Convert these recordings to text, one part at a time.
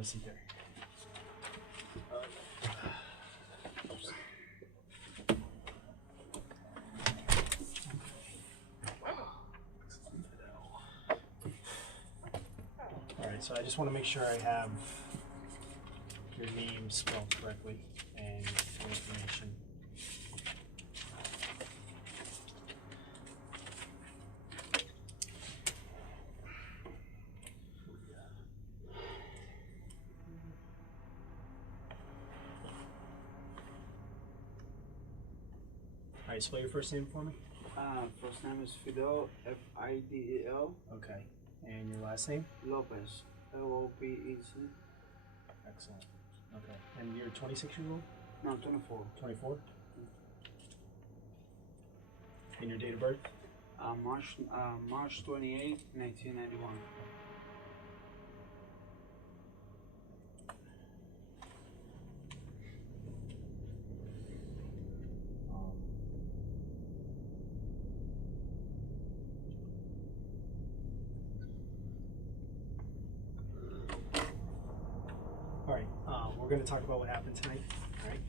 Have a seat there. Alright, so I just want to make sure I have your name spelled correctly and your information. Alright, spell your first name for me. First name is Fidel, F-I-D-E-L. Okay. And your last name? Lopez, L-O-P-E-Z. Excellent. Okay. And you're 26 years old? No, 24. 24? And your date of birth? March 28, 1991. All right, we're going to talk about what happened tonight. All right,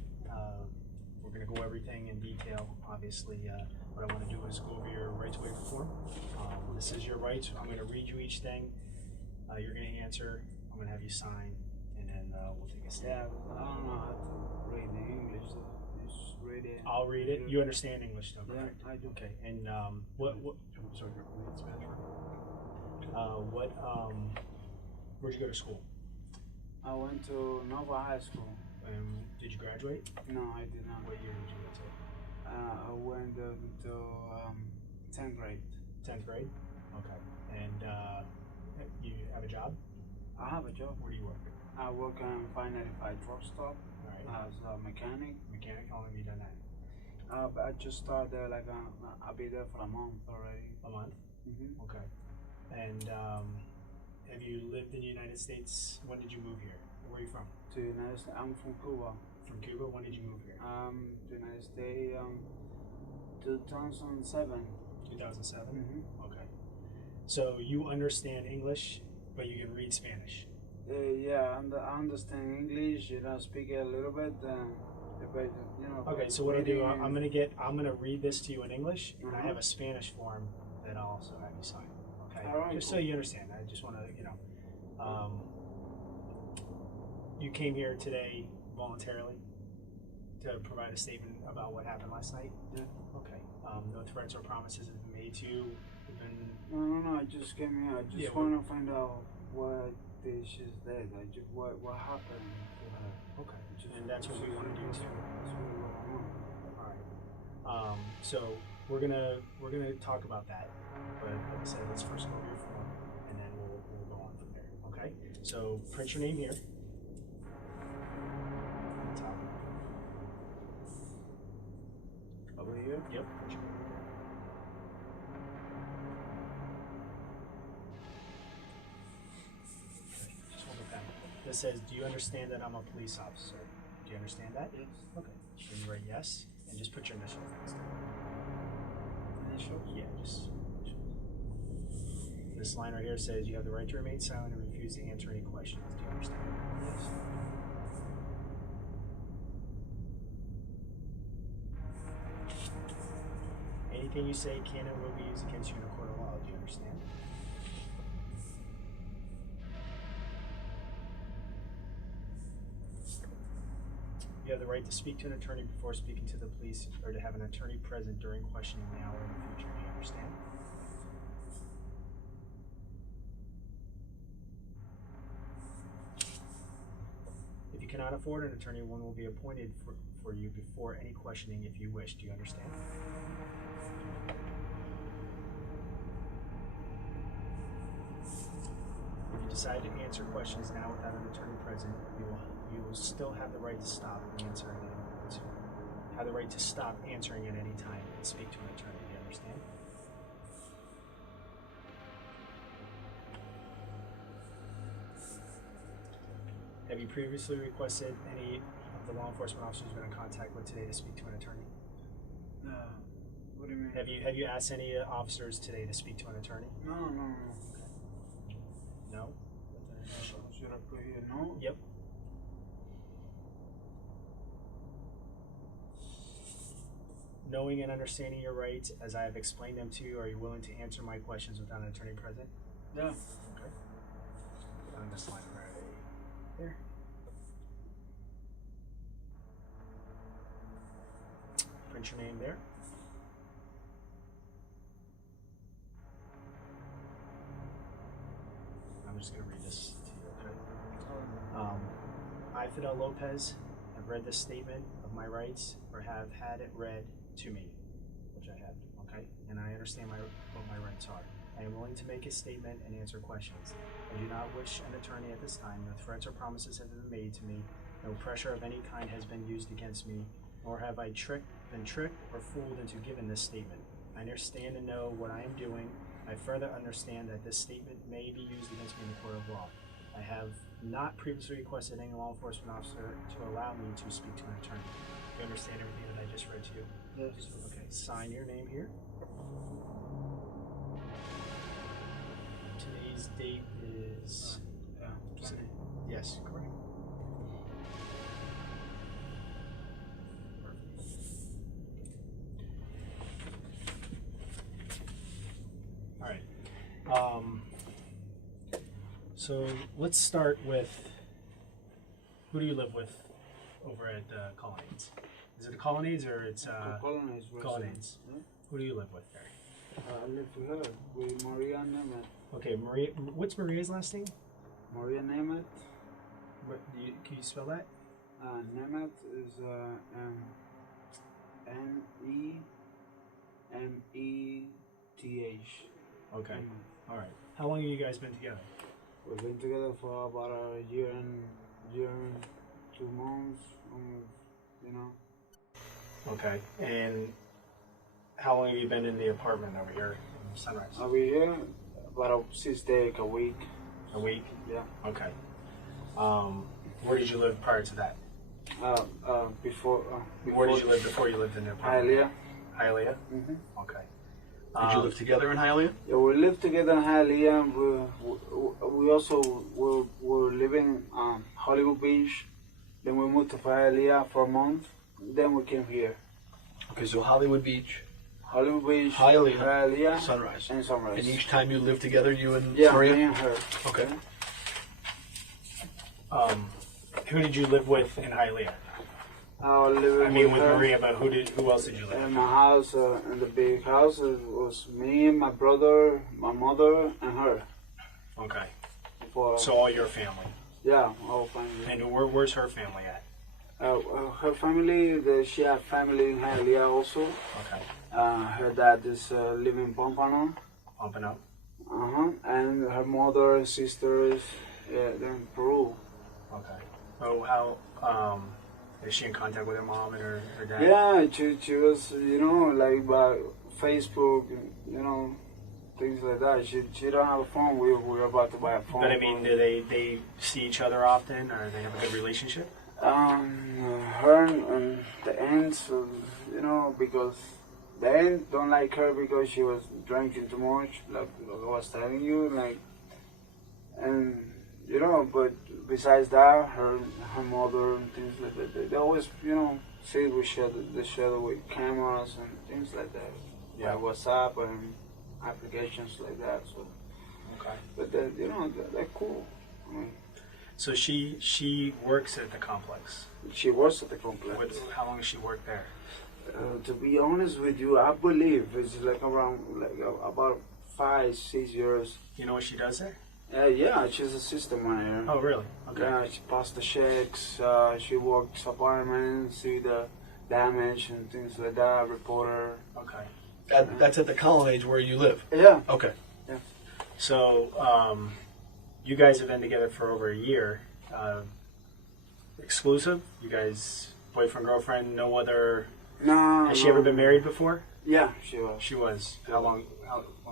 we're going to go everything in detail. Obviously, what I want to do is go over your rights waiver form. This is your rights. I'm going to read you each thing. You're going to answer. I'm going to have you sign, and then we'll take a stand. Yeah, I don't know how to read the English, so just read it. I'll read it. You understand English, though, correct? Yeah, I do. Okay, and what? Sorry, you're in Spanish, right? Where'd you go to school? I went to Nova High School. Did you graduate? No, I did not. What year did you go to? I went to 10th grade. 10th grade? Okay. And you have a job? I have a job. Where do you work? I work in 595 truck stop. All right. As a mechanic. Mechanic? How long have you done that? I just started there, like, I'll be there for a month already. A month? Mm-hmm. Okay. And have you lived in the United States? When did you move here? Where are you from? To the United States. I'm from Cuba. From Cuba? When did you move here? The United States, 2007. 2007? Mm-hmm. Okay. So you understand English, but you can read Spanish? Yeah, I understand English. You know, speak it a little bit. But, you know. Okay, so what I'll do, I'm gonna read this to you in English, and I have a Spanish form that I'll also have you sign. Okay, right, just cool. so you understand. I just want to, you came here today voluntarily to provide a statement about what happened last night. Yeah. Okay. No threats or promises have been made to you. No. I just came here. I just want to find out what she's dead. What happened to her. Okay. And that's what we want to do too. That's what we want. All right. So we're gonna talk about that. But like I said, let's first go over your form, and then we'll go on from there. Okay? So print your name here. On top. Over here? Yep. Print your name here. Okay. Just hold the pen. This says, "Do you understand that I'm a police officer?" Do you understand that? Yes. Okay. Then you write yes, and just put your initials next to it. Initials? Yeah, just. This line right here says you have the right to remain silent and refuse to answer any questions. Do you understand? Yes. Anything you say can and will be used against you in a court of law. Do you understand? You have the right to speak to an attorney before speaking to the police, or to have an attorney present during questioning now or in the future. Do you understand? If you cannot afford an attorney, one will be appointed for you before any questioning if you wish. Do you understand? If you decide to answer questions now without an attorney present, you will still have the right to stop answering at any time and speak to an attorney. Do you understand? Have you previously requested any of the law enforcement officers you've been in contact with today to speak to an attorney? No. What do you mean? Have you asked any officers today to speak to an attorney? No. No? With an initial? Should I put here no? Yep. Knowing and understanding your rights as I have explained them to you, are you willing to answer my questions without an attorney present? Yeah. Okay. On this line right there. Print your name there. I'm just going to read this to you, okay? I, Fidel Lopez, have read this statement of my rights, or have had it read to me, which I have, okay? And I understand what my rights are. I am willing to make a statement and answer questions. I do not wish an attorney at this time. No threats or promises have been made to me. No pressure of any kind has been used against me, nor have I been tricked or fooled into giving this statement. I understand and know what I am doing. I further understand that this statement may be used against me in the court of law. I have not previously requested any law enforcement officer to allow me to speak to an attorney. You understand everything that I just read to you? Yes. Okay, sign your name here. Today's date is... Yes, correct. All right. So let's start with, who do you live with over at Colonnades? Is it the Colonnades or it's Colonnades. Colonnades? Yeah. Who do you live with there? I live with her, with Maria Nemeth. Okay, Maria. What's Maria's last name? Maria Nemeth. Can you spell that? Nemeth is Nemeth. Okay. All right. How long have you guys been together? We've been together for about a year and 2 months, you know. Okay. And how long have you been in the apartment over here in Sunrise? Over here, about 6 days, a week. A week? Yeah. Okay. Where did you live prior to that? Before Where did you live before you lived in the apartment? Hialeah. Hialeah? Mm-hmm. Okay. Did you live together in Hialeah? Yeah, we lived together in Hialeah. We also were living Hollywood Beach. Then we moved to Hialeah for a month. Then we came here. Okay, so Hollywood Beach, Hollywood Beach, Hialeah, Sunrise. and Sunrise. And each time you lived together, you and yeah, Maria? me and her. Okay. Who did you live with in Hialeah? Living I mean, with her. Maria, but who else did you live In with? my house, in the big house, it was me, my brother, my mother, and her. Okay. For, So all your family. yeah, all family. And where's her family at? Her family, she had family in Hialeah also. Okay. Her dad is living in Pompano. Pumping up. And her mother and sisters, they're in Peru. Okay. Oh, how is she in contact with her mom and her dad? Yeah, she was, like by Facebook, things like that. She don't have a phone. We're about to buy a phone. But I mean, do they see each other often, or they have a good relationship? Her and the aunts, because the aunt don't like her because she was drinking too much, like I was telling you, but besides that, her mother and things like that, they always, see each other with cameras and things like that. Yeah. Like WhatsApp and applications like that. So, Okay. but they're cool. I mean, So she works at the complex. she works at the complex. How long has she worked there? To be honest with you, I believe it's around about 5-6 years. You know what she does there? Yeah, she's a system manager. Oh, really? Okay. Yeah, she passes the checks. She works apartments, see the damage and things like that. Reporter. Okay. That's at the Colonnades where you live? Yeah. Okay. Yeah. So, you guys have been together for over a year. Exclusive? You guys, boyfriend, girlfriend, no other... No. Has she ever been married before? Yeah, she was. She was. How long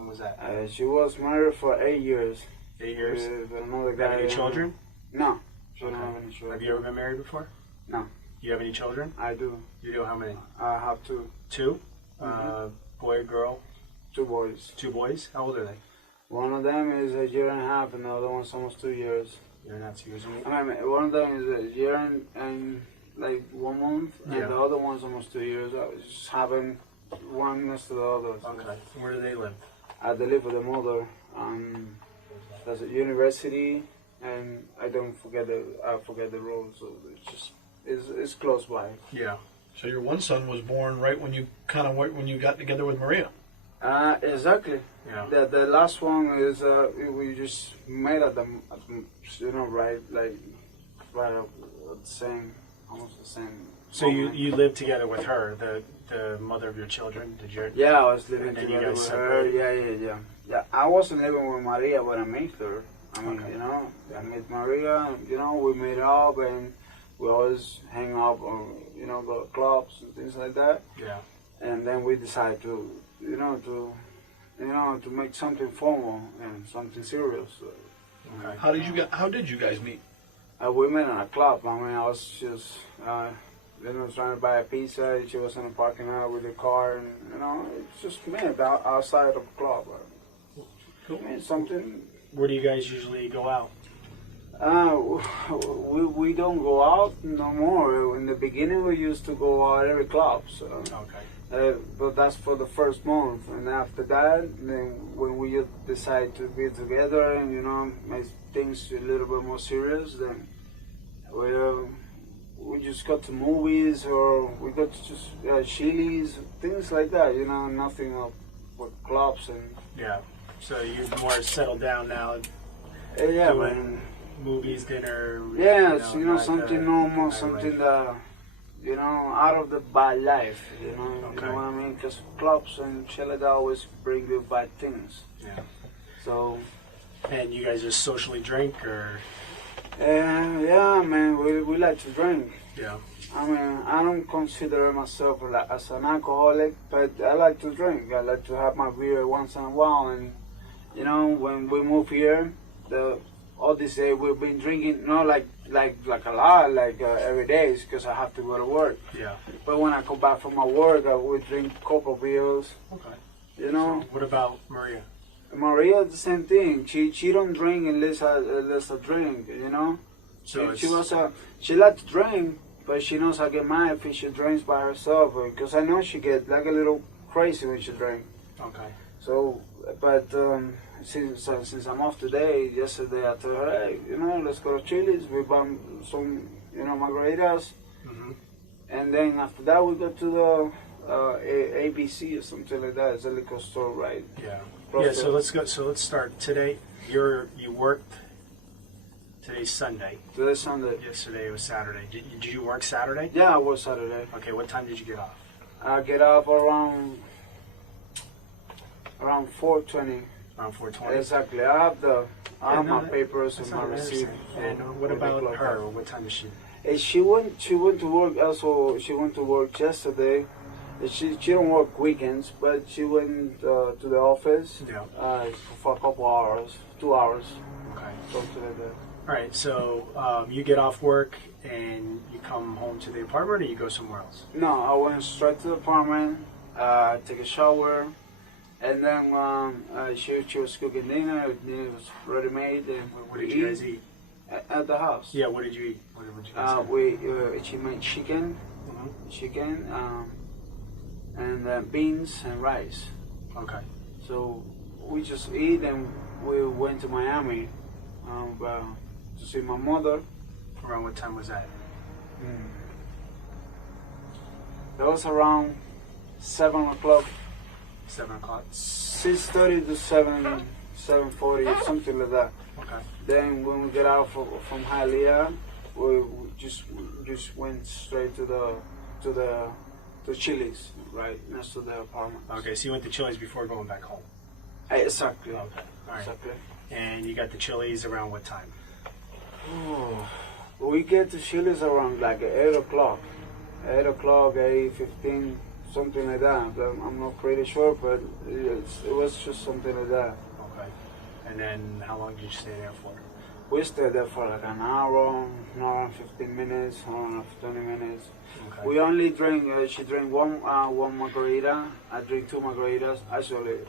was that? She was married for 8 years. 8 years? With another guy. Have any children? No. She Okay. don't have any children. Have you ever been married before? No. You have any children? I do. You do? How many? I have 2. 2? Mhm. Boy or girl? 2 boys. 2 boys? How old are they? One of them is a year and a half, and the other one's almost 2 years. You're not 2 years old. I mean, one of them is a year and like 1 month, and Yeah. the other one's almost 2 years. I was just having one next to the other. So Okay. Where do they live? I live with the mother. There's a university, and I forget the road, so it's close by. Yeah. So your one son was born right when you when you got together with Maria. Exactly. Yeah. The last one is we just met at the right at the same, almost the same. So you lived together with her, the mother of your children? Did you? Yeah, I was living And then you together guys with her. separated? Yeah. I wasn't living with Maria, but I met her. I mean, Okay. I met Maria. We made up, and we always hang out, or go to clubs and things like that. Yeah. And then we decided to make something formal and something serious. Okay. How did you guys meet? We met in a club. I mean, I was just trying to buy a pizza. She was in the parking lot with the car, and it's just met outside of the club. Cool. I mean, something. Where do you guys usually go out? We don't go out no more. In the beginning, we used to go out every club. So. Okay. But that's for the first month, and after that, then when we decide to be together and make things a little bit more serious, then we just go to movies, or we go to just Chili's, things like that. Nothing with clubs and. Yeah. So you're more settled down now. Yeah, doing man. Movies, dinner. Yeah, not something normal, something that. Out of the bad life, you know what I mean? Because clubs and shit like that always bring you bad things. Yeah. So. And you guys just socially drink, or? Yeah, man, we like to drink. Yeah. I mean, I don't consider myself as an alcoholic, but I like to drink. I like to have my beer once in a while, and when we move here, all this day we've been drinking, not like a lot, every day, because I have to go to work. Yeah. But when I come back from my work, I would drink a couple of beers. Okay. So what about Maria? Maria, the same thing. She don't drink unless I drink. So she likes to drink, but she knows I get mad if she drinks by herself, because I know she get like a little crazy when she drinks. Okay. So, but since I'm off today, yesterday I told her, hey, let's go to Chili's. We buy some, margaritas, and then after that we go to the ABC or something like that. It's a liquor store, right? Yeah. Yeah. So let's go. So let's start today. You worked. Today's Sunday. Today's Sunday. Yesterday was Saturday. Did you work Saturday? Yeah, I work Saturday. Okay. What time did you get off? I get off around 4:20. Around 4:20. Exactly. I have my papers and my receipt. And what about her? What time is she? She went to work. Also, she went to work yesterday. She don't work weekends, but she went to the office for a couple hours, 2 hours. Okay. Something like that. All right. So you get off work and you come home to the apartment, or you go somewhere else? No, I went straight to the apartment, take a shower, and then she was cooking dinner. Dinner was ready made. And What did you guys eat? At the house. Yeah. What did you eat? What did you guys eat? She made chicken, and beans and rice. Okay. So we just eat, and we went to Miami to see my mother. Around what time was that? That was around 7 o'clock. 7 o'clock. 6:30 to 7:40, something like that. Okay. Then when we get out from Hialeah, we just went straight to Chili's, right next to the apartment. Okay. So you went to Chili's before going back home. Exactly. Okay. All right. Exactly. And you got the Chili's around what time? We get to Chili's around like 8 o'clock. 8 o'clock, 8:15, something like that. I'm not pretty sure, but it was just something like that. Okay. And then how long did you stay there for? We stayed there for like an hour and 15 minutes, an hour and 20 minutes. Okay. We only drink, she drank one margarita, I drink 2 margaritas. Actually,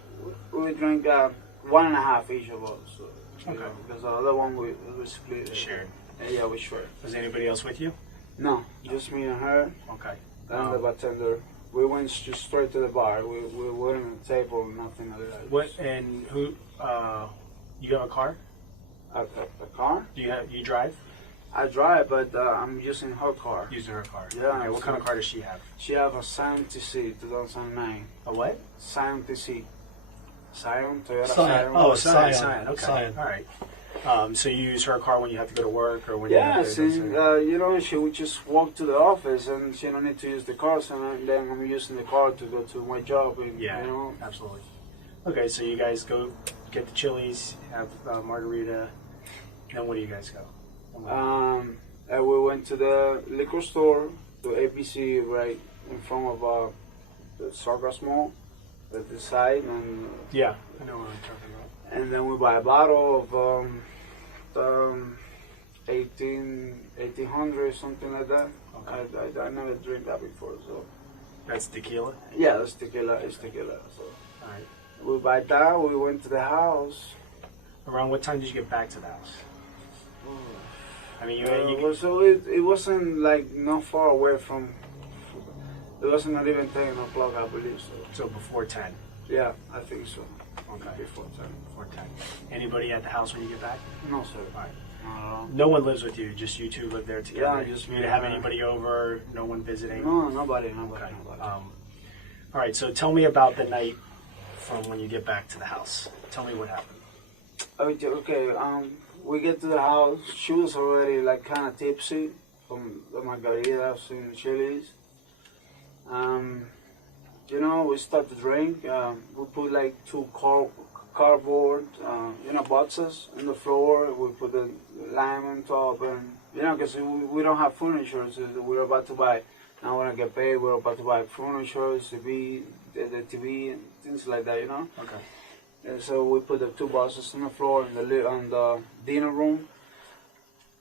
we drink 1.5 each of us. So you Okay. know, because the other one we split it. Shared. Yeah, we shared. Was anybody else with you? No, just me and her Okay. and the bartender. We went just straight to the bar. We weren't on the table, nothing like that. What and who? You have a car? A car? You drive? I drive, but I'm using her car. Using her car. Yeah. Okay, what kind of car does she have? She have a Scion TC 2009. A what? Scion TC. Scion, Toyota Scion. Scion. Oh, Scion. Scion. Okay. Scion. All right. So you use her car when you have to go to work or when you Yeah, have to see, go to... you know, she would just walk to the office and she don't need to use the car, so then I'm using the car to go to my job. And, Yeah, you know. absolutely. Okay, so you guys go get the Chili's, have margarita, then where do you guys go? And we went to the liquor store, to ABC, right in front of the Sawgrass Mall, at the side, and Yeah, I know what I'm talking about. and then we buy a bottle of 1800, something like that. Okay. I never drink that before, so That's tequila? yeah, it's tequila. It's tequila. So All right. we buy that. We went to the house. Around what time did you get back to the house? I mean, So it wasn't like not far away from. It wasn't not even 10 o'clock, I believe so. so before 10. Yeah, I think so. Okay. Before 10. Before 10. Anybody at the house when you get back? No, sir. All right. Not at all. No one lives with you, just you two live there together? Yeah, just you me didn't have and her. anybody over, no one visiting? No, nobody. Okay. Nobody. All right, so tell me about the night from when you get back to the house. Tell me what happened. Okay, we get to the house. She was already like kind of tipsy from the margaritas and Chili's. You know, we start to drink. We put like two cardboard, boxes on the floor. We put the lime on top, and because we don't have furniture, so we're about to buy. Now when I get paid, we're about to buy furniture, the TV, and things like that. Okay. And so we put the two boxes on the floor in the dinner room,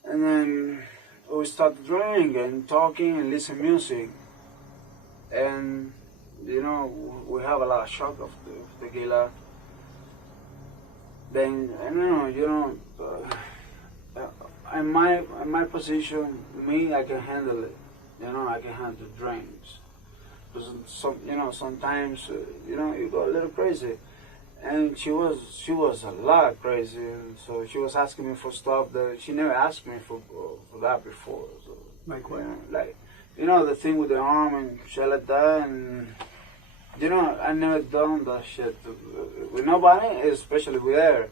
and then we start to drink and talking and listen music, and we have a lot of shock of the tequila. Then in my position, I can handle it. I can handle drinks. But sometimes you go a little crazy. And she was a lot crazy, and so she was asking me for stuff that she never asked me for that before. So, Like what? The thing with the arm and shit like that, and I never done that shit with nobody, especially with her.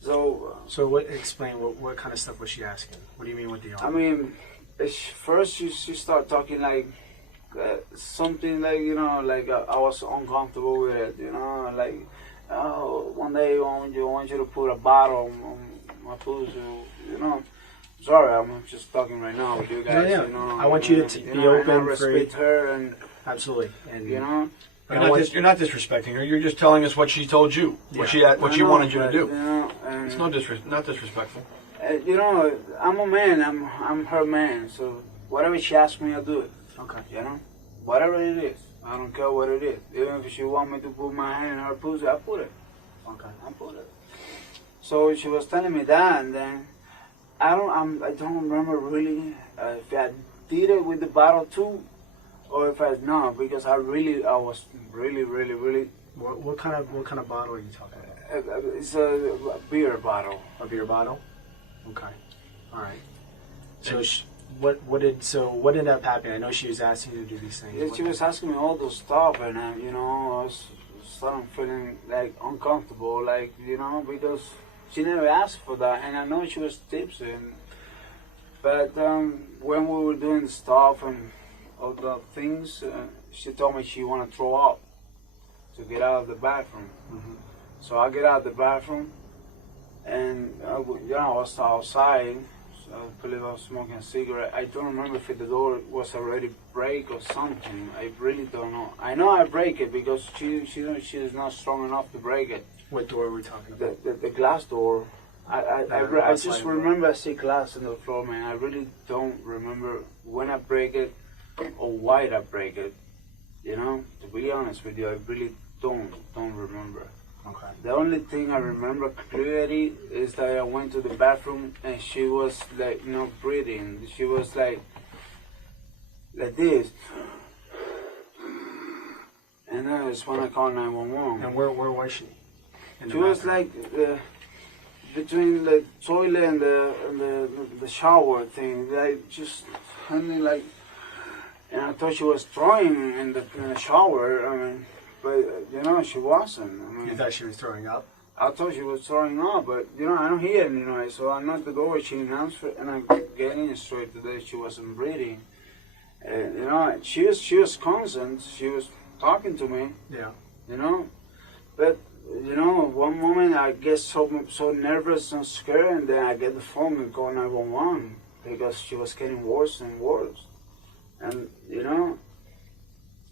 So explain what kind of stuff was she asking? What do you mean with the arm? I mean, first she started talking like. Something like I was uncomfortable with it, like one day I want you to put a bottle on my pussy, Sorry, I'm just talking right now with you guys. Yeah. I want you to be open, and I respect her, and absolutely, and You're not disrespecting her. You're just telling us what she told you, what she wanted you to do. And It's not disrespectful. I'm a man. I'm her man. So whatever she asks me, I do it. okay. Whatever it is, I don't care what it is. Even if she want me to put my hand in her pussy, I put it. Okay. I put it. So she was telling me that, and then I don't remember really if I did it with the bottle too, or if I no, because I was really. What kind of bottle are you talking about? It's a beer bottle. A beer bottle. Okay. All right. So what ended up happening? I know she was asking you to do these things. Yeah, she was asking me all those stuff, and I was starting feeling like uncomfortable, because she never asked for that, and I know she was tipsy. But when we were doing the stuff and all the things, she told me she wanted to throw up to get out of the bathroom. Mm-hmm. So I get out of the bathroom, and I was outside. I believe I was smoking a cigarette. I don't remember if the door was already break or something. I really don't know. I know I break it because she is not strong enough to break it. What door are we talking about? The glass door. I just sliding remember I see glass on the floor, man. I really don't remember when I break it or why I break it. To be honest with you, I really don't remember. Okay. The only thing I remember clearly is that I went to the bathroom and she was like not breathing. She was like this. And then I just want to call 911. And where was she? In the She was bathroom? like between the toilet and the shower thing. Like just honey, like, and I thought she was throwing in the shower. I mean, but you know she wasn't. I mean, You thought she was throwing up? I thought she was throwing up, but you know I don't hear any noise. So I knocked the door. She announced it, and I get in straight to that she wasn't breathing. And you know she was constant. She was talking to me. Yeah. You know, but you know, one moment I get so nervous and scared, and then I get the phone and call 911 because she was getting worse and worse. And you know,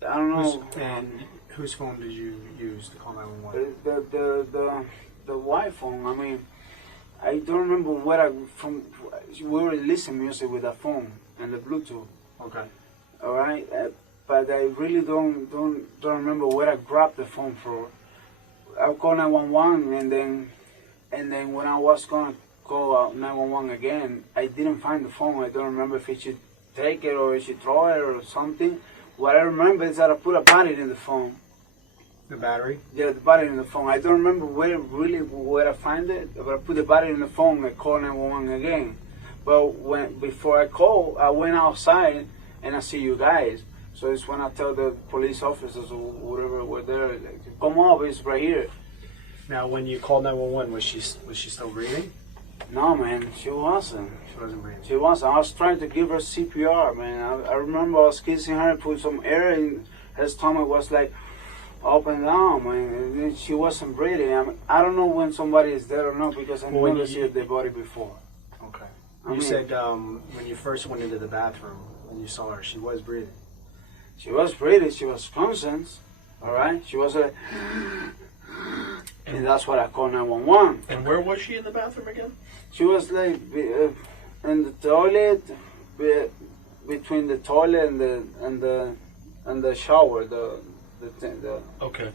I don't know. And whose phone did you use to call 911? The Wi phone. I mean, I don't remember where we were listening music with the phone and the Bluetooth. Okay. All right, but I really don't remember where I grabbed the phone from. I called 911, and then when I was gonna call 911 again, I didn't find the phone. I don't remember if she take it or if she throw it or something. What I remember is that I put a battery in the phone. The battery? Yeah, the battery in the phone. I don't remember where I find it, but I put the battery in the phone and called 911 again. But before I called, I went outside and I see you guys. So it's when I tell the police officers or whatever were there, like, come up, it's right here. Now, when you called 911, was she still breathing? No, man, she wasn't. She wasn't breathing. She wasn't. I was trying to give her CPR, man. I remember I was kissing her and put some air in her stomach. Was like up and down, man. And she wasn't breathing. I don't know when somebody is dead or not because I've never seen their body before. Okay. I You mean, said when you first went into the bathroom, when you saw her, she was breathing. She was breathing. She was conscious. All right. She was a. And that's what I call 911. And where was she in the bathroom again? She was like in the toilet, between the toilet and the shower. Okay.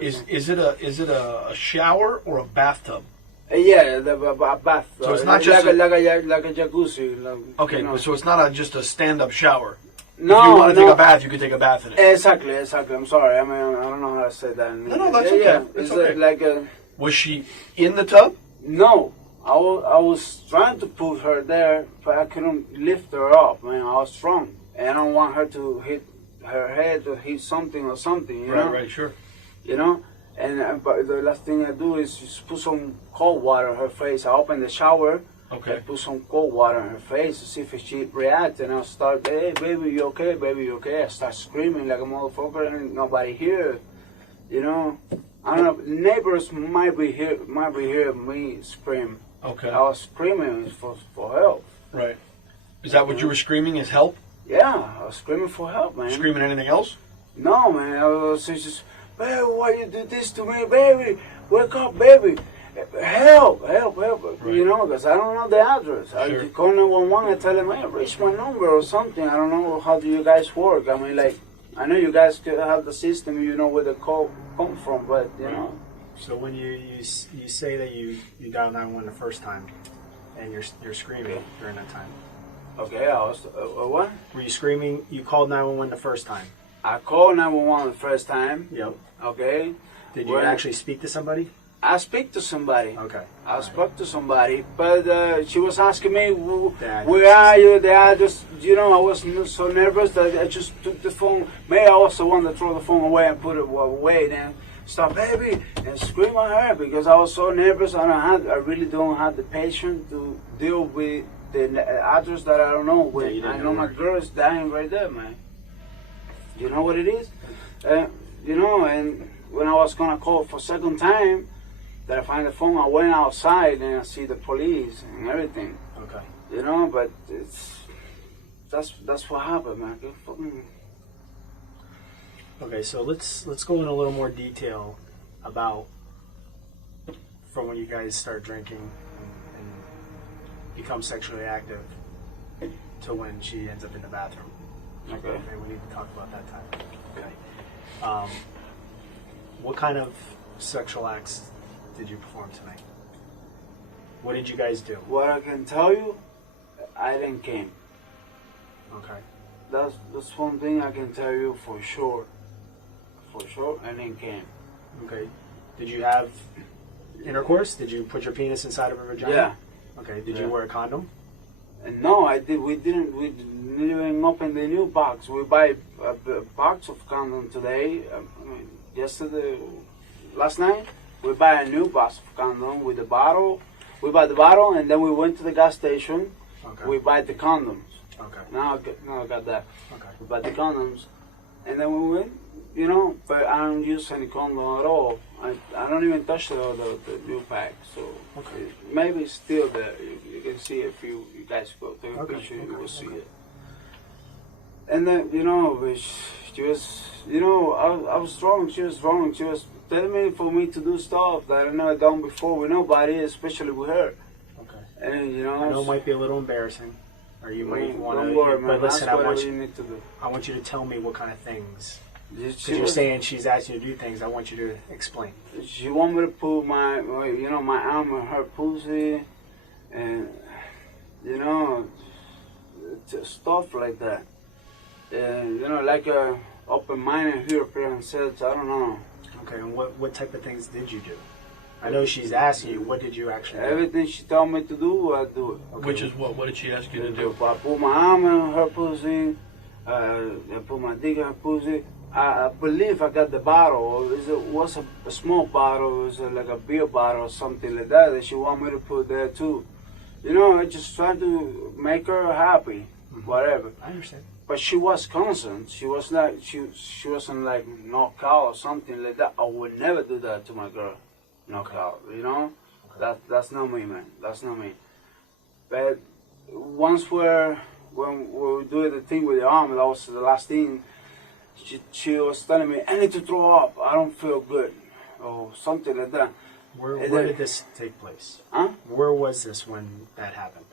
Is it a shower or a bathtub? Yeah, a bath. So it's not just like a jacuzzi. Like, Okay, you know. so it's not just a stand-up shower. No, if you want to no. take a bath, you can take a bath in it. Exactly. I'm sorry. I mean, I don't know how to say that. No, that's okay. Yeah, It's it's okay. like a. Was she in the tub? No, I was trying to put her there, but I couldn't lift her up. Man, I was strong, and I don't want her to hit her head or hit something or something. You know? Right, sure. You know. And but the last thing I do is just put some cold water on her face. I open the shower. Okay. I put some cold water on her face to see if she reacts, and I start, hey, baby, you okay? Baby, you okay? I start screaming like a motherfucker, and nobody here. You know, I don't know. Neighbors might be here me scream. Okay. I was screaming for help. Right. Is that what you were screaming? Is help? Yeah, I was screaming for help, man. Screaming anything else? No, man. I was just, baby, why you do this to me, baby? Wake up, baby. Help. Right. You know, because I don't know the address. Sure. I call 911 and tell them, hey, reach my number or something. I don't know how do you guys work. I mean, like, I know you guys could have the system, you know where the call come from, but, you know. So when you say that you dialed 911 the first time, and you're screaming during that time. Okay, I was, what? Were you screaming? You called 911 the first time. I called 911 the first time. Yep. Okay. Did you actually speak to somebody? I speak to somebody. Okay. I spoke to somebody, but she was asking me, Dad. where are you? I just, you know, I was so nervous that I just took the phone. Maybe I was the one that threw the phone away and put it away. Then stop, baby, and scream at her because I was so nervous. I really don't have the patience to deal with the address that I don't know. Yeah, you didn't I know know my where. girl is dying right there, man. You know what it is? You know, and when I was gonna call for second time, that I find the phone, I went outside and I see the police and everything. Okay. You know, but that's what happened, man. Okay, so let's go in a little more detail about from when you guys start drinking and become sexually active to when she ends up in the bathroom. Okay. Okay, we need to talk about that time. Okay. What kind of sexual acts did you perform tonight? What did you guys do? What I can tell you, I didn't came. Okay. That's one thing I can tell you for sure. For sure, I didn't came. Okay. Did you have intercourse? Did you put your penis inside of a vagina? Yeah. Okay. Did Yeah. you wear a condom? And no, I did. We didn't even open the new box. We buy a box of condom today. Yesterday, last night, we buy a new box of condom with the bottle. We buy the bottle, and then we went to the gas station. Okay. We buy the condoms. Okay. Now I got that. Okay. We buy the condoms, and then we went. You know, but I don't use any condom at all. I don't even touch the new pack. So Okay. maybe it's still there. You can see if you guys go take a Okay, picture, you okay, will see okay. it. And then she was, I was wrong. She was wrong. She was telling me for me to do stuff that I never done before with nobody, especially with her. Okay. And I know it might be a little embarrassing, or you might want don't to. worry, man. But listen, That's whatever you need to do. I want you to tell me what kind of things. She Because you're was- saying she's asking you to do things. I want you to explain. She want me to put my arm in her pussy, and stuff like that. And like a open-minded European says, I don't know. Okay. And what type of things did you do? I know she's asking you. What did you actually do? Everything she told me to do, I do it. Which is what? What did she ask you to do? I put my arm in her pussy. I put my dick in her pussy. I believe I got the bottle. It was a small bottle. It was like a beer bottle or something like that she want me to put there too. I just tried to make her happy, whatever. I understand. But she was constant. She was not. She wasn't like knocked out or something like that. I would never do that to my girl. Knock out. Okay. That's not me, man. That's not me. But once when we were doing the thing with the arm, that was the last thing. She was telling me, I need to throw up. I don't feel good, or something like that. Where did this take place? Huh? Where was this when that happened?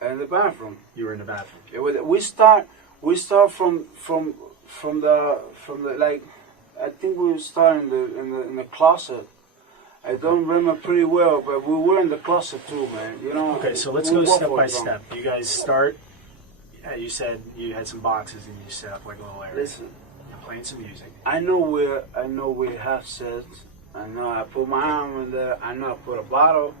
In the bathroom. You were in the bathroom. We start from the like. I think we start in the closet. I don't remember pretty well, but we were in the closet too, man. Okay, so let's we go both step were by drunk. step. You guys start. You said you had some boxes and you set up like a little area. Listen, You're playing some music. I know we have sex. I know I put my arm in there. I know I put a bottle.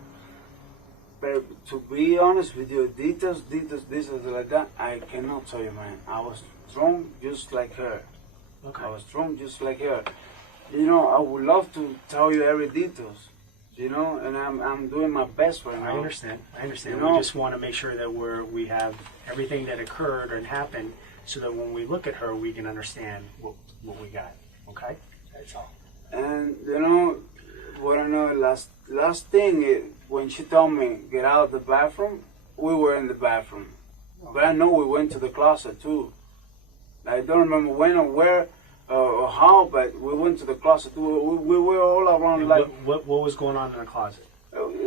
But to be honest with you, details like that, I cannot tell you, man. I was drunk just like her. Okay. I was drunk just like her. I would love to tell you every details. And I'm doing my best right now. I understand. You We know? just want to make sure that we have everything that occurred and happened, so that when we look at her, we can understand what we got. Okay. That's all. And what I know, last thing when she told me get out of the bathroom, we were in the bathroom. But I know we went to the closet too. I don't remember when or where or how, but we went to the closet too. We were all around And like what was going on in the closet?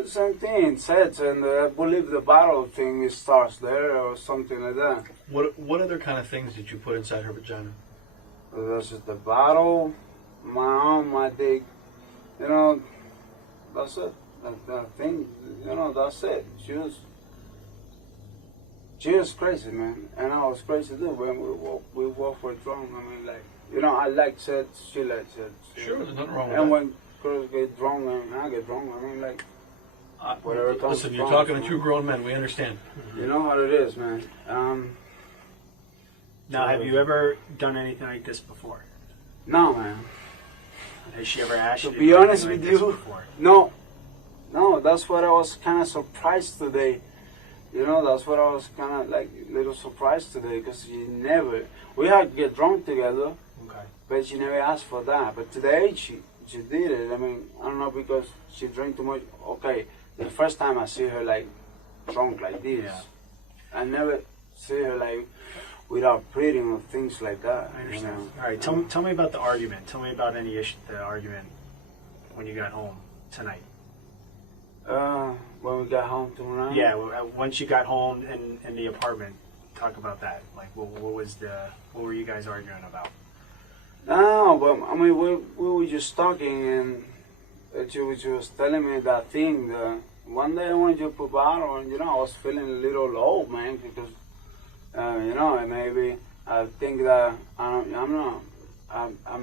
same thing. Sets, and I believe the bottle thing starts there or something like that. What other kind of things did you put inside her vagina? This is the bottle, my arm, my dick. That's it. That thing, that's it. She was crazy, man, and I was crazy too. When we both were drunk. I mean, like, I like sex, she likes sex. Sure, there's nothing wrong with And that. when girls get drunk and I get drunk, I mean, like, whatever comes Listen, you're from, talking to two grown men. We understand. You know how it is, man. Now, have you ever done anything like this before? No, man. Has she ever asked you To to be do honest anything with like this you, before? no, that's what I was kind of surprised today. That's what I was kind of like a little surprised today, because we had to get drunk together, Okay. but she never asked for that. But today she did it. I mean, I don't know, because she drank too much. Okay, the first time I see her like drunk like this, Yeah. I never see her like without breathing or things like that. I understand. All right, tell me about the argument. Tell me about any issue, the argument when you got home tonight. When we got home tonight. Yeah, once you got home in the apartment, talk about that. Like, what were you guys arguing about? No, but I mean, we were just talking, and she was telling me that thing. One day I wanted to put bottle, and I was feeling a little low, man, because and maybe I think that I'm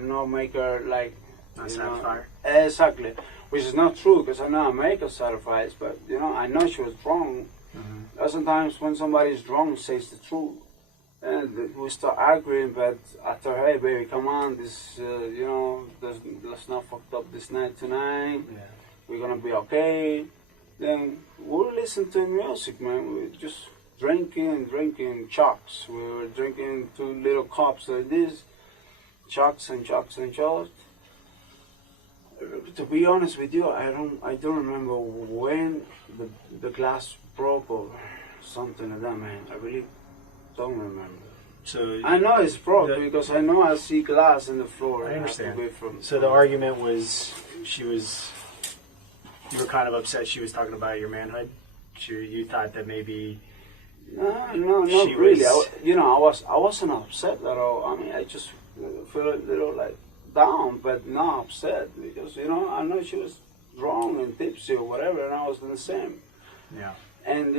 not maker like Not satisfied. Exactly, which is not true because I know I make her satisfied, but I know she was wrong. Mm-hmm. Sometimes when somebody's wrong, says the truth. And we start arguing, but after, hey, baby, come on, this, let's not fuck up this night tonight. Yeah. We're gonna be okay. Then we'll listen to music, man. We're just drinking chucks. We were drinking 2 little cups like this, chucks and chucks and chucks. To be honest with you, I don't remember when the glass broke or something like that, man. I really don't remember. So I know it's broke because I know I see glass in the floor. I understand. From So the argument was you were kind of upset she was talking about your manhood. You thought that maybe No, not she really. was- I wasn't upset at all. I mean, I just feel a little like down, but not upset because I know she was wrong and tipsy or whatever, and I was the same. yeah. And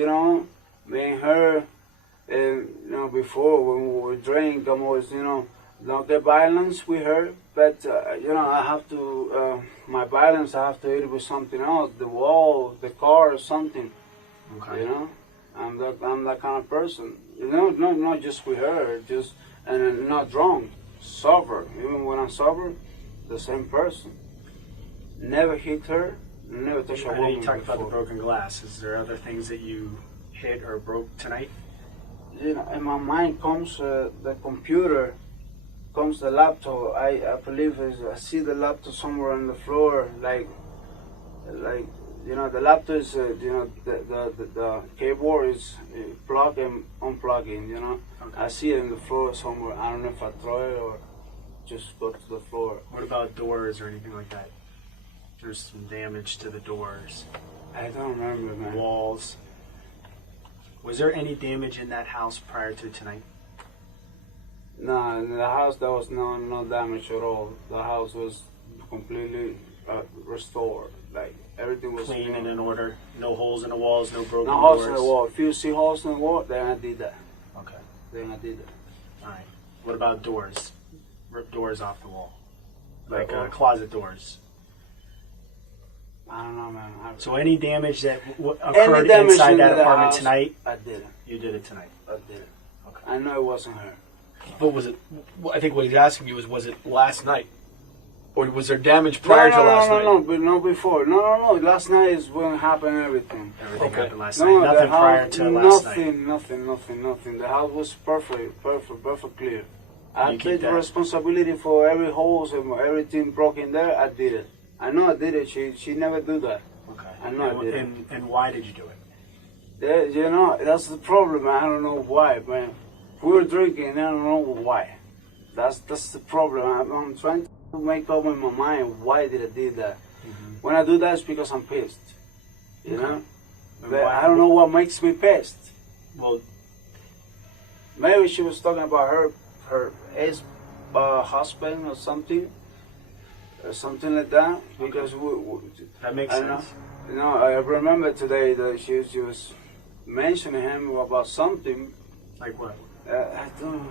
me and her, before when we would drink, I was not get violence with her, but I have to my violence I have to hit it with something else, the wall, the car, or something. Okay. I'm that kind of person. Not just with her, just and not drunk, sober. Even when I'm sober, the same person. Never hit her, never touched a I know woman you talked about the before. broken glass. Is there other things that you hit or broke tonight? In my mind comes the computer, comes the laptop. I believe I see the laptop somewhere on the floor, like the laptop is the keyboard is plug and unplugging. Okay. I see it in the floor somewhere. I don't know if I throw it or just go to the floor. What about doors or anything like that? There's some damage to the doors, I don't remember, man. walls. Was there any damage in that house prior to tonight? No, in the house there was no damage at all. The house was completely restored. Like everything was Clean and in order. No holes in the walls, no broken no holes doors. in the wall. If you see holes in the wall, then I did that. Okay. Then I did that. All right. What about doors? Rip doors off the wall, like Oh. closet doors. I don't know, man. So any damage that occurred Any damage inside into that the apartment house, tonight, I did it. you did it tonight. I did it. Okay. I know it wasn't her. But was it? I think what he's asking you is, was it last night, or was there damage prior to last night? No, but no before. No. Last night is when happened everything. Everything Okay. happened last No, night. the Nothing house- prior to last night. Nothing. The house was perfect clear. I You keep take the that. responsibility for every holes and everything broken there. I did it. I know I did it. She never do that. Okay. I know I did it. And why did you do it? Yeah, that's the problem. I don't know why, man. We were drinking. I don't know why. That's the problem. I'm trying to make up in my mind why did I do that. Mm-hmm. When I do that, it's because I'm pissed. You know. And But why- I don't know what makes me pissed. Well, Maybe she was talking about her ex-husband or something like that. Because that makes I know. sense. I remember today that she was mentioning him about something. Like what? I don't.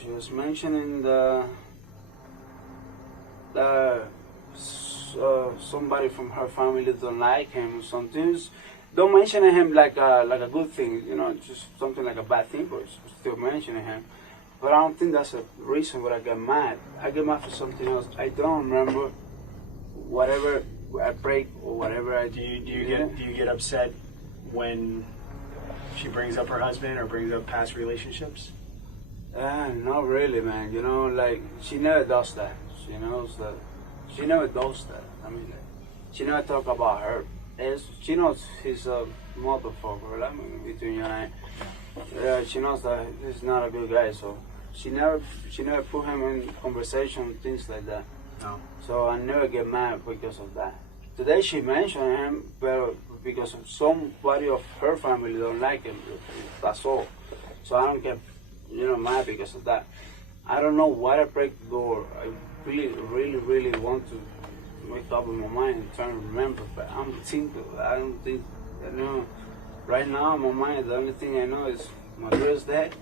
She was mentioning somebody from her family don't like him or something. Don't mention him like a good thing, just something like a bad thing, but still mentioning him. But I don't think that's a reason why I get mad. I get mad for something else. I don't remember whatever I break or whatever I Do you get upset when she brings up her husband or brings up past relationships? Not really, man. Like she never does that. She knows that. She never does that. I mean, she never talk about her. She knows he's a motherfucker. I mean, between you and I. She knows that he's not a good guy. So she never put him in conversation, things like that. No. So I never get mad because of that. Today she mentioned him, but because of somebody of her family don't like him. That's all. So I don't get mad because of that. I don't know why I break the door. I really want to wake up in my mind and try to remember, but I don't think, I know. Right now in my mind, the only thing I know is my girl's dead.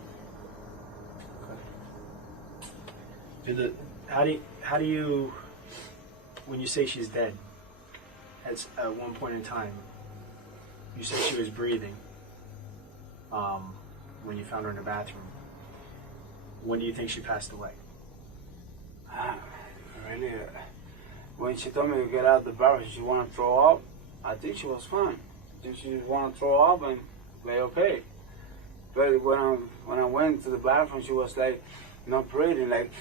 How do you, when you say she's dead, at one point in time, you said she was breathing when you found her in the bathroom. When do you think she passed away? Really, when she told me to get out of the bathroom, she wanted to throw up, I think she was fine. I think she wanted to throw up and be okay. But when I went to the bathroom, she was like not breathing, like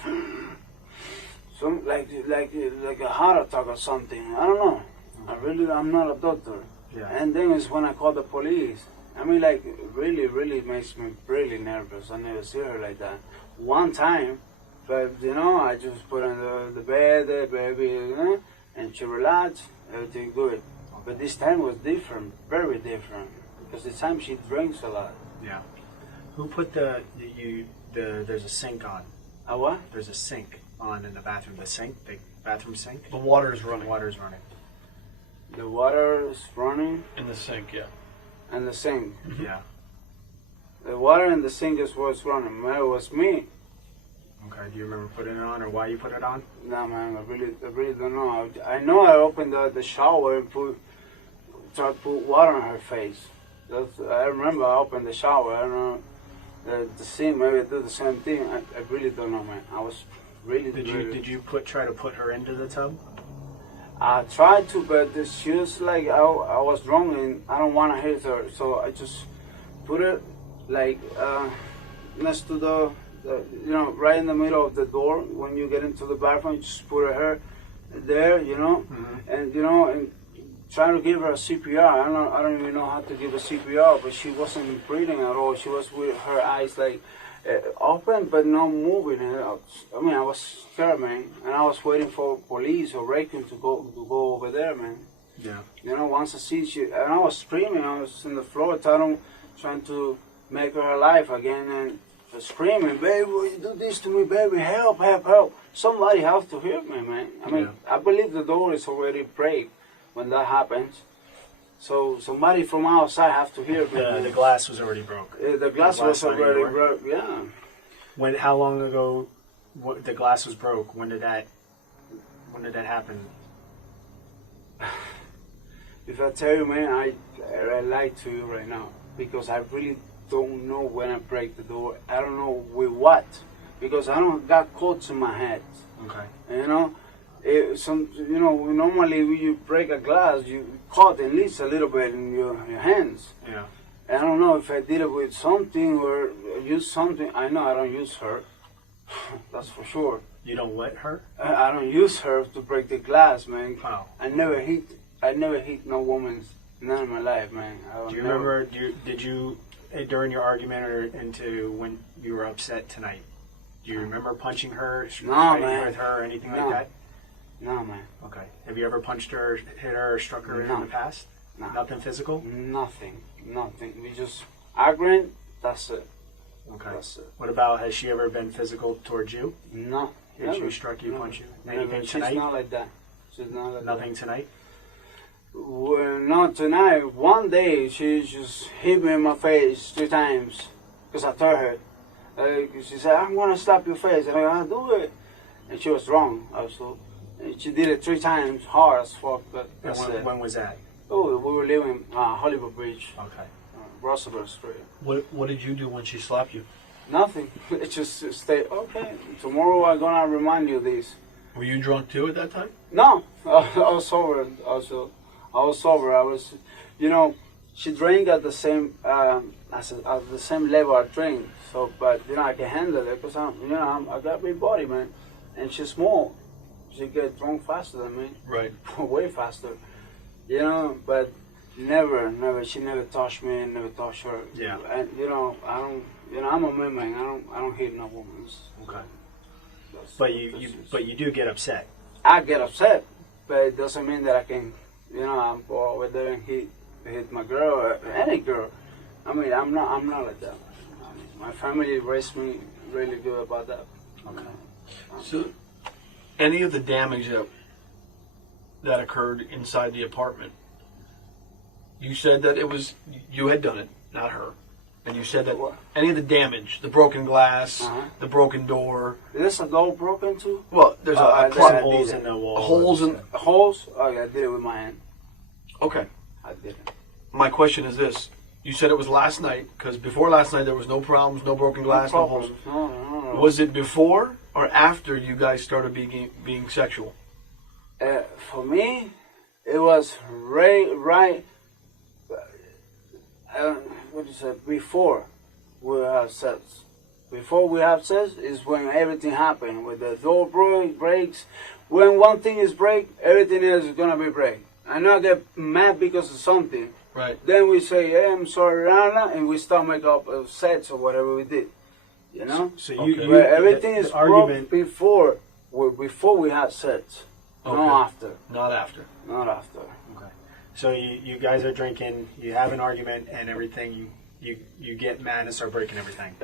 some like a heart attack or something. I don't know. I'm not a doctor. Yeah. And then it's when I called the police. I mean, like really makes me really nervous. I never see her like that. One time, but you know, I just put her on the bed, baby, you know, and she relaxed, everything good. But this time was different, very different, because this time she drinks a lot. Yeah. Who put there's a sink on? A what? There's a sink on in the bathroom. The bathroom sink? The water's running. The water's running. The water is running In the sink, yeah. and the sink. Yeah. The water in the sink is what's running. Man, it was me. Okay. Do you remember putting it on or why you put it on? No, man, I really don't know. I know I opened the shower and tried to put water on her face. I remember I opened the shower. I don't know. The sink, maybe I did the same thing. I really don't know, man. I was really. Did you try to put her into the tub? I tried to, but she was like, I was wrong and I don't want to hit her. So I just put it like next to the, you know, right in the middle of the door. When you get into the bathroom, you just put her there, you know, and, you know, and trying to give her a CPR. I don't even know how to give a CPR, but she wasn't breathing at all. She was with her eyes like open but not moving. I mean, I was scared, man, and I was waiting for police or rescue to go over there, man. Yeah. You know, once I see she, and I was screaming. I was on the floor, trying to make her alive again, and screaming, "Baby, will you do this to me, baby? Help, help, help! Somebody has to help me, man." I mean, I believe the door is already break when that happens. So somebody from outside has to hear me. The glass was already broke. The glass was already broke. Yeah. How long ago the glass was broke? When did that happen? If I tell you, man, I lie to you right now because I really don't know when I break the door. I don't know with what, because I don't got cuts in my head. Okay. You know, you know, normally when you break a glass, you cut at least a little bit in your hands. Yeah. I don't know if I did it with something or use something. I know I don't use her. That's for sure. You don't let her? I don't use her to break the glass, man. Wow. I never hit no woman, none in my life, man. Do you remember? Did you during your argument or into when you were upset tonight? Do you remember punching her, fighting with her, or anything like that? No, man. Okay. Have you ever punched her, hit her, or struck her in the past? No. Nothing physical? Nothing. We just arguing. That's it. Okay. That's it. What about, has she ever been physical towards you? No. Hit you, struck you, punched you? Anything tonight? She's not like that. She's not like Nothing tonight? Well, not tonight. One day she just hit me in my face 3 times because I told her. She said, "I'm gonna slap your face," and I do it, and she was wrong also. And she did it 3 times, hard as fuck. But that's it. When was that? Oh, we were living Hollywood Beach, Okay. Roosevelt Street. What did you do when she slapped you? Nothing. It just stay okay. Tomorrow I'm gonna remind you this. Were you drunk too at that time? No, I was sober. Also, I was sober. I was, you know, she drank at the same at the same level I drink. So, but you know, I can handle it because I got big body, man, and she's small. She get drunk faster than me. Right. Way faster. You know, but never. She never touched me. Never touched her. Yeah. And you know, I don't. You know, I'm a man. I don't hit no woman. Okay. But you do get upset. I get upset, but it doesn't mean that I can, you know, I'm go over there and hit my girl or any girl. I mean, I'm not like that. I mean, my family raised me really good about that. Okay. So, any of the damage that occurred inside the apartment, you said that it was you had done it, not her, and you said that What? any of the damage, the broken glass, Uh-huh. the broken door. Is a door broken too? Well, there's a Some plug Holes in the wall. holes in. Holes? Oh, yeah, I did it with my hand. Okay, I did it. my question is this: you said it was last night because before last night there was no problems, no broken glass, no holes. No. Was it before or after you guys started being sexual? For me, it was right. What you say? Before we have sex. Before we have sex is when everything happened. When the door breaks. When one thing is break, everything else is gonna be break. I not get mad because of something. Right. Then we say, "Hey, I'm sorry, Rana," and we start make up sets or whatever we did. You know. So Okay. But everything the is argument. broke before we had sex. Okay. Not after. Not after. Not after. Okay. So you guys are drinking. You have an argument and everything. You get mad and start breaking everything.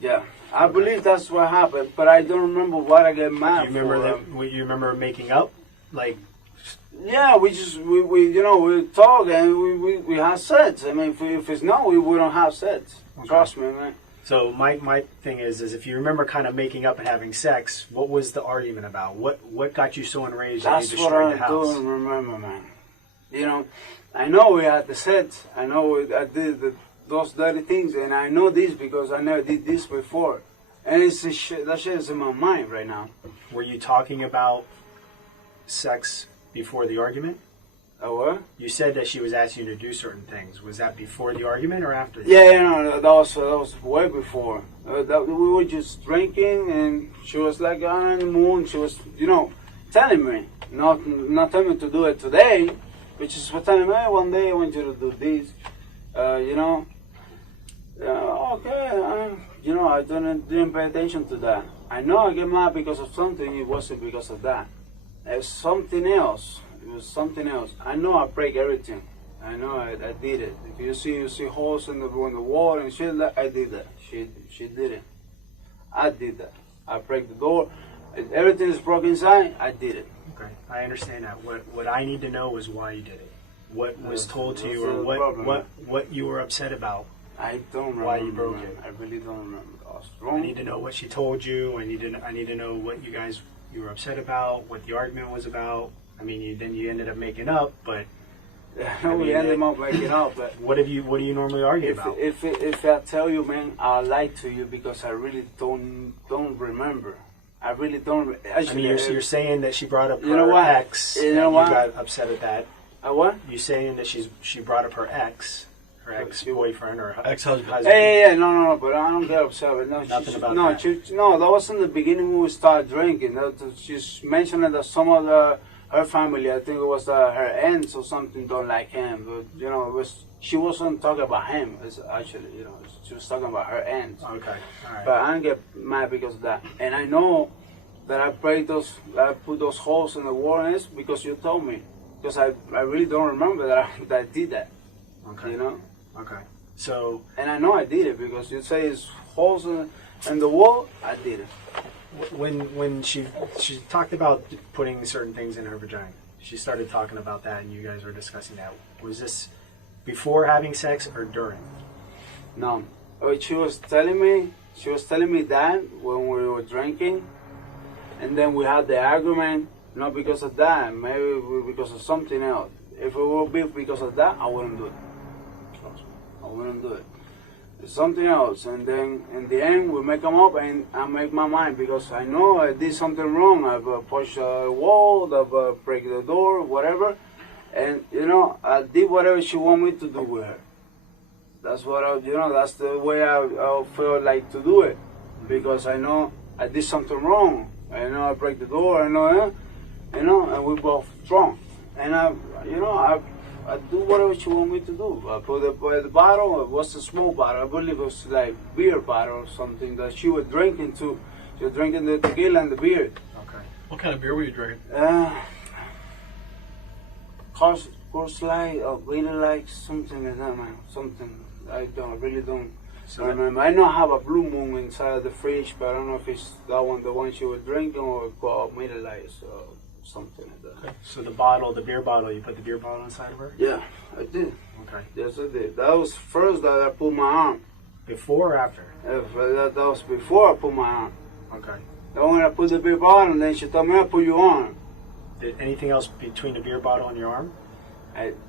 Yeah, I believe that's what happened, but I don't remember what I get mad You remember for. you remember making up, like Yeah, we talk and we have sex. I mean, if it's no, we don't have sex. Okay. Trust me, man. so. My thing is if you remember kind of making up and having sex, what was the argument about? What got you so enraged that That's you what destroyed I the house? don't remember, man. You know, I know we had the sex. I know I did those dirty things, and I know this because I never did this before. And it's that shit is in my mind right now. Were you talking about sex before the argument? What? You said that she was asking you to do certain things. Was that before the argument or after? Yeah, no, that was way before. We were just drinking, and she was like on the moon. She was, telling me, not telling me to do it today, which is what telling me, hey, one day I want you to do this, okay, I didn't pay attention to that. I know I get mad because of something. It wasn't because of that. It's something else. It was something else. I know I break everything. I know I did it. If you see holes in the wall and shit, I did that. She did it. I did that. I break the door. If everything is broken inside, I did it. Okay, I understand that. What I need to know is why you did it. What was told to you, that's or the problem. what you were upset about. I don't remember. Why you broke man. it. I really don't remember. I was I wrong. need to know what she told you. I need to know what you were upset about, what the argument was about. I mean, you ended up making up, but We ended up making up. But what do you normally argue about? if I tell you, man, I lie to you because I really don't remember. I really don't. Actually, I mean, you're saying that she brought up her You know what? ex. You and know what? You got upset at that. What? You saying that she brought up her ex-boyfriend or Ex-husband. Yeah, no, but I don't get upset. But no, Nothing about no, that. No, that was in the beginning when we started drinking. She's mentioning that some of her family, I think it was her aunts or something, don't like him. But she wasn't talking about him. It's actually, she was talking about her aunts. Okay, all right. But I don't get mad because of that. And I know that I put those holes in the wall, and it's because you told me. Because I really don't remember that I did that. Okay. Okay. So And I know I did it because you say it's holes in the wall. I did it. when she talked about putting certain things in her vagina, she started talking about that, and you guys were discussing that. Was this before having sex or during? No, she was telling me that when we were drinking, and then we had the argument. Not because of that, maybe because of something else. If it would be because of that, I wouldn't do it. Trust me, I wouldn't do it. It's something else, and then in the end we make them up, and I make my mind because I know I did something wrong. I've pushed a wall, I've break the door, whatever, and I did whatever she wanted me to do with her. That's what that's the way I feel like to do it, because I know I did something wrong. I know I break the door. I know, and we both drunk, and I do whatever she want me to do. I put the bottle. It was a small bottle. I believe it was like beer bottle or something that she was drinking too. She was drinking the tequila and the beer. Okay. What kind of beer were you drinking? Course Light or really like something like that, man. Something I really don't. So I remember. I know I have a Blue Moon inside the fridge, but I don't know if it's that one, the one she was drinking, or called Middle Ice or something like that. So the bottle, the beer bottle, you put the beer bottle inside of her? Yeah, I did. Okay. Yes, I did. That was first that I put my arm. Before or after? That was before I put my arm. Okay. Then when I put the beer bottle, and then she told me I put your arm. Did anything else between the beer bottle and your arm?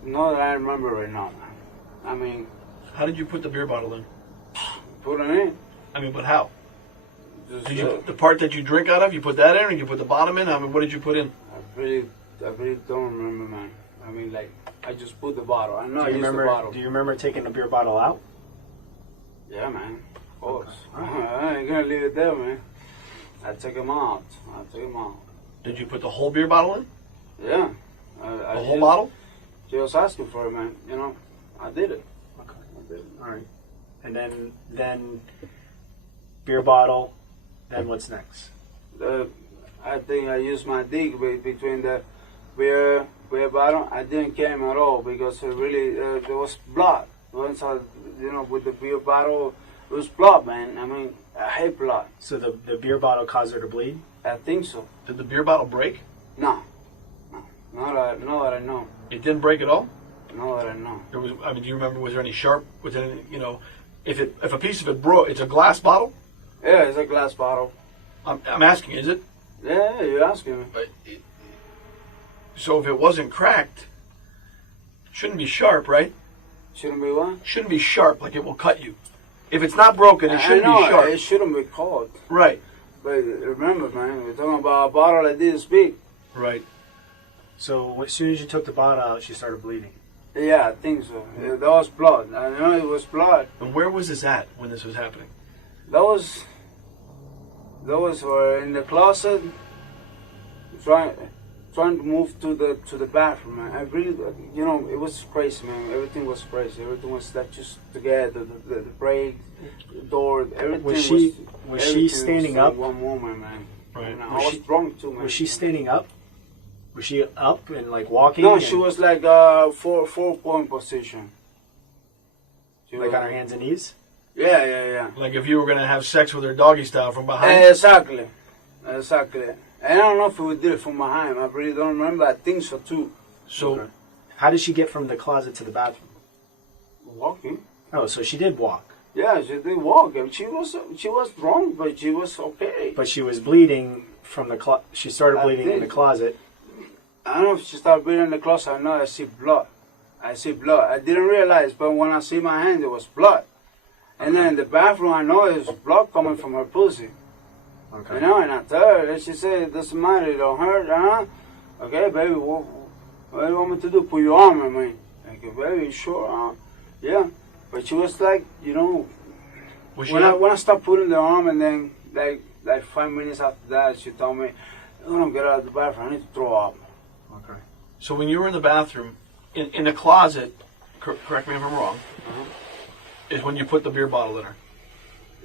Not that I remember right now, man. I mean, How did you put the beer bottle in? put it in. I mean, but how? Just, Did you the part that you drink out of? You put that in, or you put the bottom in? I mean, what did you put in? I really don't remember, man. I mean, like, I just put the bottle. I know I Do you used remember? the bottle. Do you remember taking the beer bottle out? Yeah, man. Of course. Okay. I ain't gonna leave it there, man. I took him out. Did you put the whole beer bottle in? Yeah. The whole bottle? She was asking for it, man. You know, I did it. Okay. I did it. All right. And then beer bottle. Then what's next? I think I used my dick between the beer bottle. I didn't came at all because it really there was blood. Once I, with the beer bottle, it was blood, man. I mean, I hate blood. So the beer bottle caused her to bleed? I think so. Did the beer bottle break? No. Not that I know. It didn't break at all? Not that I know. There was. I mean, do you remember? Was there any sharp? Was there any? If a piece of it broke, it's a glass bottle. Yeah, it's a glass bottle. I'm asking, is it? Yeah, you're asking me. So if it wasn't cracked, it shouldn't be sharp, right? Shouldn't be what? Shouldn't be sharp, like it will cut you. If it's not broken, it shouldn't be sharp. It shouldn't be cold. Right. But remember, man, we're talking about a bottle that didn't speak. Right. So as soon as you took the bottle out, she started bleeding. Yeah, I think so. Yeah, that was blood. I know it was blood. And where was this at when this was happening? That was in the closet, trying to move to the bathroom, man. I really, it was crazy, man. Everything was crazy. Everything was like just together. The brake, the door, everything Was she standing was up? One moment, man. Right. I was drunk too, man. Was she standing up? Was she up and like walking? No, she was like 4-point position. She like was, on her hands and knees. Yeah. Like if you were going to have sex with her doggy style from behind? Exactly. And I don't know if we did it from behind. I really don't remember. I think so too. So, Okay. How did she get from the closet to the bathroom? Walking. Oh, so she did walk. Yeah, she did walk. She was drunk, but she was okay. But she was bleeding from the she started I bleeding in think. the closet. I don't know if she started bleeding in the closet. I know I see blood. I didn't realize, but when I see my hand, it was blood. And then in the bathroom, I know there's blood coming from her pussy. Okay. And I tell her, and she said, it doesn't matter, it don't hurt, Okay, baby, what do you want me to do? Put your arm in me. Like, baby, sure, yeah. But she was like, was she when I stopped putting the arm, and then like 5 minutes after that, she told me, I'm gonna get out of the bathroom, I need to throw up. Okay. So when you were in the bathroom, in the closet, correct me if I'm wrong, is when you put the beer bottle in her.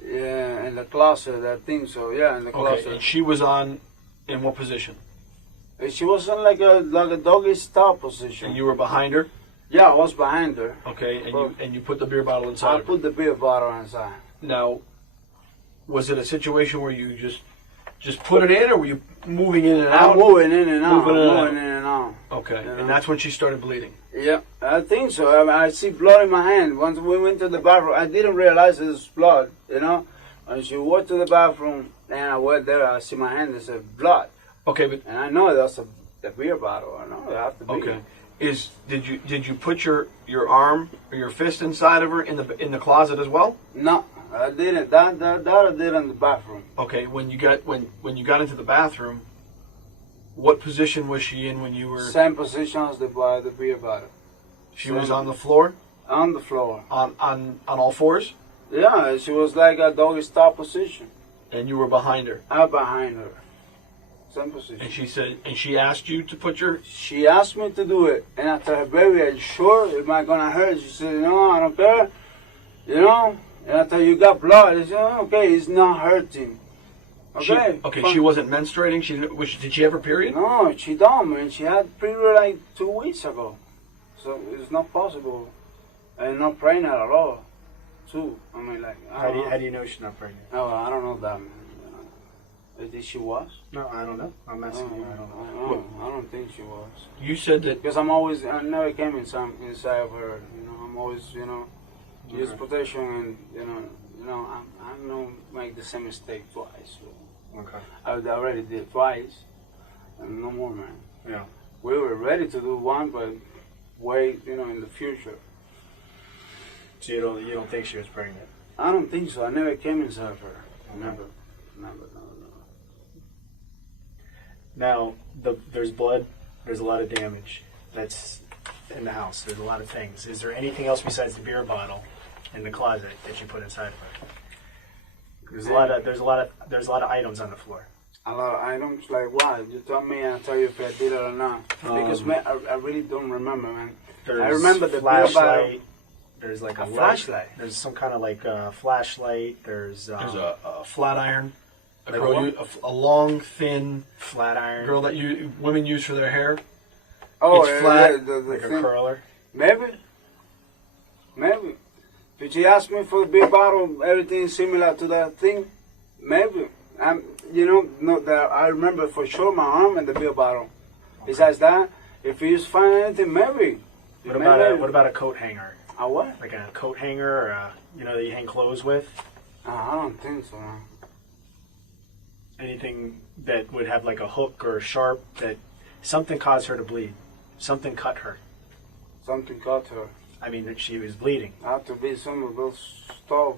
Yeah, in the closet, I think so. Yeah, in the closet. Okay, and she was in what position? And she was in like a doggy style position. And you were behind her? Yeah, I was behind her. Okay, and you put the beer bottle inside I of her. put the beer bottle inside. Now, was it a situation where you just put it in, or were you moving in and out? I'm moving in and out. Moving in and out. Okay, You know? and that's when she started bleeding. Yeah, I think so. I see blood in my hand. Once we went to the bathroom, I didn't realize it was blood, When she went to the bathroom, and I went there, I see my hand, it said blood. Okay, but And I know that's the beer bottle. I know it have to be. okay, did you put your arm or your fist inside of her in the closet as well? No, I didn't. That I did in the bathroom. Okay, when you got into the bathroom, what position was she in when you were? Same position as the beer bottle. She was on the floor, On the floor. on all fours, Yeah, she was like a doggy style position. and you were behind her. I'm behind her. Same position. And she asked you to put your. She asked me to do it, and I told her, baby, are you sure? Am I gonna hurt? She said, no, I don't care. And I told her, you got blood. I said, oh, okay, it's not hurting. Okay. She wasn't menstruating. Did she have her period? No, she don't, man. She had period like 2 weeks ago. So it's not possible. And not pregnant at all. too. I mean, like, How do you know she's not pregnant? No, I don't know that. Did she was? No, I don't know. I'm asking you. I don't know. I don't think she was. You said that. Because I never came inside of her. You know, I'm always, you know, use protection, and I don't make the same mistake twice. So Okay. I already did twice, and no more, man. Yeah. We were ready to do one, but wait, in the future. So you don't think she was pregnant? I don't think so. I never came inside of her. Never. No. Now, there's blood. There's a lot of damage that's in the house. There's a lot of things. Is there anything else besides the beer bottle in the closet that you put inside of her? There's a lot of items on the floor. A lot of items, like what? You tell me, and I'll tell you if I did it or not. Because man, I really don't remember, man. I remember the flashlight. There's like a flashlight. There's some kind of like flashlight. There's a flat iron. Like a long, thin flat iron. Girl that women use for their hair. Oh, it's flat, yeah, the like thing. a curler. Maybe. Did you ask me for the beer bottle? Everything similar to that thing? Maybe. That I remember for sure my arm and the beer bottle. Okay. Besides that, if you find anything, maybe. What about a coat hanger? A what? Like a coat hanger, or that you hang clothes with? I don't think so, man. Anything that would have like a hook or a sharp, that something caused her to bleed. Something cut her. Something cut her. I mean, that she was bleeding. Have to be some of those stuff.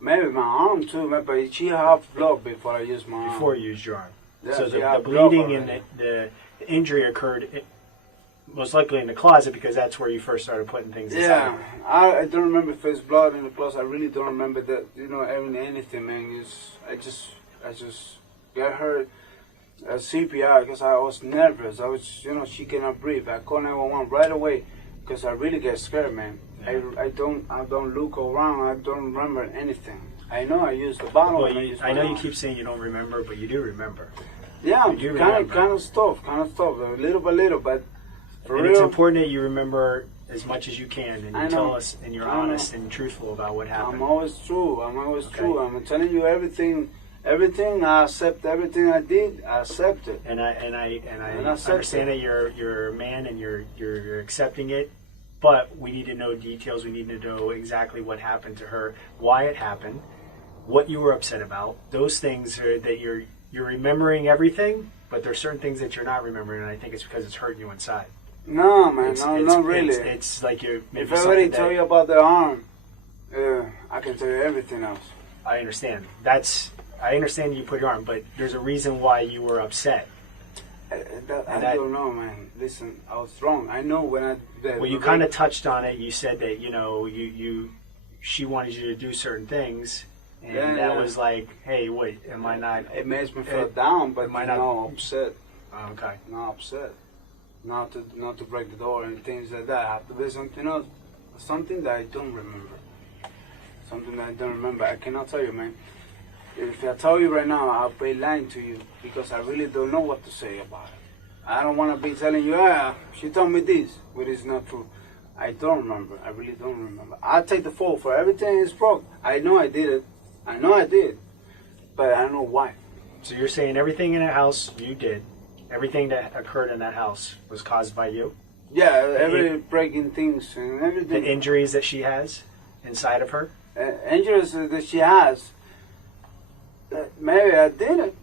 Maybe my arm too, but she had blood before I used my arm. Before you used your arm. Yeah, so the bleeding and the injury occurred most likely in the closet, because that's where you first started putting things inside. Yeah, I don't remember if there's blood in the closet. I really don't remember that. Anything, man. I just got her CPR because I was nervous. I was, she cannot breathe. I called 911 right away because I really get scared, man. Yeah. I don't look around. I don't remember anything. I know I used the bottle. Well, I know you keep saying you don't remember, but you do remember. Yeah, kind of stuff, a little by little, but for real. It's important that you remember as much as you can, and you tell us, and you're honest and truthful about what happened. I'm always true. True. I'm telling you everything. Everything I accept. Everything I did, I accept it. And I understand that you're a man and you're accepting it. But we need to know details. We need to know exactly what happened to her, why it happened, what you were upset about. Those things are that you're remembering everything, but there's certain things that you're not remembering, and I think it's because it's hurting you inside. No, man, not really. It's like you're. If I already tell you about the arm, I can tell you everything else. I understand. I understand you put your arm, but there's a reason why you were upset. I don't know, man. Listen, I was wrong. I know when I. Well, you kind of touched on it. You said that she wanted you to do certain things, and that was like, hey, wait, am I not? It makes me feel down, but am I not upset? Okay. Not upset. Not to break the door and things like that. I have to be something else, something that I don't remember. Something that I don't remember. I cannot tell you, man. If I tell you right now, I'll be lying to you because I really don't know what to say about it. I don't want to be telling you, she told me this, but it's not true. I don't remember. I really don't remember. I take the fault for everything is broke. I know I did it. I know I did. But I don't know why. So you're saying everything in that house you did, everything that occurred in that house was caused by you? Yeah, every breaking things and everything. The injuries that she has inside of her? Injuries that she has. Maybe I did it,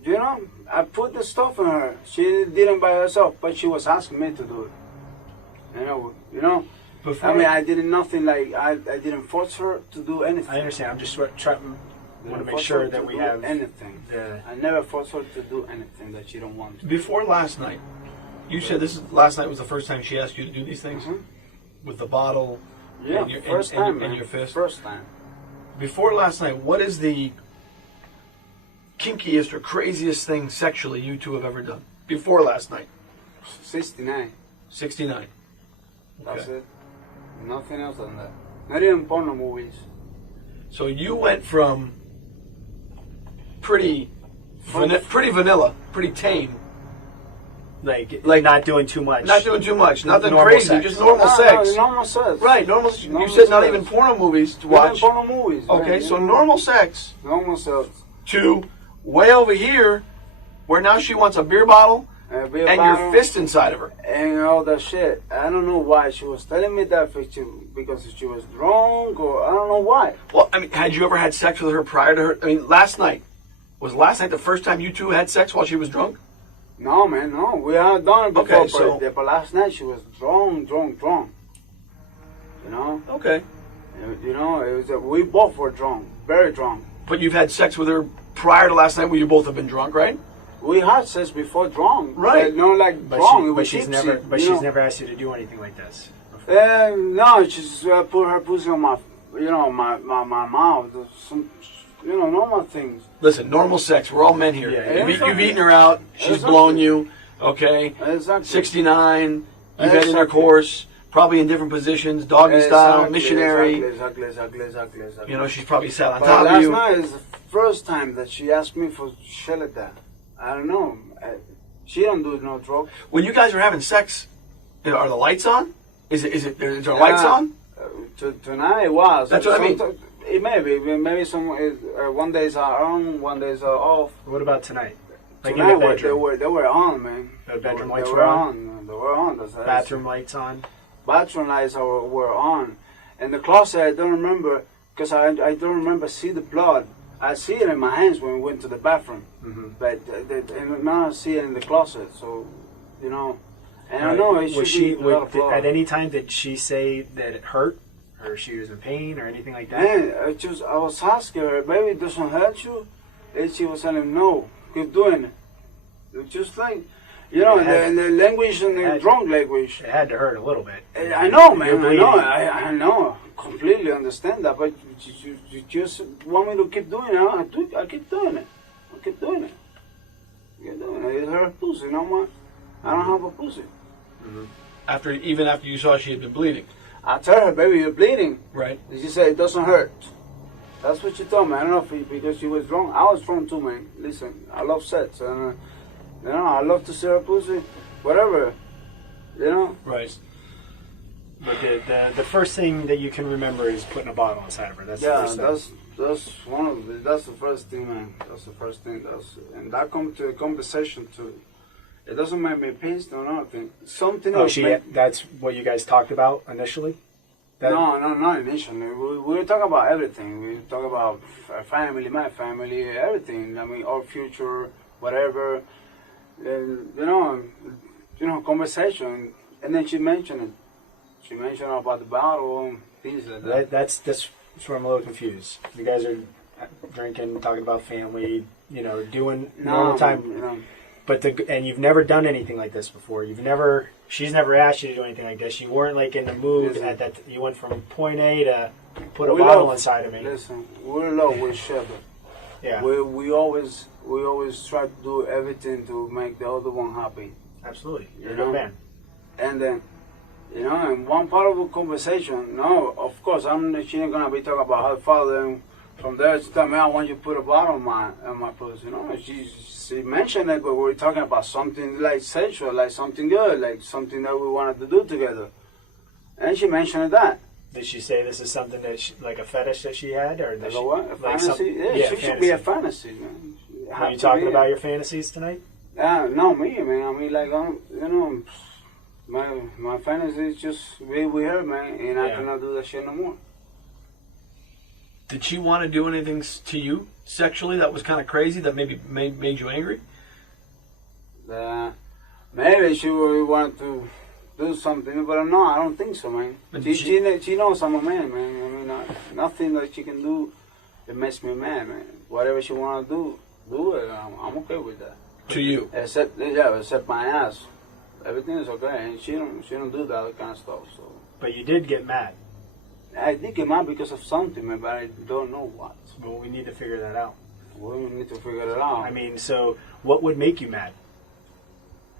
I put the stuff on her. She didn't by herself, but she was asking me to do it. I did nothing like, I didn't force her to do anything. I understand. I'm just trying to make sure that we have anything. I never forced her to do anything that she don't want to. Before last night, you said last night was the first time she asked you to do these things? Mm-hmm. With the bottle and your fist? First time. Before last night, what is the kinkiest or craziest thing sexually you two have ever done? Before last night? 69. 69. That's it. Nothing else than that. Not even porno movies. So you went from pretty vanilla, pretty tame, Like Like- not doing too much. Not doing too much, nothing Normal crazy, sex. just normal No, sex. normal sex. Right, normal. You Normal said not sex. even porno movies to Even watch. porno movies. Okay, man, so you know? normal sex Normal sex. to way over here, where now she wants a beer bottle Beer and bottle your fist inside of her. and all that shit. I don't know why she was telling me that because she was drunk or I don't know why. Well, I mean, had you ever had sex with her prior to her? I mean, last night was last night the first time you two had sex while she was drunk? No, man, no. We had done it before, Okay, so- but last night she was drunk. You know, Okay, you know, it was we both were drunk, very drunk. but you've had sex with her prior to last night, where you both have been drunk, right? We had sex before drunk, Right. But not like But, drunk. she, it but was she's tipsy, never. But you she's know? never asked you to do anything like this. No, she just put her pussy on my, you know, my mouth. Some, you know, normal things. Listen, normal sex. We're all men here. Yeah, You've eaten her out. She's Exactly. blown you. Okay. Exactly. 69. You've had Exactly. intercourse. Probably in different positions. Doggy style, missionary. Exactly. You know, she's probably sat on But top of last you. night is the first time that she asked me for shit like that. I don't know. She don't do no drugs. When you guys are having sex, are the lights on? Is there lights on? Tonight it was. That's what I mean. It maybe some one days are on, one days are off. What about tonight? Like Tonight in the bedroom. they were on, man. The bedroom They lights were were on? on. They were on. That's Bathroom lights on. Bathroom lights were on. And the closet, I don't remember, because I don't remember see the blood. I see it in my hands when we went to the bathroom. Mm-hmm. But and now I see it in the closet. So, you know, and I Right. know it Was should she be a lot of blood. at any time did she say that it hurt, or she was in pain, or anything like that? Man, I was asking her, baby, it doesn't hurt you? And she was telling no, keep doing it. Just like, you know, the language and the drunk language. It had to hurt a little bit. I know, You're man. I bleeding. know. I know. Completely understand that. But you just want me to keep doing it. I keep doing it. I keep doing it. Keep doing it. It's her pussy, no more. I don't have a pussy. Even after you saw she had been bleeding. I tell her, baby, you're bleeding. Right. And she said, it doesn't hurt. That's what she told me. I don't know if because she was drunk. I was drunk too, man. Listen, I love sex. And, you know, I love to see her pussy. Whatever. You know? Right. But the first thing that you can remember is putting a bottle inside of her. That's the Yeah, first thing. that's one of the, that's the first thing, man. That's the first thing. And that comes to a conversation too. It doesn't make me pissed or nothing. Something Oh, else. that's what you guys talked about initially? No, not initially. We talk about everything. We talk about our family, my family, everything. I mean, our future, whatever. And, you know, conversation. And then she mentioned it. She mentioned about the bottle and things like that. That's where I'm a little confused. You guys are drinking, talking about family, you know, doing normal time. You know, But and you've never done anything like this before. She's never asked you to do anything like this. You weren't like in the mood Listen. at that. You went from point A to put a we bottle love- inside of me. Listen, we're in love with each other. Yeah, We always try to do everything to make the other one happy. absolutely. You're You a good know? man. And then, you know, in one part of the conversation, no, of course, she ain't gonna be talking about her father. And from there, she told me, I want you to put a bottle on my pussy. You know, she mentioned it, but we were talking about something like sexual, like something good, like something that we wanted to do together. And she mentioned that. Did she say this is something that like a fetish that she had, or Like she, a what? A like fantasy? Yeah, she should be a fantasy. fantasy, man. Are you talking about your fantasies tonight? No, me, man. I mean, like, you know, my fantasy is just be with her, man, and I Yeah. cannot do that shit no more. Did she want to do anything to you sexually that was kind of crazy that maybe made you angry? Maybe she would want to do something, but no, I don't think so, man. But She knows I'm a man, man. I mean, nothing that she can do that makes me mad, man. Whatever she want to do it. I'm okay with that. To you? Except my ass. Everything is okay, and she don't do that kind of stuff. So But you did get mad. I did get mad because of something, man, but I don't know what. Well, we need to figure that out. We need to figure it out. I mean, so what would make you mad?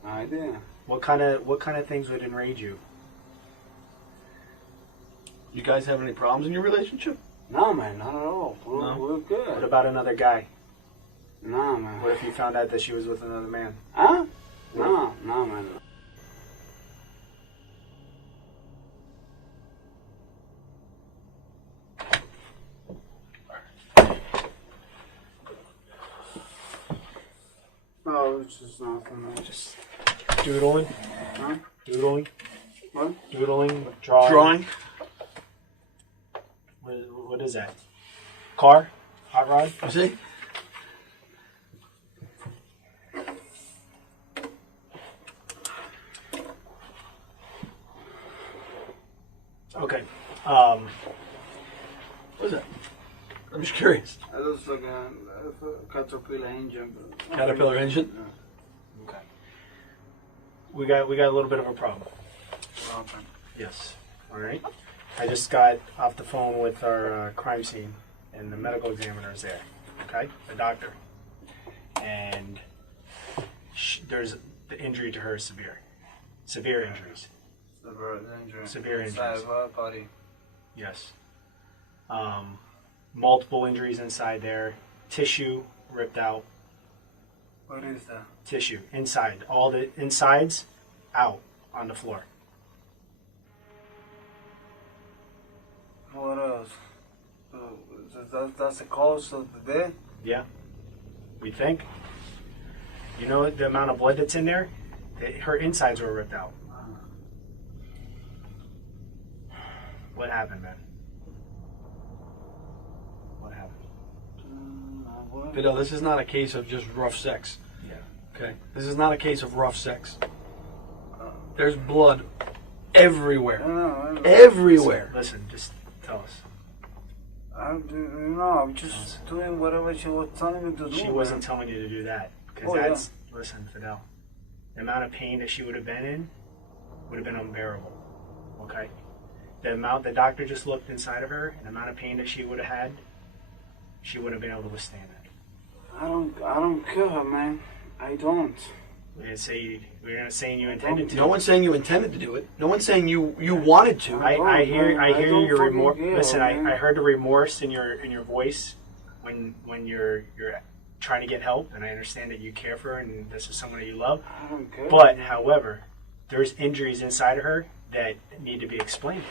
No idea. What kind of things would enrage you? You guys have any problems in your relationship? No, man, not at all. No? We're good. What about another guy? No, man. What if you found out that she was with another man? Huh? No, man. No, it's just nothing. Man. Just doodling. Huh? Doodling. What? Doodling. Drawing. Drawing. What is that? Car? Hot rod? You see? Okay. What is that? I'm just curious. It looks like a caterpillar engine. Caterpillar engine? Yeah. Okay. We got a little bit of a problem. Okay. Yes. All right. I just got off the phone with our crime scene, and the medical examiner is there. Okay, the doctor, and there's the injury to her is severe injuries. Severe injuries. Inside her body. Yes. Multiple injuries inside there. Tissue ripped out. What is that? Tissue inside. All the insides out on the floor. What else? That's the cause of the death? Yeah. We think. You know the amount of blood that's in there? Her insides were ripped out. What happened, man? What happened? Fidel, this is not a case of just rough sex. Yeah. Okay? This is not a case of rough sex. There's blood everywhere. No. Everywhere. Listen, just tell us. I'm just doing whatever she was telling me to do. She wasn't telling you to do that. Because that's, listen, Fidel, the amount of pain that she would have been in would have been unbearable. Okay? The doctor just looked inside of her, and the amount of pain that she would have had, she wouldn't have been able to withstand it. I don't kill her, man. I don't. We're not saying you intended to. No one's saying you intended to do it. No one's saying you wanted to. I hear your remorse. Kill, listen, man. I heard the remorse in your voice when you're trying to get help, and I understand that you care for her and this is someone that you love. I don't care. But however, there's injuries inside of her that need to be explained.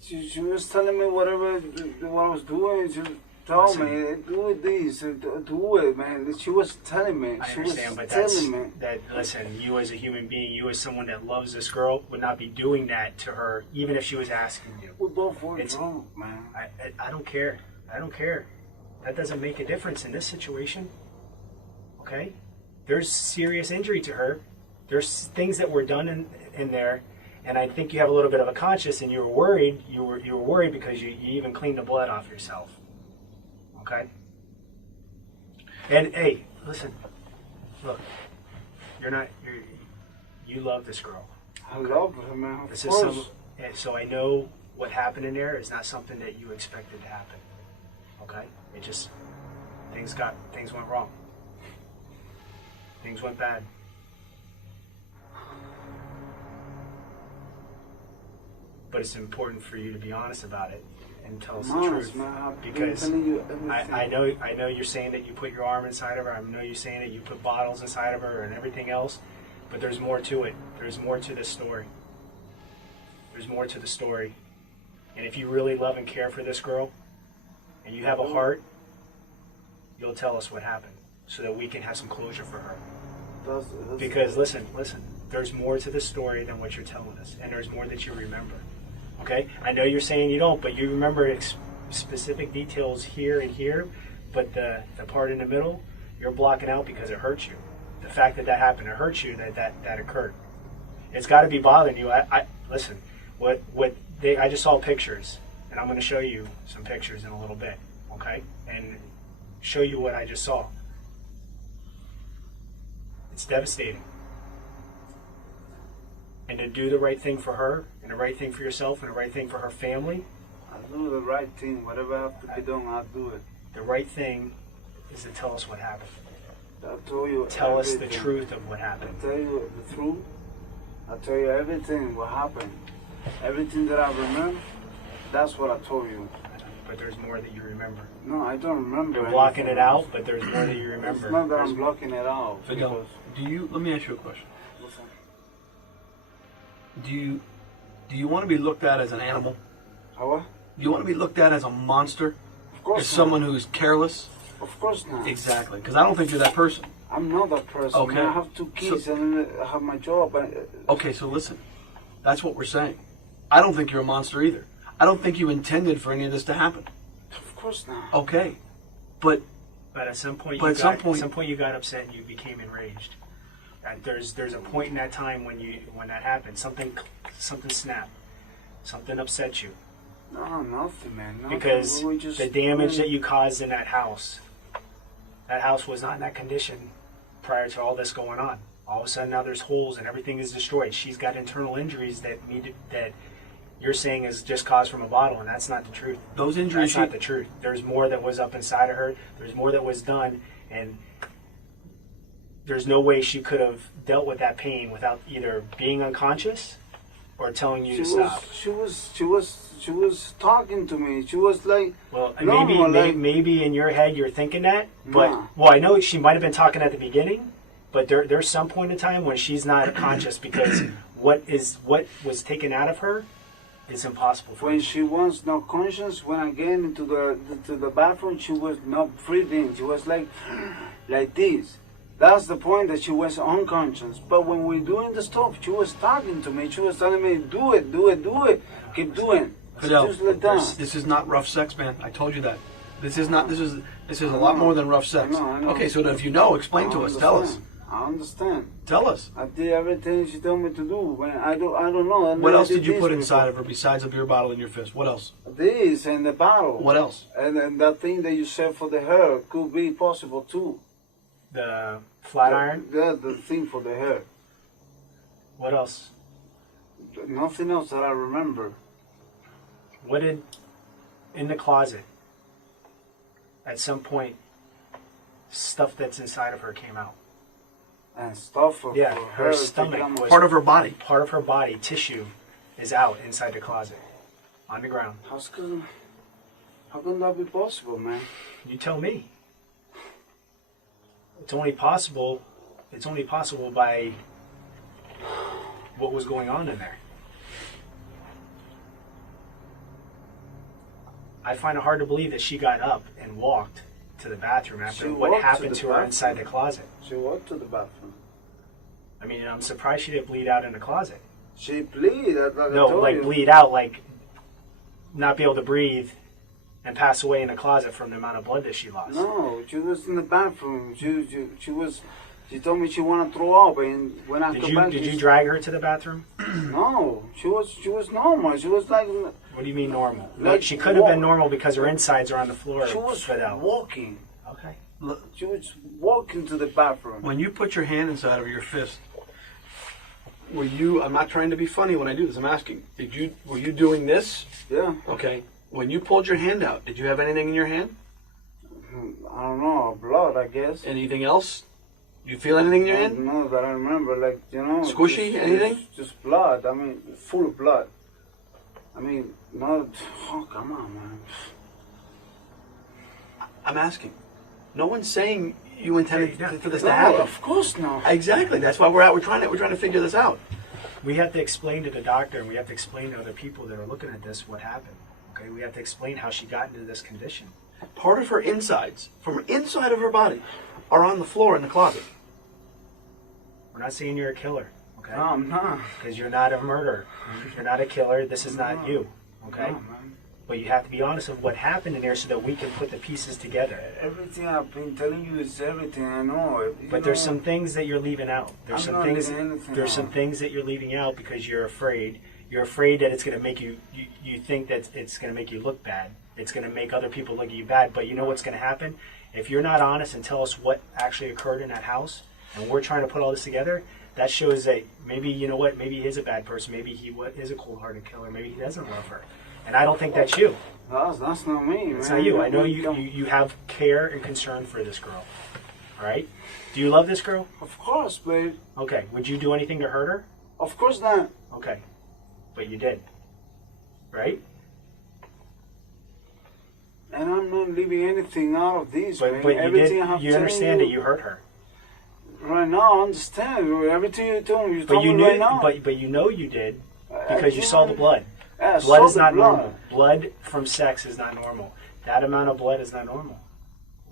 She was telling me what I was doing. She told me, do this, do it, man. She was telling me. I She understand, was but telling me. listen, you as a human being, you as someone that loves this girl, would not be doing that to her, even if she was asking you. We both were drunk, man. I don't care. I don't care. That doesn't make a difference in this situation. Okay? There's serious injury to her. There's things that were done in there, and I think you have a little bit of a conscience, and you were worried. You were worried because you even cleaned the blood off yourself. Okay? And hey, listen. Look, you love this girl. I love her, man. Of This course. is so I know what happened in there is not something that you expected to happen. Okay? It just things went wrong. Things went bad. But it's important for you to be honest about it and tell us the truth. Man, Because telling you everything. I know you're saying that you put your arm inside of her. I know you're saying that you put bottles inside of her and everything else. But there's more to it. There's more to this story. There's more to the story. And if you really love and care for this girl, and you have a heart, you'll tell us what happened so that we can have some closure for her. Because listen, there's more to the story than what you're telling us, and there's more that you remember. Okay? I know you're saying you don't, but you remember specific details here and here, but the part in the middle, you're blocking out because it hurts you. The fact that happened, it hurts you that occurred. It's got to be bothering you. Listen, I just saw pictures, and I'm going to show you some pictures in a little bit, okay? And show you what I just saw. It's devastating. And to do the right thing for her, and the right thing for yourself, and the right thing for her family. I'll do the right thing. Whatever have to be done, I'll do it. The right thing is to tell us what happened. I'll tell you Tell us everything. the truth of what happened. I'll tell you the truth. I'll tell you everything what happened. Everything that I remember, that's what I told you. But there's more that you remember. No, I don't remember. You're blocking it anything out, else. but there's more that you remember. It's not that I'm blocking it out. Fidel, Let me ask you a question. Do you want to be looked at as an animal? How? Do you want to be looked at as a monster? Of course As someone who's careless? Of course not. Exactly, because I don't think you're that person. I'm not that person. Okay. I have 2 kids and I have my job. Okay, so listen. That's what we're saying. I don't think you're a monster either. I don't think you intended for any of this to happen. Of course not. Okay, but at some point, But you at some point- you got upset and you became enraged. And there's a point in that time when that happened. Something snapped. Something upset you. No, nothing, man. Nothing. Because We just, the damage that you caused in that house was not in that condition prior to all this going on. All of a sudden now there's holes and everything is destroyed. She's got internal injuries that you're saying is just caused from a bottle, and that's not the truth. those injuries, That's not the truth. There's more that was up inside of her. There's more that was done, and there's no way she could have dealt with that pain without either being unconscious or telling you to stop. She was talking to me. She was like, Well, normal, maybe in your head you're thinking that, but Nah. well, I know she might have been talking at the beginning, but there's some point in time when she's not conscious because what was taken out of her is impossible for when you. she was not conscious, when I get into the bathroom, she was not breathing. She was like this. That's the point that she was unconscious. But when we're doing the stuff, she was talking to me. She was telling me, do it, keep doing. Fidel, Just like that. this is not rough sex, man. I told you that. This is not. This is a lot more than rough sex. I know. Okay, so if you know, explain to us. Tell us. I understand. Tell us. I did everything she told me to do. When I don't know. I What never else did you this put inside before. of her besides a beer bottle in your fist? What else? This and the bottle. What else? And that thing that you said for the hair could be possible too. The flat iron. Yeah, the thing for the hair. What else? Nothing else that I remember. What did in the closet? At some point, stuff that's inside of her came out. And stuff for Yeah, for her to stomach come- was Part of her body. part of her body tissue is out inside the closet, on the ground. How can that be possible, man? You tell me. It's only possible by what was going on in there. I find it hard to believe that she got up and walked to the bathroom after She what walked to happened the to her bathroom. inside the closet. She walked to the bathroom. I mean, I'm surprised she didn't bleed out in the closet. She bleed. Like I No, told like you. bleed out, like not be able to breathe and pass away in the closet from the amount of blood that she lost. No, she was in the bathroom. She was. She told me she wanted to throw up, and when I come back, Did you drag her to the bathroom? No, she was normal. She was like. What do you mean normal? Like She could have been walk. normal because her insides are on the floor. She was Fidel. walking. Okay. She was walking to the bathroom. When you put your hand inside of your fist, were you? I'm not trying to be funny when I do this. I'm asking. Were you doing this? Yeah. Okay. When you pulled your hand out, did you have anything in your hand? I don't know, blood, I guess. Anything else? You feel anything in your hand? No, that I remember, like, Squishy, anything? Just blood. I mean, full of blood. I mean, no, oh, come on, man. I'm asking. No one's saying you intended for this to No, happen. of course not. Exactly. That's why we're trying to figure this out. We have to explain to the doctor and we have to explain to other people that are looking at this what happened. Okay, we have to explain how she got into this condition. Part of her insides, from inside of her body, are on the floor in the closet. We're not saying you're a killer, okay? No, I'm not. Because you're not a murderer. You're not a killer. This is not you, okay? No, man. But you have to be honest of what happened in there so that we can put the pieces together. Everything I've been telling you is everything I know. But there's some things that you're leaving out. There's I'm some not things. leaving anything There's out. some things that you're leaving out because you're afraid. You're afraid that it's going to make you. You think that it's going to make you look bad. It's going to make other people look at you bad. But you know what's going to happen? If you're not honest and tell us what actually occurred in that house, and we're trying to put all this together, that shows that maybe, you know what? Maybe he is a bad person. Maybe he is a cold-hearted killer. Maybe he doesn't love her. And I don't think that's you. That's not me, man. It's not you. I know you have care and concern for this girl. All right? Do you love this girl? Of course, babe. Okay. Would you do anything to hurt her? Of course not. Okay. But you did. Right? And I'm not leaving anything out of this, man. But you Everything did. I have You telling understand that you hurt her. Right now, I understand. Everything you told me, you But told you me knew, right now. but you know you did I because you saw the blood. Yeah, I Blood saw is the not blood. normal. Blood from sex is not normal. That amount of blood is not normal.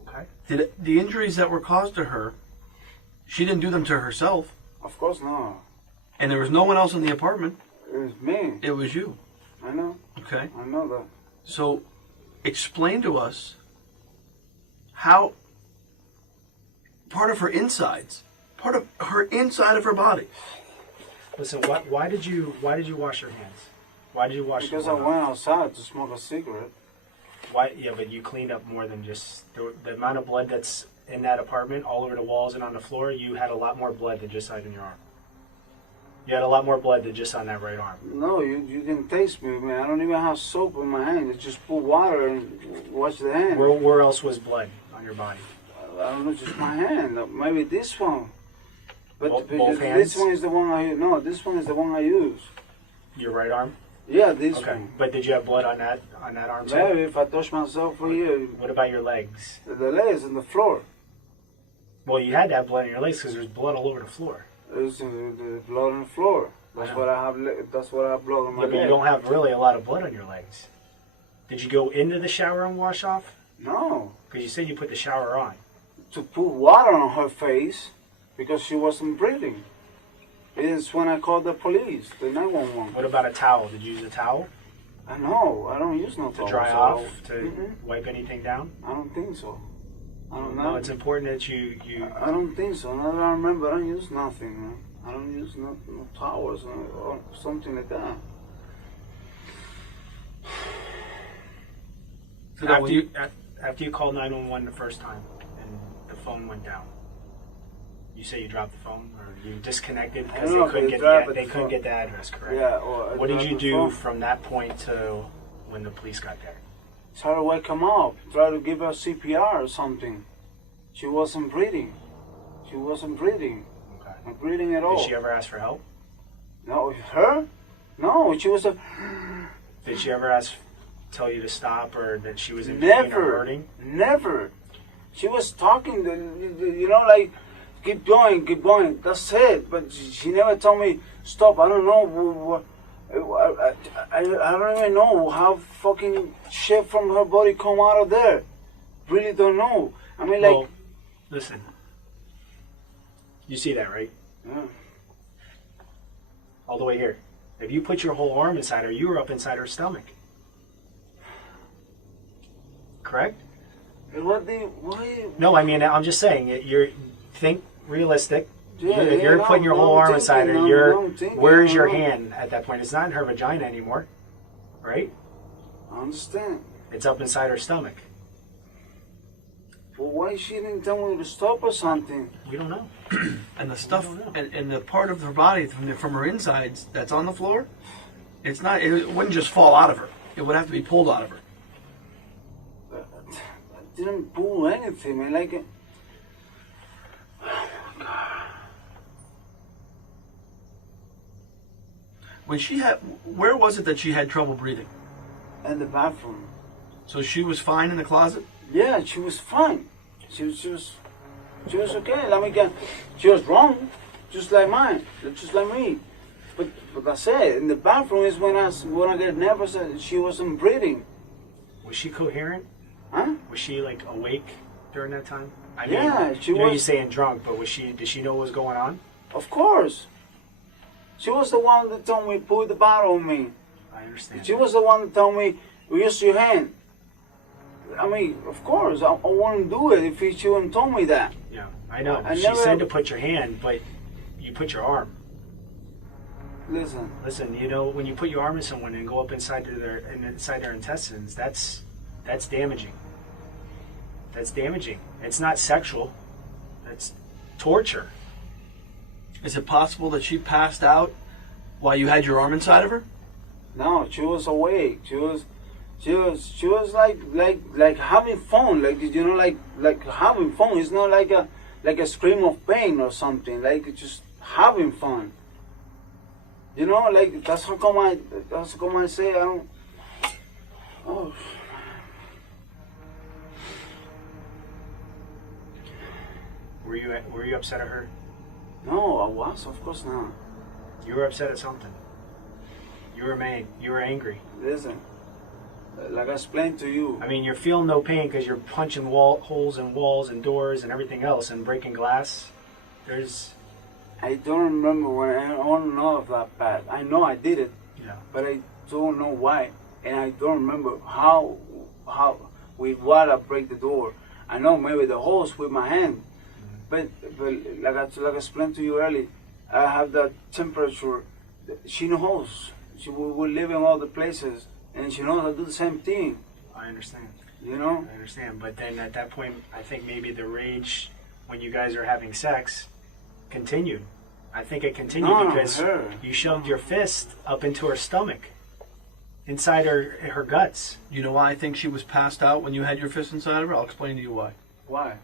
Okay. The injuries that were caused to her, she didn't do them to herself, Of course not. and there was no one else in the apartment. It was me. It was you. I know. Okay. I know that. So, explain to us how part of her insides, part of her inside of her body. Listen, why did you wash your hands? Why did you wash Because I your hands? went outside to smoke a cigarette. Why? Yeah, but you cleaned up more than just the amount of blood that's in that apartment, all over the walls and on the floor. You had a lot more blood than just on your arm. You had a lot more blood than just on that right arm. No, you can taste me, man. I don't even have soap in my hand. Just put water and wash the hand. Where else was blood on your body? I don't know, just my hand. Maybe this one. But Both because hands? this one is the one I use. No, this one is the one I use. Your right arm? Yeah, this Okay. one. But did you have blood on that arm too? Maybe if I touch myself for here, What about your legs? the legs on the floor. Well, you had to have blood on your legs because there's blood all over the floor. There's the blood on the floor. That's Wow. what I have. That's what I have blood on my Yeah, but you leg. don't have really a lot of blood on your legs. Did you go into the shower and wash off? No, Because you said you put the shower on. to put water on her face because she wasn't breathing. It's when I called the police, the 911. What about a towel? Did you use a towel I know. I don't use no to towel, dry so- off, to Mm-mm. wipe anything down? I don't think so. I don't No, know. it's important that you I don't think so. Now that I remember, I don't use nothing, man. I don't use no towels or something like that. So that when after you called 911 the first time and the phone went down. You say you dropped the phone or you disconnected I because don't they know if couldn't they get dropped they the couldn't phone. get the address correct. Yeah. Or What did you the do phone. from that point to when the police got there? Try to wake him up. Try to give her CPR or something. She wasn't breathing. She wasn't breathing. Okay. Not breathing at all. Did she ever ask for help? No, her? No, she was a. Did she ever tell you to stop or that she was in pain or Never. hurting? Never. She was talking, you know, like, keep going, keep going. That's it. But she never told me, stop. I don't know. I don't even know how fucking shit from her body come out of there. Really don't know. I mean, like. Well, listen. You see that, right? Yeah. All the way here. If you put your whole arm inside her, you were up inside her stomach. Correct? Why? No, I mean, I'm just saying, think realistic. Yeah, If you're yeah, putting your whole I'm arm inside her, thinking, I'm thinking, where's your I know. hand at that point? It's not in her vagina anymore, right? I understand. It's up inside her stomach. But why she didn't tell me to stop or something? We don't know. and the stuff don't know. and the part of her body from her insides that's on the floor, it wouldn't just fall out of her. It would have to be pulled out of her. I didn't pull anything, man. Like. When where was it that she had trouble breathing? In the bathroom. So she was fine in the closet? Yeah, she was fine. She was okay. Let me get. She was wrong, just like mine, just like me. But that's it. In the bathroom is when I get nervous. She wasn't breathing. Was she coherent? Huh? Was she like awake during that time? I Yeah, mean, she you know, was- you're saying drunk, but did she know what was going on? Of course. She was the one that told me put the bottle on me. I understand. She was the one that told me use your hand. I mean, of course, I wouldn't do it if she wouldn't told me that. Yeah, I know. I She never- said to put your hand, but you put your arm. Listen, Listen, you know, when you put your arm in someone and go up inside their intestines, that's damaging. That's damaging. It's not sexual. That's torture. Is it possible that she passed out while you had your arm inside of her? no, she was awake. She was like having fun. Like, you know, like having fun. It's not like a scream of pain or something. Like just having fun. You know, like that's how come I say I don't. Oh. Were you upset at her No, I was, of course not. You were upset at something. You were mad. You were angry. Listen, like I explained to you. I mean, you're feeling no pain because you're punching holes in walls and doors and everything else and breaking glass. I don't remember when I don't know of that bad. I know I did it, Yeah. but I don't know why, and I don't remember how with what I break the door. I know maybe the holes with my hand, but like I explained to you earlier, I have that temperature. She knows. We live in all the places, and she knows I do the same thing. I understand. You know. I understand. But then at that point, I think maybe the rage when you guys are having sex continued. I think it continued No, because her. you shoved your fist up into her stomach, inside her guts. You know why I think she was passed out when you had your fist inside of her? I'll explain to you why. Why?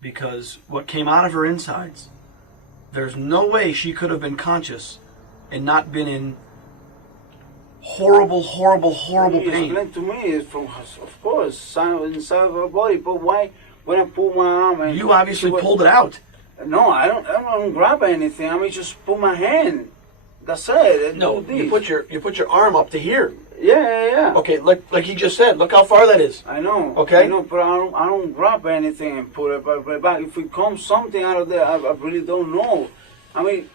Because what came out of her insides, there's no way she could have been conscious and not been in horrible, horrible, horrible pain. Explain to me is from, of course, inside of her body. But why? When I pull my arm and You obviously pulled it out. No, I don't grab anything. I mean, just put my hand. That's it. And No, do you this. put your arm up to here. Yeah. Okay, like he just said. Look how far that is. I know. Okay. I know, but I don't grab anything and put it back. If it comes something out of there, I really don't know. I mean,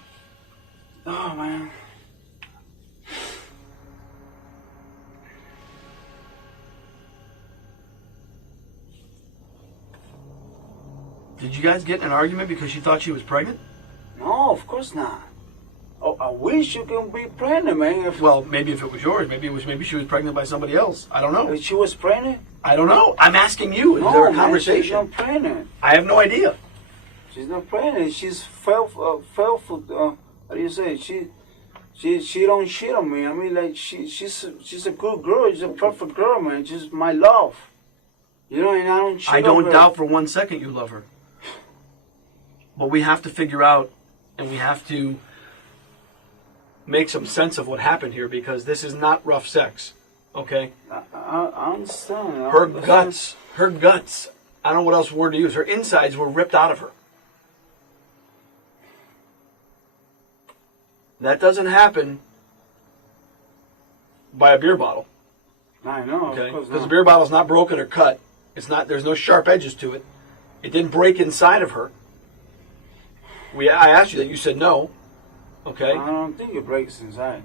oh man. Did you guys get in an argument because she thought she was pregnant? No, of course not. Oh, I wish you can be pregnant, man. Well, maybe if it was yours, maybe she was pregnant by somebody else. I don't know. If she was pregnant? I don't know. I'm asking you. Is No, there a man, conversation? she's not pregnant. I have no idea. She's not pregnant. She's fell for. How do you say? She don't shit on me. I mean, like she's a good girl. She's a perfect girl, man. She's my love. You know, and I don't. Shit I on don't her. doubt for 1 second you love her. But we have to figure out, and we have to make some sense of what happened here, because this is not rough sex. Okay? I understand. Her guts, I don't know what else word to use. Her insides were ripped out of her. That doesn't happen by a beer bottle. I know. Okay? Of course Because the not. beer bottle's not broken or cut. It's not. There's no sharp edges to it. It didn't break inside of her. I asked you that. You said no. Okay? I don't think it breaks inside.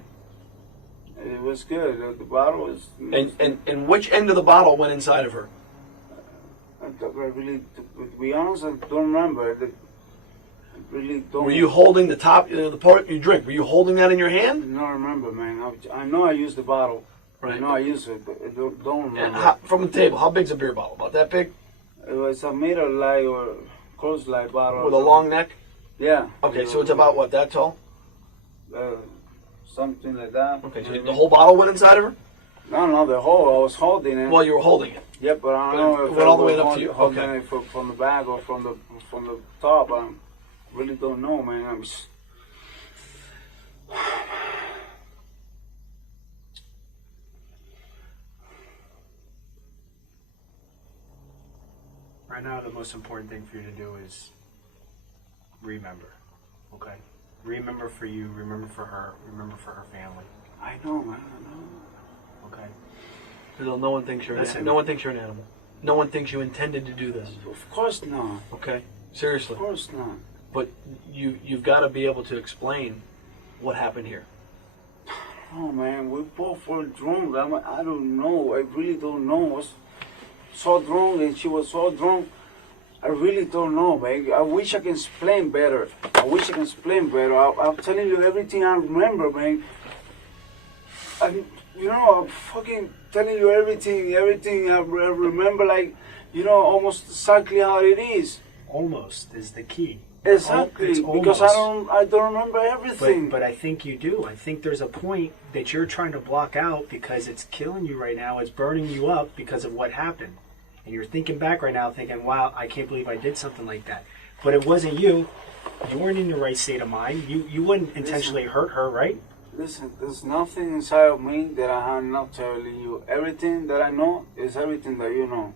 It was good. The bottle was. And which end of the bottle went inside of her? I really, to be honest, I don't remember. I really don't. Were you holding the top, the part you drink? Were you holding that in your hand? I don't remember, man. I know I used the bottle. Right. I know I used it, but I don't And remember. from the table, how big's a beer bottle? About that big? It was a middle light or close light bottle. With a long neck? Yeah. Okay, so it's about what, that tall? Something like that. Okay, so the whole bottle went inside of her? No, the whole. I was holding it. Well, you were holding it. Yeah, but I don't But know it if went I all the way was up to you? holding Okay. it from the back or from the top. I really don't know, man. I'm just... Right now, the most important thing for you to do is remember. Okay? Remember for you, remember for her, remember for her family. I know, man. I know. Okay? Because no one thinks you're Listen. no one thinks you're an animal. No one thinks you intended to do this. Of course not. Okay? Seriously. Of course not. But you've got to be able to explain what happened here. Oh man, we both were drunk. I don't know. I really don't know. I was so drunk and she was so drunk. I really don't know, man. I wish I can explain better. I'm telling you everything I remember, man. I'm fucking telling you everything I remember, like, almost exactly how it is. Almost is the key. Exactly, It's because almost. I don't remember everything. But I think you do. I think there's a point that you're trying to block out because it's killing you right now. It's burning you up because of what happened. And you're thinking back right now thinking, wow, I can't believe I did something like that. But it wasn't you. You weren't in the right state of mind. You wouldn't intentionally hurt her, right? Listen, there's nothing inside of me that I am not telling you. Everything that I know is everything that you know.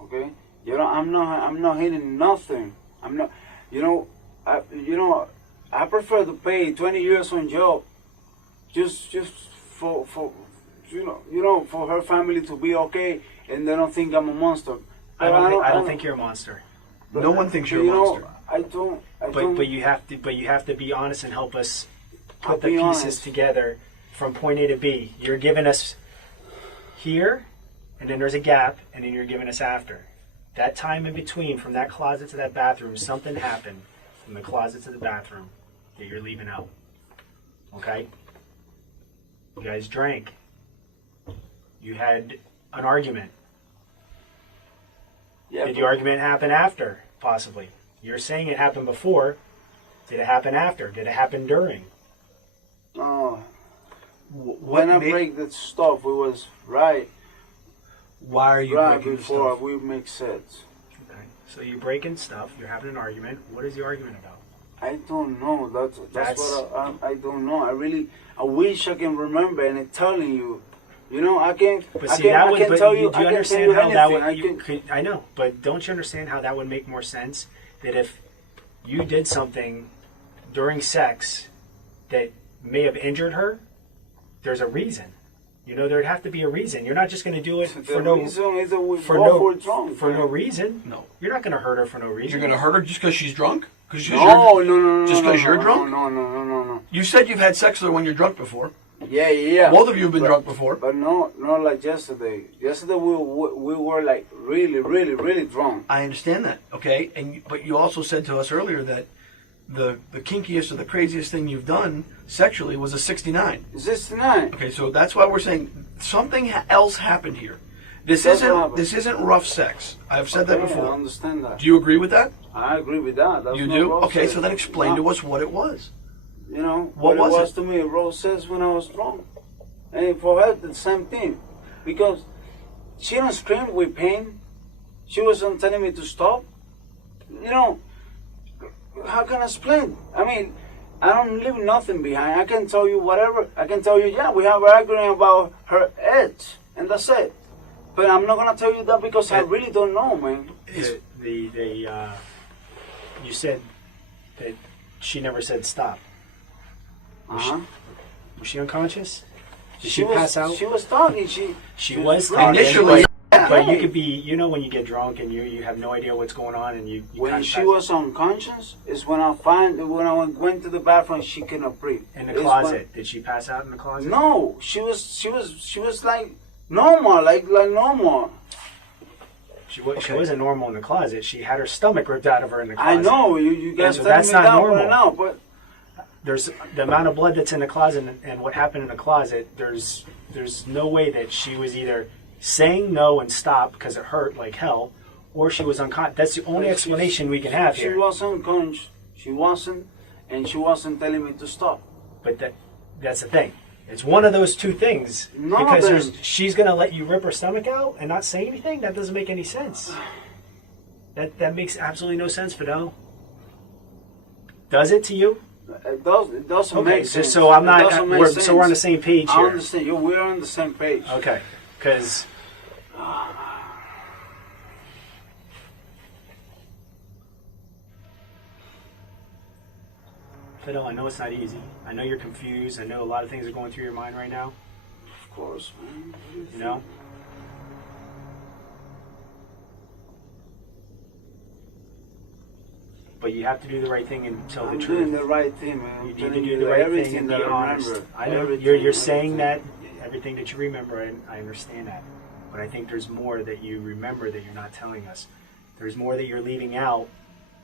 Okay? I'm not hiding nothing. I'm not, I prefer to pay 20 years on jail, just for for her family to be okay, and they don't think I'm a monster. I don't think you're a monster. No one thinks you're a monster. But you have to be honest and help us I'll put the be pieces honest. together from point A to B. You're giving us here, and then there's a gap, and then you're giving us after. That time in between, from that closet to that bathroom, something happened from the closet to the bathroom that you're leaving out. Okay? You guys drank. You had an argument. Yeah, Did the argument happen after? Possibly. You're saying it happened before. Did it happen after? Did it happen during? When I break that stuff, it was right Why are you breaking the before stuff? we make sense. Okay. So you're breaking stuff. You're having an argument. What is the argument about? I don't know. That's what I don't know. I wish I can remember and I'm telling you. I can. But I see, can, that I would. can But tell do you. you I can tell understand you how that anything. would? I know, but don't you understand how that would make more sense? That if you did something during sex that may have injured her, there's a reason. There'd have to be a reason. You're not just going to do it for no reason. No. You're not going to hurt her for no reason. You're going to hurt her just because she's drunk? No. Just Just because you're drunk? No. You said you've had sex with her when you're drunk before. Yeah. Both of you have been drunk before. But not like yesterday. Yesterday we were like really drunk. I understand that, okay? But you also said to us earlier that the kinkiest or the craziest thing you've done sexually was a 69. 69. Okay, so that's why we're saying something else happened here. This That's what isn't happened. this isn't rough sex. I've said that I before. understand that. Do you agree with that? I agree with that. That's You not do? rough Okay, sex. so then explain to us what it was. What was it was it? to me, Rose says when I was drunk. And for her, the same thing. Because she don't scream with pain. She wasn't telling me to stop. How can I explain? I mean, I don't leave nothing behind. I can tell you whatever. I can tell you, yeah, we have an argument about her edge. And that's it. But I'm not going to tell you that because I really don't know, man. You said that she never said stop. Uh-huh. Was she unconscious? Did she was, pass out? She was talking. She was talking. talking. Initially, But you could be, when you get drunk and you have no idea what's going on and you When kinda she pass- was unconscious is when I went to the bathroom, she cannot breathe. in the It's closet. Did she pass out in the closet? No, she was like normal, like normal. She wasn't normal in the closet. She had her stomach ripped out of her in the closet. I know you guys so telling that's me not that normal. right now, but There's the amount of blood that's in the closet and what happened in the closet. There's no way that she was either saying no and stop because it hurt like hell, or she was unconscious. That's the only explanation we can have she here. wasn't conscious. She wasn't, and she wasn't telling me to stop. But that's the thing. It's one of those two things. None because of them. she's going to let you rip her stomach out and not say anything? That doesn't make any sense. That makes absolutely no sense, Fidel. Does it to you? It doesn't Okay, make sense. so I'm It not. doesn't make We're sense. on the same page I here. understand. We're on the same page. Okay, because Fidel, I know it's not easy. I know you're confused. I know a lot of things are going through your mind right now. Of course, man. You know. But you have to do the right thing and tell I'm the doing truth. the right thing, man. You I'm need to telling do you the right thing everything and be that I honest. remember. I know Everything, you're saying everything. that everything that you remember, and I understand that. But I think there's more that you remember that you're not telling us. There's more that you're leaving out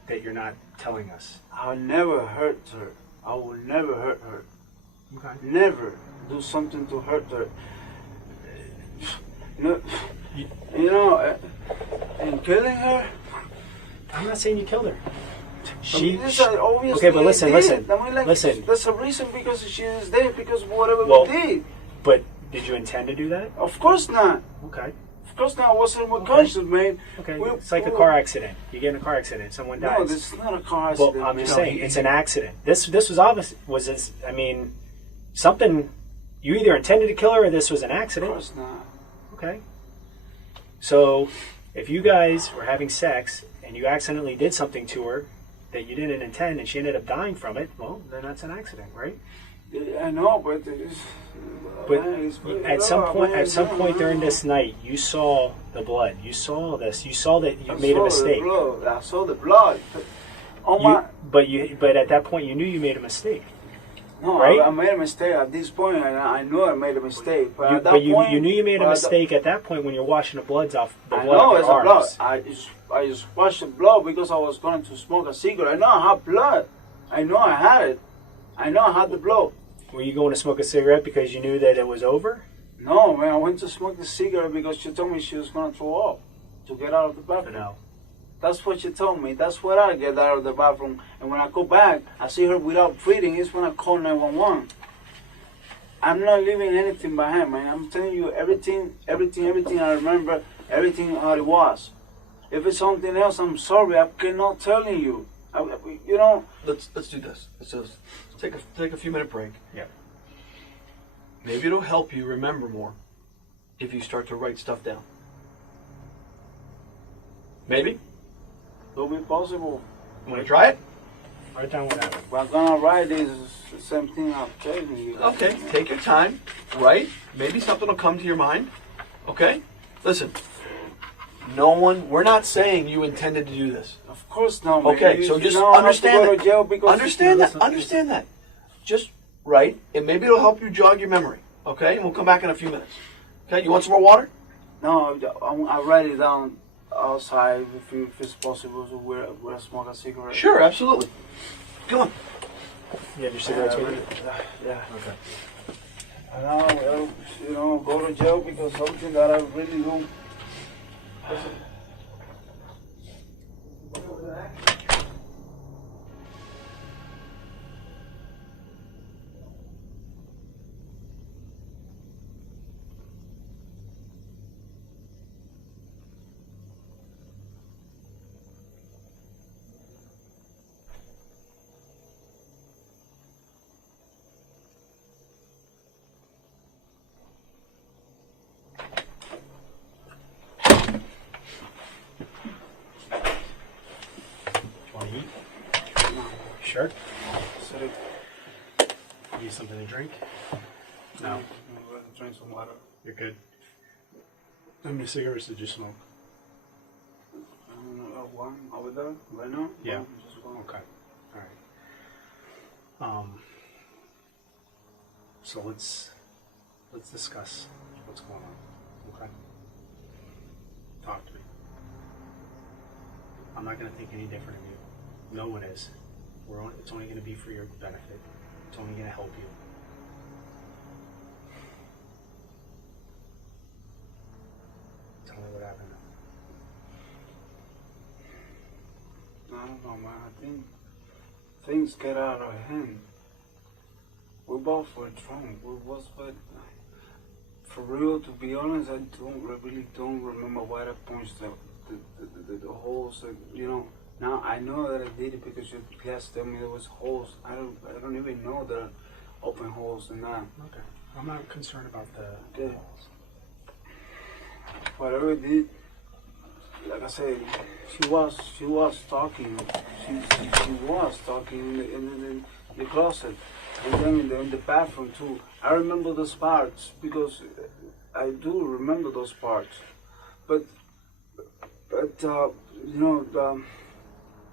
that you're not telling us. I'll never hurt her. I will never hurt her. Okay. Never do something to hurt her. No, and killing her. I'm not saying you killed her. Obviously okay, but listen, I did. listen. That's a reason because she is dead because of whatever Well, we did. But did you intend to do that? Of course not. Okay. Of course not. I wasn't with conscious, man. Okay. We- It's like a we- car accident. You get in a car accident, someone dies. No, this is not a car Well, accident. I'm just man. saying, it's an accident. This was obvious. Something, you either intended to kill her or this was an Of accident. course not. Okay. So, if you guys were having sex and you accidentally did something to her that you didn't intend and she ended up dying from it, well, then that's an accident, right? I know, but it's, But at some point during no. this night, you saw the blood. You saw this. You saw that you made a mistake. I saw the blood. Oh But at that point, you knew you made a mistake. No, right? I made a mistake at this point. I knew I made a mistake. But at that But you point, knew you made a mistake at that point when you're washing the bloods off the I blood know of it's your a blood. arms. I just washed the blood because I was going to smoke a cigarette. I know I have blood. I know I had it. I know I had the blood. Were you going to smoke a cigarette because you knew that it was over? No, man, I went to smoke the cigarette because she told me she was going to throw up to get out of the bathroom. No. That's what she told me. That's what I get out of the bathroom. And when I go back, I see her without breathing. It's when I call 911. I'm not leaving anything behind, man. I'm telling you everything I remember, everything how it was. If it's something else, I'm sorry. I cannot tell you. You know. Let's do this. Let's take a few minute break. Yeah. Maybe it'll help you remember more if you start to write stuff down. Maybe. It'll be possible. Want to try it? Write down what happened. But I'm gonna write is the same thing I've told you. Okay, take your time, write. Maybe something will come to your mind. Okay? Listen, we're not saying you intended to do this. Of course not, man. Okay, so just understand that. Understand that. Just write, and maybe it'll help you jog your memory. Okay? And we'll come back in a few minutes. Okay? You want some more water? No, I write it down outside if it's possible to wear smoke a cigarette. Sure, absolutely. Come on. You have your cigarettes with you? Yeah. Okay. And I'll, go to jail because something that I really do. Want to eat? Sure. So, Need something to drink? No. I'm going to drink some water. You're good. How many cigarettes did you smoke? One over there, right now? Yeah. Just one. Okay. All right. So let's discuss what's going on. Okay. Talk to me. I'm not going to think any different of you. No one is. It's only going to be for your benefit. It's only going to help you. Tell me what happened. I don't know, man. I think things get out of hand. We both were drunk. But for real, to be honest, I really don't remember why I punched the holes. Now I know that I did it because your guys tell me there was holes. I don't even know there are open holes in that. Okay. I'm not concerned about the Okay. Whatever it did, like I said, she was talking. She was talking in the closet, and then in the bathroom too. I remember those parts because I do remember those parts. But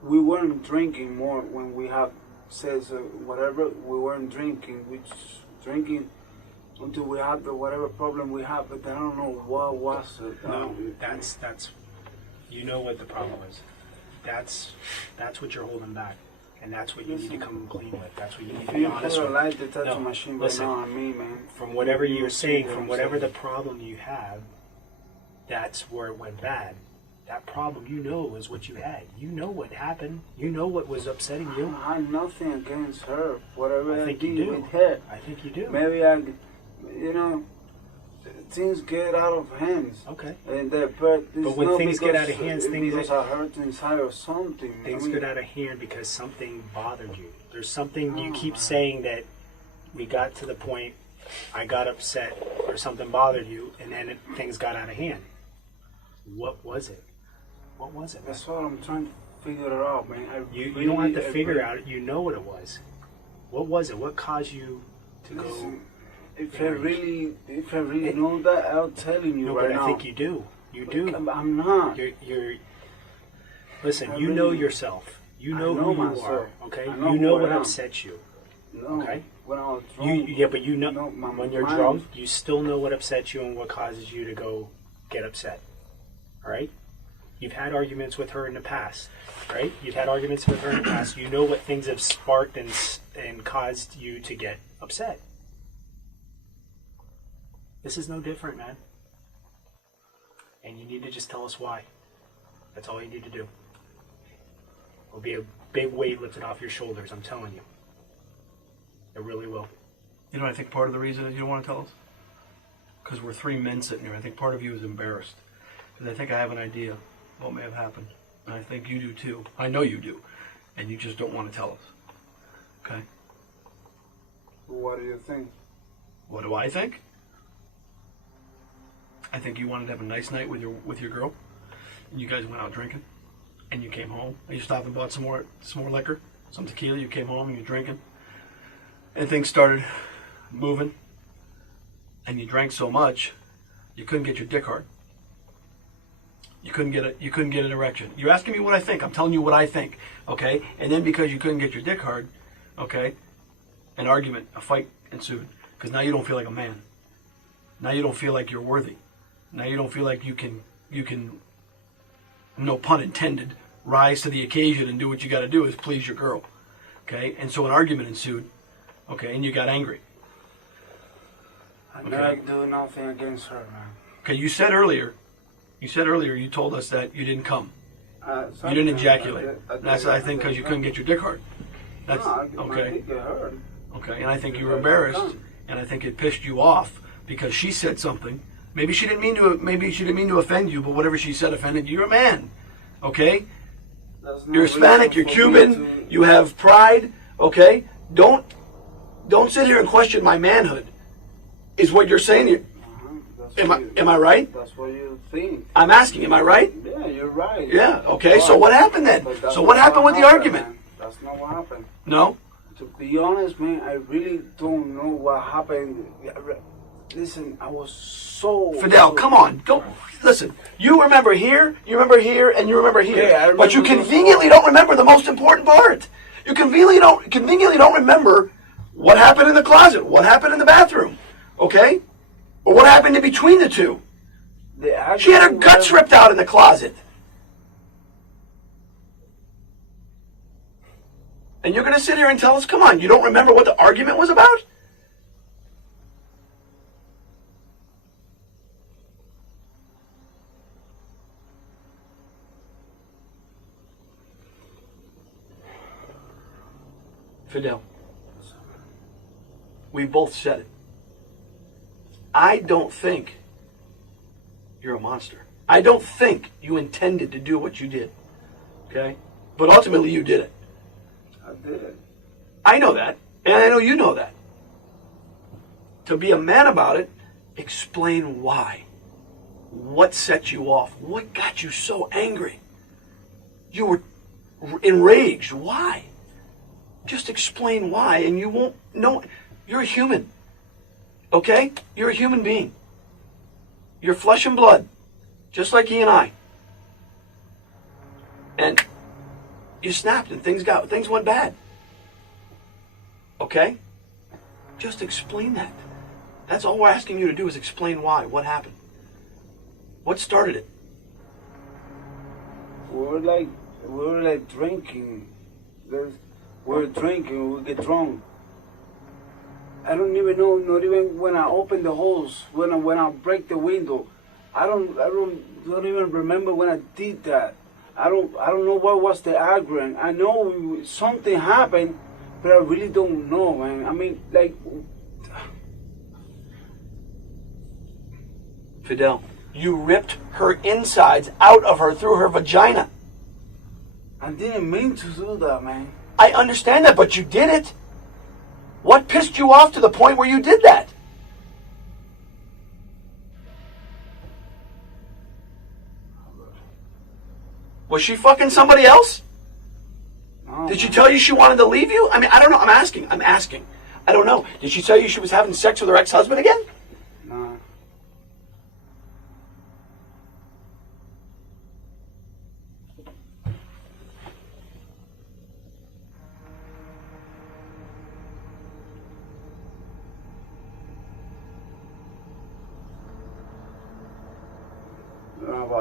we weren't drinking more when we have says whatever. We weren't drinking. We just drinking until we had the whatever problem we have. But I don't know what was it. No, that's you know what the problem is. That's what you're holding back, and that's what you need to come clean with. That's what you need to be You honest put a with. light detector machine right listen, now on me, man. From whatever you're saying, what from I'm whatever the saying. problem you have, that's where it went bad. That problem, you know, is what you had. You know what happened. You know what was upsetting you. I have nothing against her. Whatever I think did you do. with her. I think you do. Maybe things get out of hands. Okay. And But when things get out of hands, because I hurt inside or something. Things get out of hand because something bothered you. There's something you keep saying that we got to the point, I got upset or something bothered you, and then things got out of hand. What was it? What was it? That's what I'm trying to figure it out, man. You don't have to figure out. You know what it was. What was it? What caused you to go? Listen, if I really know that, I'm telling you No, right but now. I think you do. You do. I'm not. You're. Listen, I you really- know yourself. You know know who you myself. are. Okay. I know You know who I what am. upsets you. No. Okay. When I was drunk. Yeah, but you know my when you're mind- drunk, you still know what upsets you and what causes you to go get upset. All right. You've had arguments with her in the past, right? You've had arguments with her in the past. You know what things have sparked and caused you to get upset. This is no different, man. And you need to just tell us why. That's all you need to do. It'll be a big weight lifted off your shoulders, I'm telling you. It really will. You know, I think part of the reason is you don't want to tell us? Because we're three men sitting here. I think part of you is embarrassed. Because I think I have an idea what may have happened. And I think you do too. I know you do. And you just don't want to tell us. Okay? What do you think? What do I think? I think you wanted to have a nice night with your girl. And you guys went out drinking. And you came home. And you stopped and bought some more liquor. Some tequila. You came home and you're drinking. And things started moving. And you drank so much, you couldn't get your dick hard. You couldn't get an erection. You're asking me what I think. I'm telling you what I think. Okay? And then because you couldn't get your dick hard, okay, an argument, a fight ensued. Because now you don't feel like a man. Now you don't feel like you're worthy. Now you don't feel like you can, no pun intended, rise to the occasion and do what you got to do is please your girl. Okay? And so an argument ensued. Okay? And you got angry. I Okay. never do nothing against her, man. Okay, you said earlier, you told us that you didn't come. You didn't ejaculate. That's, I think, because you couldn't get your dick hard. That's, my okay. dick get hurt. Okay, and I think you were embarrassed, and I think it pissed you off because she said something. Maybe she didn't mean to offend you, but whatever she said offended you. You're a man, okay? That's no You're Hispanic, reason you're for me Cuban, to- you have pride, okay? Don't sit here and question my manhood. Is what you're saying? That's Am what am I right? That's what you think. I'm asking, am I right? Yeah, you're right. Yeah, okay, so But- what happened then? but that's So what not happened with the happened, argument? man. That's not what happened. No? To be honest, man, I really don't know what happened. Listen, I was so... Fidel, come on. Go. Listen, you remember here, and you remember here. Yeah, I but you remember conveniently don't remember the most important part. You conveniently don't remember what happened in the closet, what happened in the bathroom, okay? Or what happened in between the two. She had her guts ripped out in the closet. And you're going to sit here and tell us, come on, you don't remember what the argument was about? Fidel, we both said it. I don't think you're a monster. I don't think you intended to do what you did. Okay? But ultimately you did it. I did. I know that, and I know you know that. To be a man about it, explain why. What set you off? What got you so angry? You were enraged. Why? Just explain why, and you won't know. You're a human. Okay? You're a human being. You're flesh and blood, just like he and I. And you snapped, and things went bad. Okay? Just explain that. That's all we're asking you to do is explain why. What happened? What started it? We were like drinking. We're drinking, we get drunk. I don't even know, not even when I open the hose, when I break the window. I don't even remember when I did that. I don't know what was the argument. I know something happened, but I really don't know, man. I mean, like... Fidel, you ripped her insides out of her through her vagina. I didn't mean to do that, man. I understand that, but you did it. What pissed you off to the point where you did that? Was she fucking somebody else? No, Did she man. tell you she wanted to leave you? I mean, I don't know. I'm asking. I don't know. Did she tell you she was having sex with her ex-husband again? No.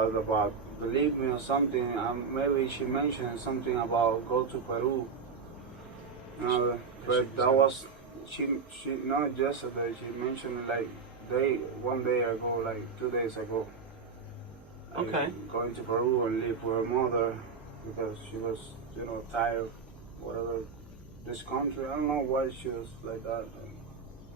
About believe me or something. Maybe she mentioned something about go to Peru. But that was she not yesterday. She mentioned it like one day ago, like 2 days ago. Okay. Going to Peru and live with her mother because she was tired, whatever. This country, I don't know why she was like that.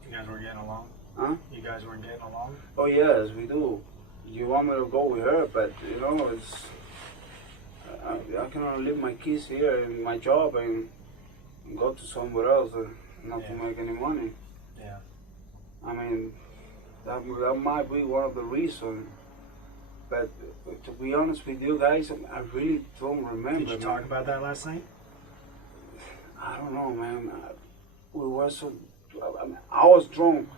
You guys weren't getting along? Huh? You guys weren't getting along? Oh yes, we do. You want me to go with her, but it's I cannot leave my kids here in my job and go to somewhere else and not to make any money. Yeah. I mean, that might be one of the reasons. But to be honest with you guys, I really don't remember. Did you talk about that last night? I don't know, man. We were so. I was drunk.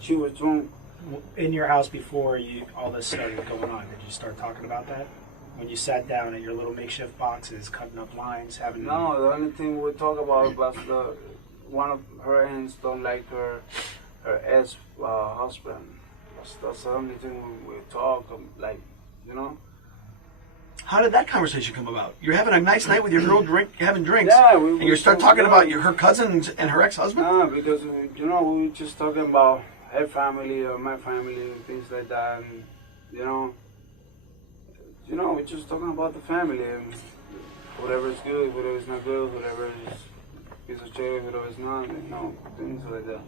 She was drunk. In your house before all this started going on, did you start talking about that? When you sat down at your little makeshift boxes, cutting up lines, having... No, the only thing we talk about was one of her aunts don't like her ex-husband. That's the only thing we talk, How did that conversation come about? You're having a nice night with your girl, having drinks, Yeah, and you start talking about her cousins and her ex-husband? No, because we were just talking about her family or my family and things like that, and we're just talking about the family and whatever is good, whatever is not good, whatever is piece of shit, whatever is not, things like that.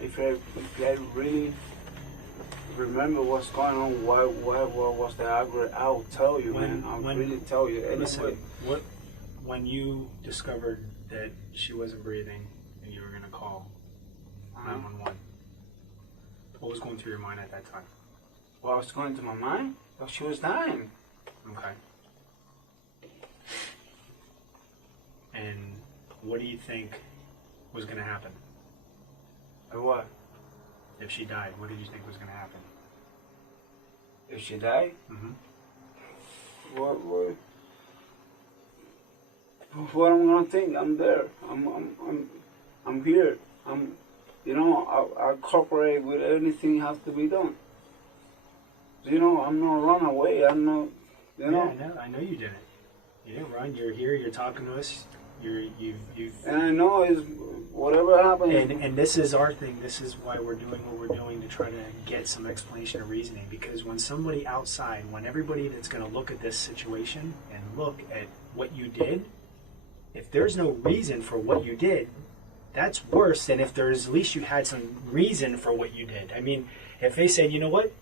If I really remember what's going on, what was the argument, I'll tell you, man. I'll really tell you. Listen, when you discovered that she wasn't breathing and you were going to call 911, what was going through your mind at that time? What was going through my mind? Well, she was dying. Okay. And what do you think was going to happen? What? If she died, what did you think was going to happen? If she died? Mm-hmm. What I'm gonna think? I'm there. I'm here. I cooperate with anything has to be done. I'm not run away. I'm not. Yeah, I know you didn't. You didn't run. You're here. You're talking to us. You've. And I know is whatever happened. And this is our thing. This is why we're doing what we're doing, to try to get some explanation or reasoning. Because when somebody outside, when everybody that's going to look at this situation and look at what you did, if there's no reason for what you did, that's worse than if there's at least you had some reason for what you did. I mean, if they said, you know what,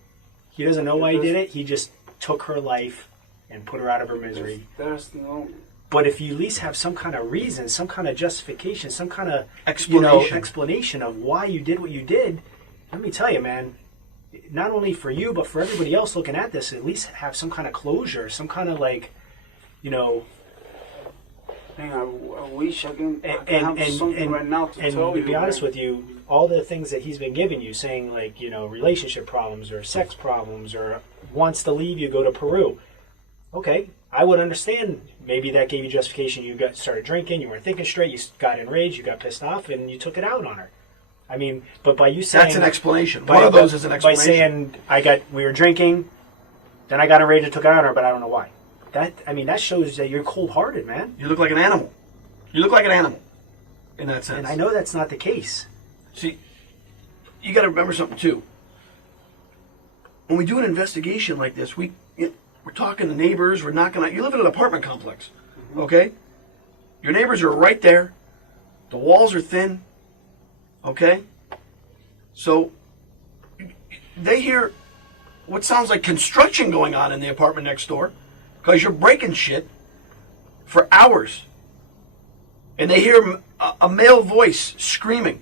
he doesn't know why he did it, he just took her life and put her out of her misery. There's no. But if you at least have some kind of reason, some kind of justification, some kind of explanation of why you did what you did, let me tell you, man, not only for you, but for everybody else looking at this, at least have some kind of closure, some kind of I wish I can have something right now to tell you. And to be honest with you, all the things that he's been giving you, saying relationship problems or sex problems or wants to leave you, go to Peru. Okay, I would understand. Maybe that gave you justification. You started drinking, you weren't thinking straight, you got enraged, you got pissed off, and you took it out on her. I mean, but by you saying... That's an explanation. One of those is an explanation. By saying, we were drinking, then I got enraged and took it out on her, but I don't know why. That shows that you're cold-hearted, man. You look like an animal. You look like an animal in that sense. And I know that's not the case. See, you got to remember something, too. When we do an investigation like this, we're talking to neighbors, we're knocking on... You live in an apartment complex, okay? Your neighbors are right there. The walls are thin, okay? So, they hear what sounds like construction going on in the apartment next door because you're breaking shit for hours. And they hear a male voice screaming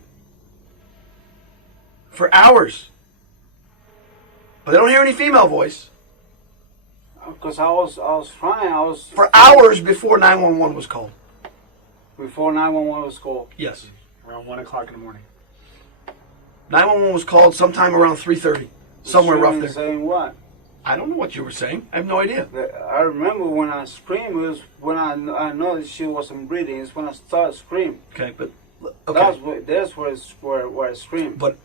for hours. But they don't hear any female voice. Because I was crying. I was For hours before 911 was called. before 911 was called. Yes. Around 1 o'clock in the morning. 911 was called sometime around 3:30, somewhere rough there. Saying what? I don't know what you were saying. I have no idea. I remember when I screamed. It was when I know that she wasn't breathing. It's when I started screaming. Okay, but okay. That's where I screamed. But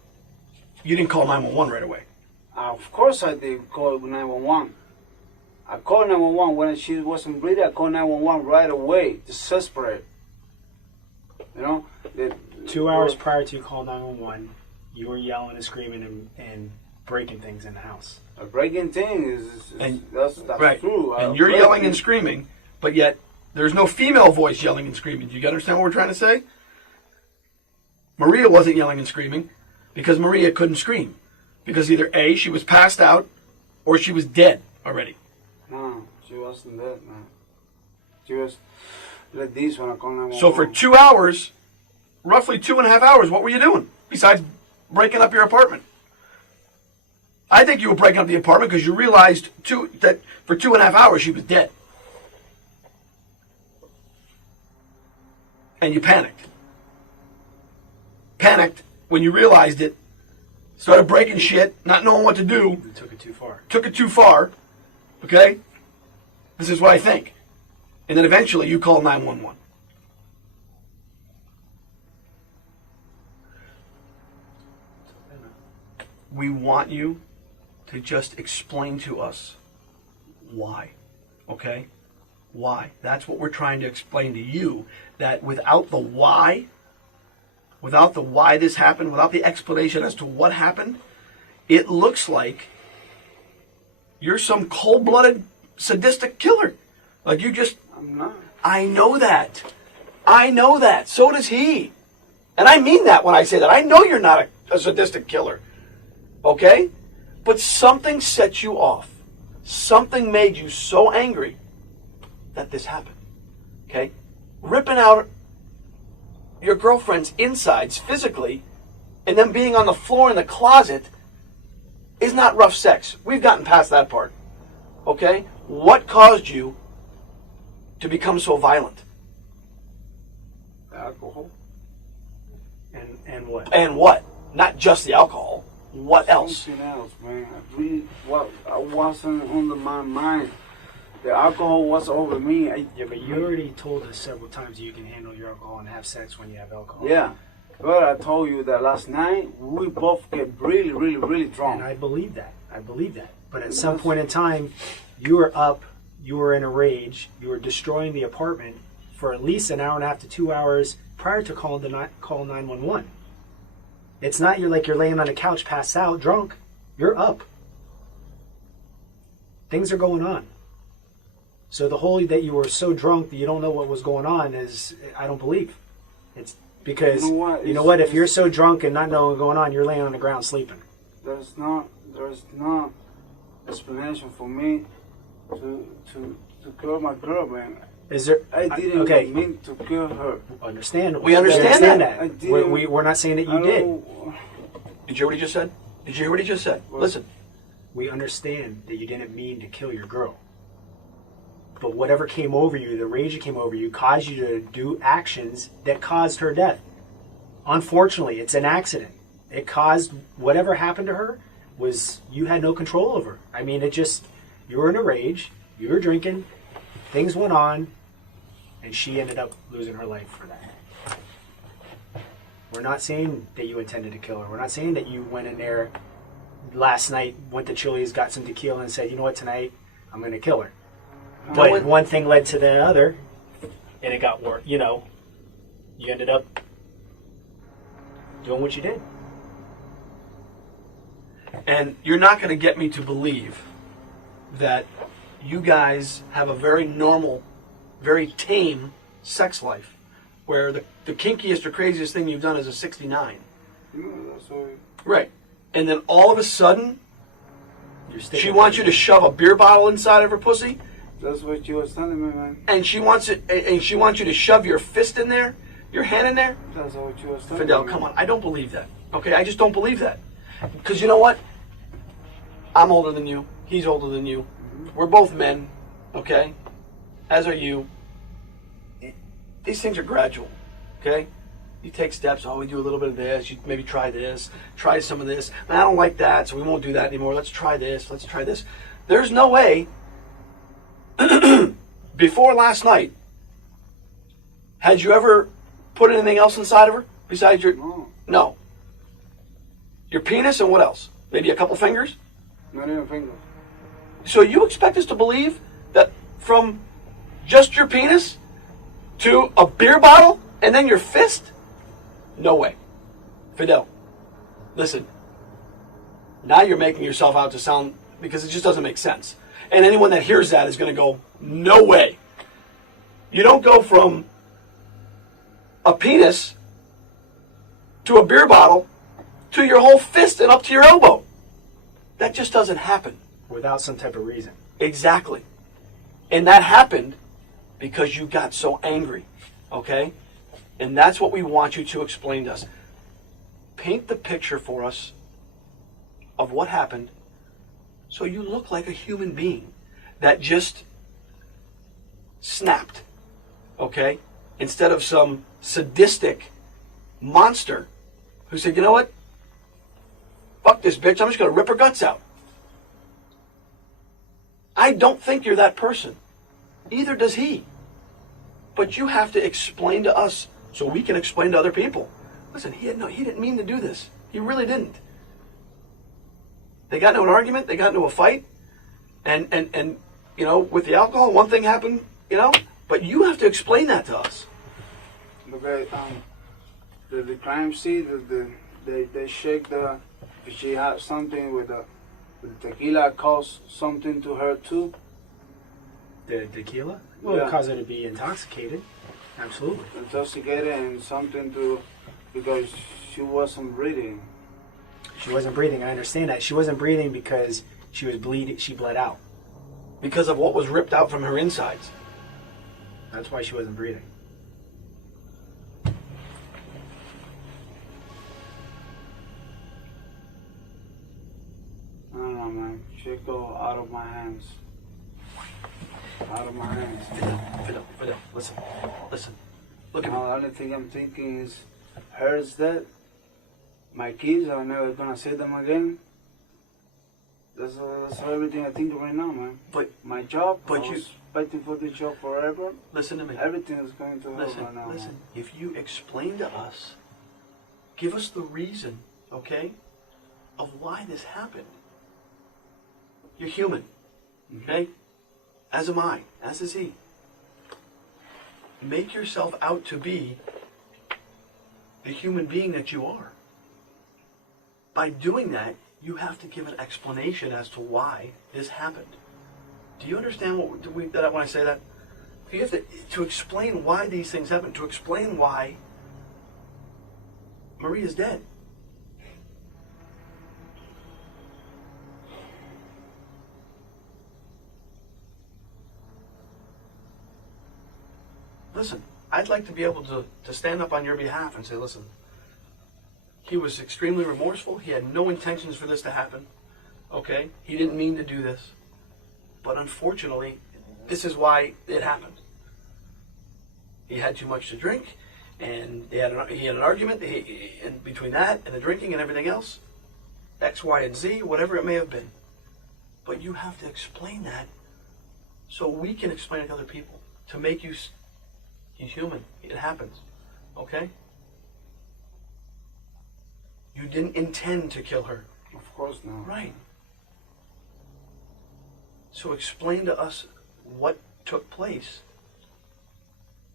you didn't call 911 right away. Of course I did call 911. I called 911 when she wasn't breathing. I called 911 right away, desperate. You know. 2 hours prior to you call 911, you were yelling and screaming and breaking things in the house. A breaking thing that's Right. true. And you're yelling and screaming, but yet there's no female voice yelling and screaming. Do you understand what we're trying to say? Maria wasn't yelling and screaming because Maria couldn't scream. Because either A, she was passed out, or she was dead already. No, she wasn't dead, man. She was like this when I called 911. So for 2 hours, roughly 2.5 hours, what were you doing besides breaking up your apartment? I think you were breaking up the apartment because you realized that for 2.5 hours she was dead. And you panicked. Panicked when you realized it, started breaking shit, not knowing what to do. You took it too far. Took it too far, okay? This is what I think. And then eventually you call 911. We want you to just explain to us why, okay? Why? That's what we're trying to explain to you, that without the why this happened, without the explanation as to what happened, it looks like you're some cold-blooded, sadistic killer. Like you just... I'm not. I know that. I know that. So does he. And I mean that when I say that. I know you're not a sadistic killer. Okay? But something set you off. Something made you so angry that this happened. Okay? Ripping out your girlfriend's insides physically and then being on the floor in the closet is not rough sex. We've gotten past that part. Okay? What caused you to become so violent? Alcohol. And what? And what? Not just the alcohol. What else? Something else, man. I wasn't under my mind. The alcohol was over me. Yeah, but you already told us several times you can handle your alcohol and have sex when you have alcohol. Yeah. But I told you that last night we both get really, really, really drunk. And I believe that. But at some point in time, you were up, you were in a rage, you were destroying the apartment for at least an hour and a half to 2 hours prior to call 911. It's not you're laying on the couch passed out drunk. You're up. Things are going on. So the whole that you were so drunk that you don't know what was going on is, I don't believe. It's because, you know what, if you're so drunk and not knowing what's going on, you're laying on the ground sleeping. There's not explanation for me to kill my girl, man. Is there? I didn't mean to kill her. Understandable. We understand that. I didn't, We're not saying that you did. Did you hear what he just said? Did you hear what he just said? What? Listen. We understand that you didn't mean to kill your girl. But whatever came over you, the rage that came over you, caused you to do actions that caused her death. Unfortunately, it's an accident. It caused whatever happened to her was you had no control over. I mean, you were in a rage, you were drinking, things went on, and she ended up losing her life for that. We're not saying that you intended to kill her. We're not saying that you went in there last night, went to Chili's, got some tequila, and said, you know what, tonight, I'm going to kill her. But one thing led to the other, and it got worse. You know, you ended up doing what you did. And you're not going to get me to believe that you guys have a very normal, very tame sex life, where the kinkiest or craziest thing you've done is a 69. That's all. Right. And then all of a sudden, You're sticking she wants you to shove a beer bottle inside of her pussy, That's what you was telling me, man. and she wants you to shove your fist in there, your hand in there. That's what you was telling Fidel, me. come on. I don't believe that. Okay, I just don't believe that. Because you know what? I'm older than you. He's older than you. We're both men, okay? As are you. These things are gradual, okay? You take steps. Oh, we do a little bit of this. You maybe try this. Try some of this. I don't like that, so we won't do that anymore. Let's try this. Let's try this. There's no way, before last night, had you ever put anything else inside of her besides your... No. Your penis and what else? Maybe a couple fingers? Not even fingers. So you expect us to believe that from just your penis to a beer bottle and then your fist? No way. Fidel, listen. Now you're making yourself out to sound, because it just doesn't make sense. And anyone that hears that is going to go, no way. You don't go from a penis to a beer bottle to your whole fist and up to your elbow. That just doesn't happen. Without some type of reason. Exactly. And that happened because you got so angry. Okay? And that's what we want you to explain to us. Paint the picture for us of what happened so you look like a human being that just snapped. Okay? Instead of some sadistic monster who said, you know what? Fuck this bitch, I'm just going to rip her guts out. I don't think you're that person. Either does he. But you have to explain to us so we can explain to other people. Listen, he didn't mean to do this. He really didn't. They got into an argument, they got into a fight, and you know, with the alcohol, one thing happened, you know, but you have to explain that to us. Okay, the crime scene, they shake the, if she had something with the tequila caused something to her too. The tequila? Well, Yeah. it caused her to be intoxicated. Absolutely. Intoxicated and something to, because she wasn't breathing. She wasn't breathing. I understand that. She wasn't breathing because she was bleeding. She bled out. Because of what was ripped out from her insides. That's why she wasn't breathing. I don't know, man. She go out of my hands. Out of my hands. Fidel, listen. Look at Now, me. the only thing I'm thinking is, her is dead. My kids, I'm never gonna see them again. That's everything I think right now, man. But My job, But I you- was fighting for this job forever. listen to me. Everything is going to hell right now. Listen. If you explain to us, give us the reason, okay, of why this happened. You're human, okay? As am I, as is he. Make yourself out to be the human being that you are. By doing that, you have to give an explanation as to why this happened. Do you understand that when I say that? You have to explain why these things happen, to explain why Marie is dead. Listen, I'd like to be able to stand up on your behalf and say, listen, he was extremely remorseful. He had no intentions for this to happen. Okay? He didn't mean to do this. But unfortunately, this is why it happened. He had too much to drink, and he had an argument and between that and the drinking and everything else, X, Y, and Z, whatever it may have been. But you have to explain that so we can explain it to other people, to make you... He's human. It happens. Okay? You didn't intend to kill her. Of course not. Right. So explain to us what took place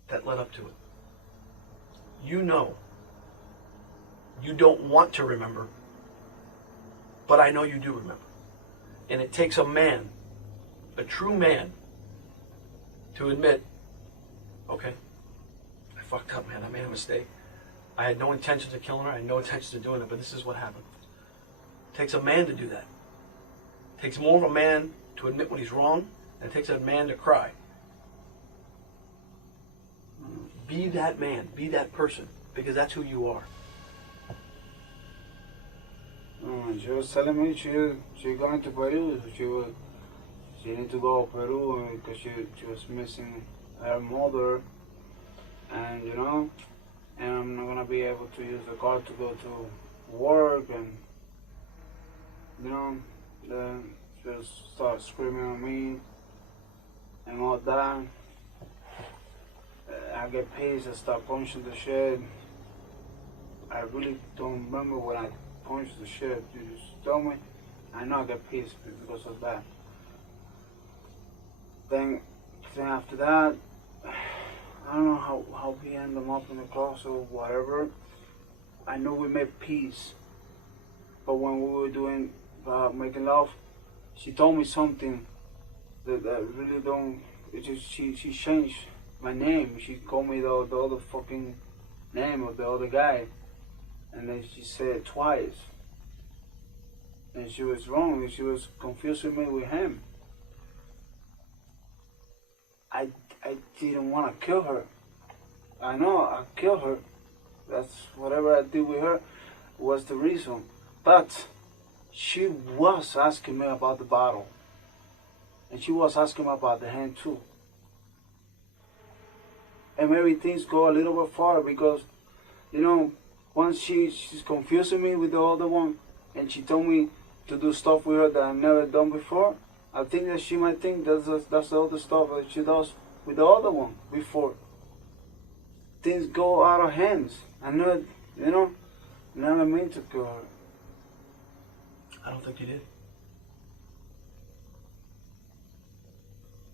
that led up to it. You know. You don't want to remember. But I know you do remember. And it takes a man, a true man, to admit, okay, I fucked up, man. I made a mistake. I had no intentions of killing her. I had no intentions of doing it, but this is what happened. It takes a man to do that. It takes more of a man to admit when he's wrong than it takes a man to cry. Be that man. Be that person. Because that's who you are. She was telling me she going to Peru. She she need to go to Peru because she was missing her mother, and you know, and I'm not gonna be able to use the car to go to work, and you know, then she just start screaming at me and all that. I get pissed, I start punching the shit. I really don't remember when I punched the shit. You just tell me. I know I get pissed because of that. Then after that, I don't know how we end them up in the closet or whatever. I know we made peace, but when we were doing making love, she told me something that I really don't. It just she changed my name. She called me the other fucking name of the other guy, and then she said it twice. And she was wrong, and she was confusing me with him. I didn't want to kill her. I know I killed her. That's whatever I did with her was the reason. But she was asking me about the bottle. And she was asking me about the hand too. And maybe things go a little bit far because, you know, once she's confusing me with the other one, and she told me to do stuff with her that I've never done before, I think that she might think that's the other stuff that she does with the other one before. Things go out of hands. I know, you know, never mean to kill her. I don't think you did.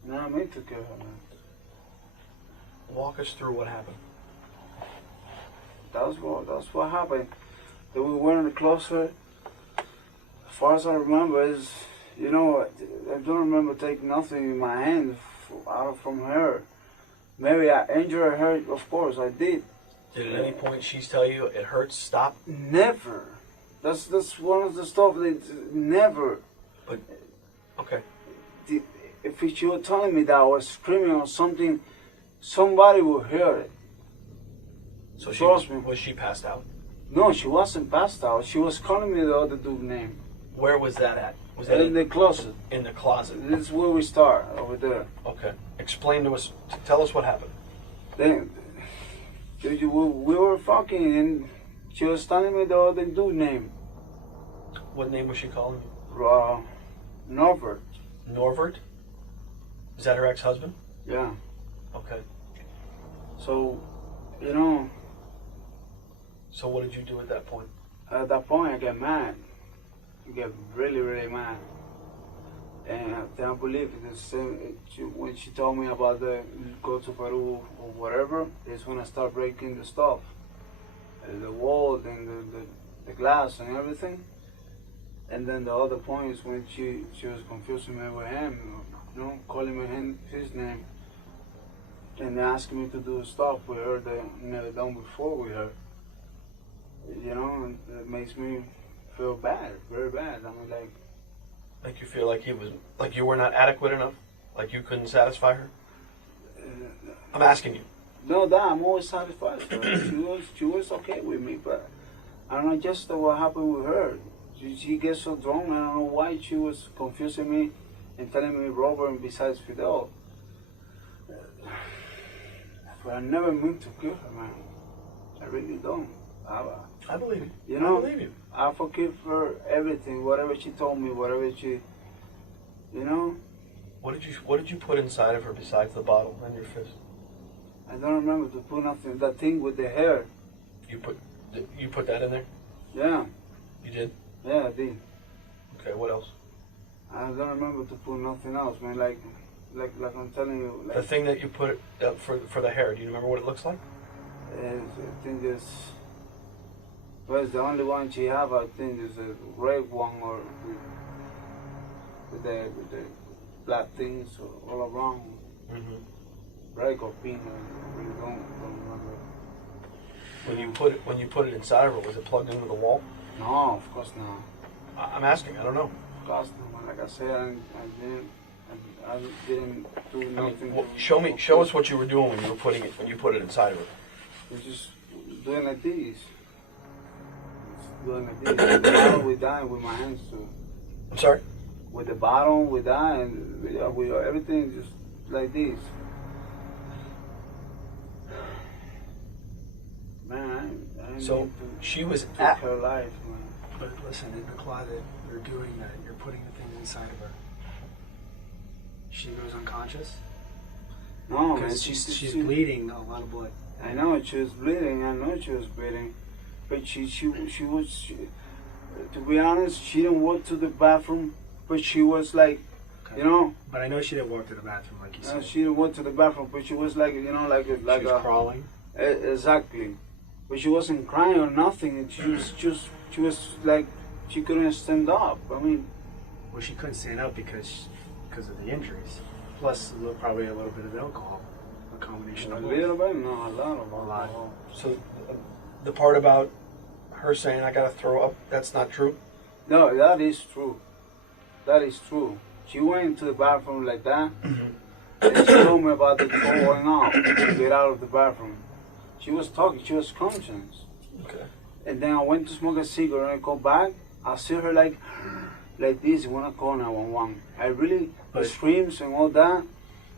Never mean to kill her, man. Walk us through what happened. That's what happened. That we went in the closet. As far as I remember, is, you know, I don't remember taking nothing in my hand out from her. Maybe I injured her. Of course, I did. Did at any point she tell you it hurts? Stop. Never. That's one of the stuff that never. But okay. If she was telling me that I was screaming or something, somebody would hear it. So was she passed out? No, she wasn't passed out. She was calling me the other dude's name. Where was that at? Was that in the closet? In the closet. This is where we start, over there. Okay. Explain to us. Tell us what happened. Then we were fucking, and she was telling me the other dude's name. What name was she calling you? Norbert. Norbert? Is that her ex-husband? Yeah. Okay. So, you know. So what did you do at that point? At that point, I get mad. I get really, really mad. And then I believe the same, when she told me about the go to Peru or whatever, is when I start breaking the stuff. The wall and the glass and everything. And then the other point is when she was confusing me with him, you know, calling me his name. And asking me to do stuff with her that I never done before with her. You know, and it makes me feel bad, very bad. I mean, like you feel like you were not adequate enough, like you couldn't satisfy her. I'm asking you. No, that I'm always satisfied. She was okay with me, but I don't know just what happened with her. She gets so drunk. I don't know why she was confusing me and telling me Robert and besides Fidel. But I never meant to kill her, man. I really don't. I believe you. You know, I believe you. I forgive her everything, whatever she told me, whatever she, you know. What did you put inside of her besides the bottle and your fist? I don't remember to put nothing. That thing with the hair. You put that in there? Yeah. You did? Yeah, I did. Okay. What else? I don't remember to put nothing else, man. Like I'm telling you. Like, the thing that you put for the hair. Do you remember what it looks like? I think it's. Well, it's the only one she have. I think is a red one or with the black things all around. Mm-hmm. Red or pink. I really don't remember. When you put it inside of her, was it plugged into the wall? No, of course not. I'm asking. I don't know. Of course not. Like I said, I didn't do nothing. Well, show us what you were doing when you put it inside of her. We're just doing like this. Doing like this. Now we're dying with my hands too. I'm sorry? with the bottom, with that, and with everything just like this. Man, I So need to she was take at. her life, man. But listen, in the closet, you're doing that. You're putting the thing inside of her. She goes unconscious No, man, because she's bleeding a lot of blood. I know she was bleeding. I know she was bleeding, but she was. To be honest, she didn't walk to the bathroom, but she was like, Okay. you know, But I know she didn't walk to the bathroom like you said. she didn't walk to the bathroom, but she was like, you know, like She was crawling. Exactly, but she wasn't crying or nothing. And she was like, she couldn't stand up. I mean, Well, she couldn't stand up because of the injuries. Plus, probably a little bit of alcohol. A combination a of both. little bit, no, a lot of A lot. alcohol. So the part about her saying I gotta throw up, that's not true. No, that is true. That is true. She went to the bathroom like that, and she told me about the throwing up to get out of the bathroom. She was talking, she was conscious. Okay. And then I went to smoke a cigarette and I go back, I see her like this when I call 911. I really, the But- screams and all that,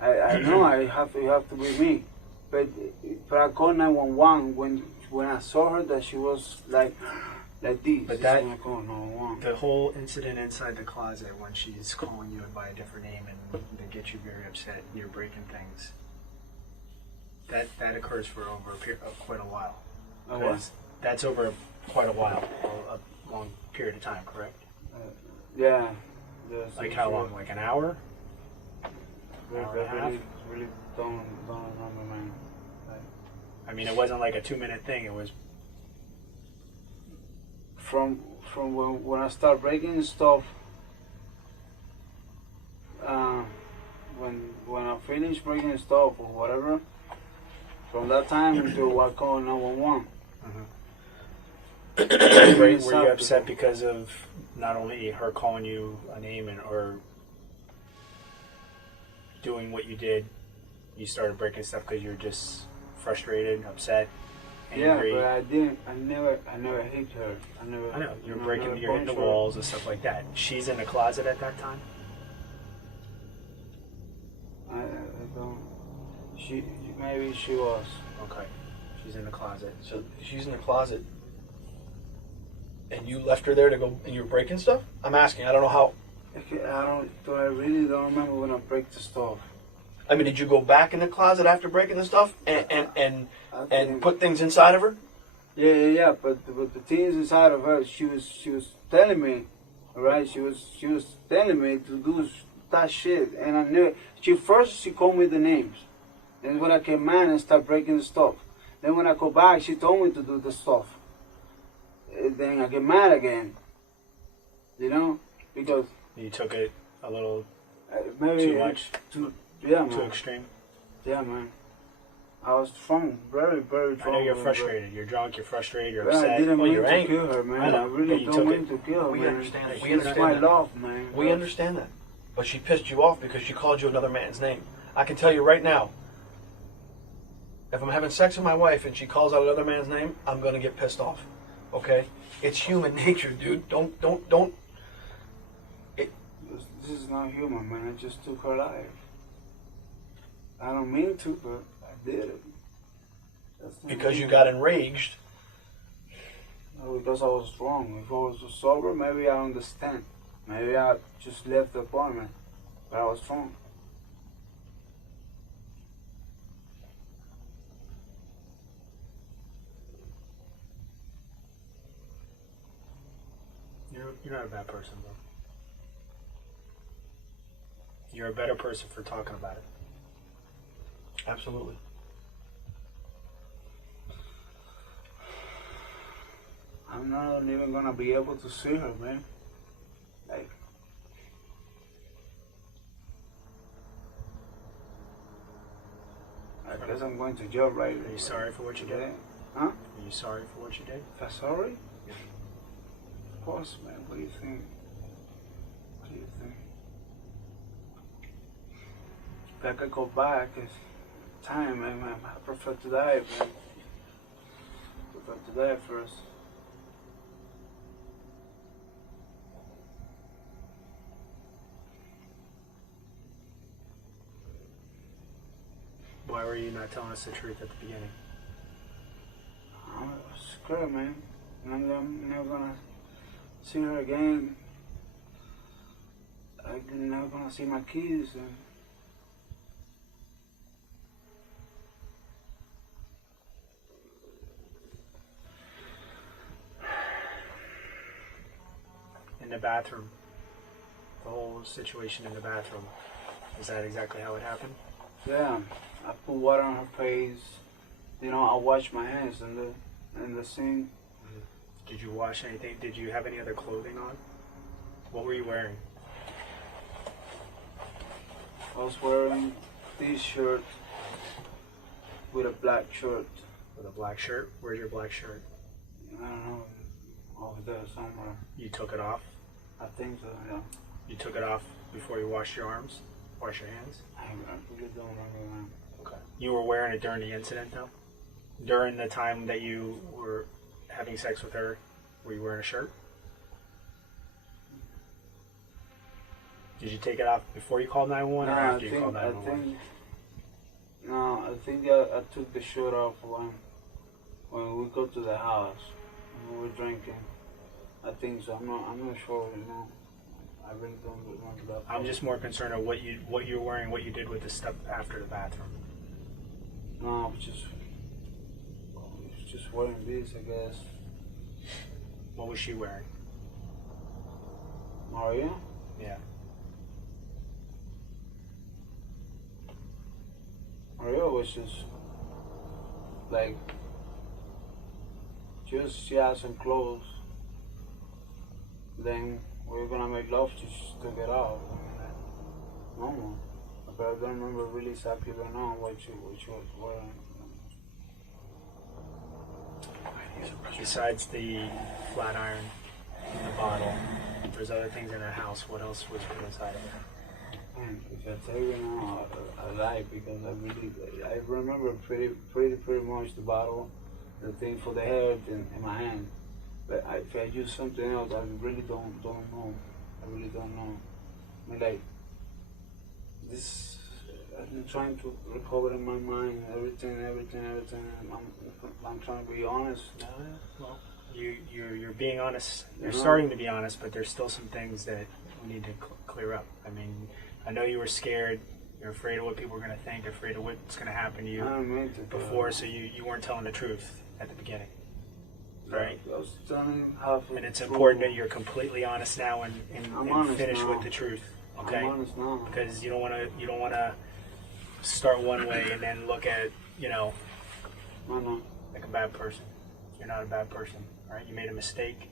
I know you have to be me. But I called 911 when I saw her that she was like this. But that- when I called 911. The whole incident inside the closet when she's calling you by a different name and they get you very upset and you're breaking things. That occurs for over quite a while. Oh, what? 'Cause that's over quite a while, a long period of time, correct? Yeah. Yes, Like how sure. long? Like an hour? Really, Hour and a half? really don't remember, man. I mean, it wasn't like a 2-minute thing. It was From when I start breaking stuff, when I finish breaking stuff or whatever, from that time until I call 911. were you upset because of not only her calling you a name or doing what you did? You started breaking stuff because you're just frustrated, upset, angry. Yeah, but I never hit her. I know you're I breaking, never you're hitting the punched her. walls and stuff like that. She's in the closet at that time. I don't. Maybe she was. Okay, she's in the closet. So she's in the closet, and you left her there to go, and you were breaking stuff. I'm asking. I don't know how. I really don't remember when I break the stuff. I mean, did you go back in the closet after breaking the stuff I and think- put things inside of her? Yeah. But the things inside of her, she was telling me, right? She was telling me to do that shit, and I knew. She called me the names, and when I came mad and started breaking the stuff. Then when I go back, she told me to do the stuff. And then I get mad again, you know, because You took it a little maybe too much, yeah, too man. extreme. Yeah, man. I was drunk, very, very I drunk. know you're frustrated. You're drunk. You're frustrated. You're Yeah, I upset. didn't Well, mean you're to angry. kill her, man. I I, know, really but you don't took mean it. to kill her, We man. understand that. We She's understand my that. love, man. We understand that, but she pissed you off because she called you another man's name. I can tell you right now, if I'm having sex with my wife and she calls out another man's name, I'm gonna get pissed off. Okay? It's human nature, dude. Don't. This is not human, man. I just took her life. I don't mean to, but I did it. That's not Because you human. got enraged. No, because I was wrong. If I was sober, maybe I understand. Maybe I just left the apartment. But I was wrong. You're not a bad person, bro. You're a better person for talking about it. Absolutely. I'm not even gonna be able to see her, man. Like, I guess I'm going to jail right Are you sorry for what you did? today. Huh? Are you sorry for what you did? If I'm sorry? Of course, man. What do you think? What do you think? If I could go back, it's time, man. I prefer to die, man. I prefer to die first. Why were you not telling us the truth at the beginning? I'm scared, man. I'm never gonna see her again. I'm never gonna see my kids. In the bathroom, the whole situation in the bathroom, is that exactly how it happened? Yeah, I put water on her face. You know, I wash my hands in the sink. Did you wash anything? Did you have any other clothing on? What were you wearing? I was wearing this shirt with a black shirt. With a black shirt? Where's your black shirt? I don't know, over there somewhere. You took it off? I think so, yeah. You took it off before you washed your arms? Wash your hands? I really don't remember, man. Okay. You were wearing it during the incident, though? During the time that you were having sex with her, were you wearing a shirt? Did you take it off before you called 911 or after you called 911? I think I took the shirt off when we go to the house. We were drinking. I think so. I'm not sure, you know. I really don't remember that. I'm just more concerned of what you were wearing, what you did with the stuff after the bathroom. No, I was just wearing this, I guess. What was she wearing? Maria? Yeah. Maria was just like, she had some clothes. Then we were gonna make love, she just took it off. Normal. But I don't remember really exactly right now what she was wearing. Besides the flat iron and the bottle, there's other things in the house. What else was inside of it? Man, if I tell you now, I lie because I remember pretty much the bottle, the thing for the hair in my hand. But if I use something else, I really don't know. I really don't know. I mean, like this, I've been trying to recover in my mind everything. I'm trying to be honest. Well, you're being honest. You're Yeah. starting to be honest, but there's still some things that we need to clear up. I mean, I know you were scared. You're afraid of what people are going to think. Afraid of what's going to happen to I you don't mean to before, so you weren't telling the truth at the beginning, right? I was telling half. And it's important that you're completely honest now and honest finish now. with the truth, okay? I'm honest now. Because you don't want to start one way and then look at No. like a bad person. You're not a bad person, all right? You made a mistake.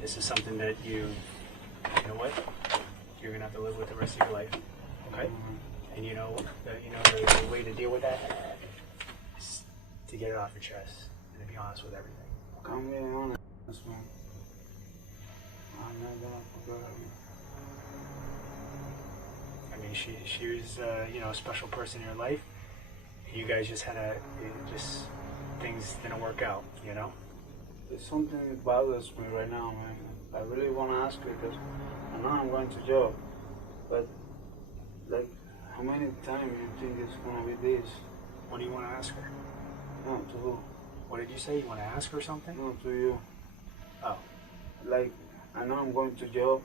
This is something that you know what? You're gonna have to live with the rest of your life, okay? And you know the way to deal with that is to get it off your chest and to be honest with everything. I'm being honest, man. I'm not gonna forget her. I mean, she was a special person in your life. You guys just things didn't work out, you know. There's something that bothers me right now, man. I really want to ask you because I know I'm going to jail, but like, how many times do you think it's gonna be this? What do you want to ask her? No, to who? What did you say? You want to ask her something? No, to you. Oh. Like, I know I'm going to jail.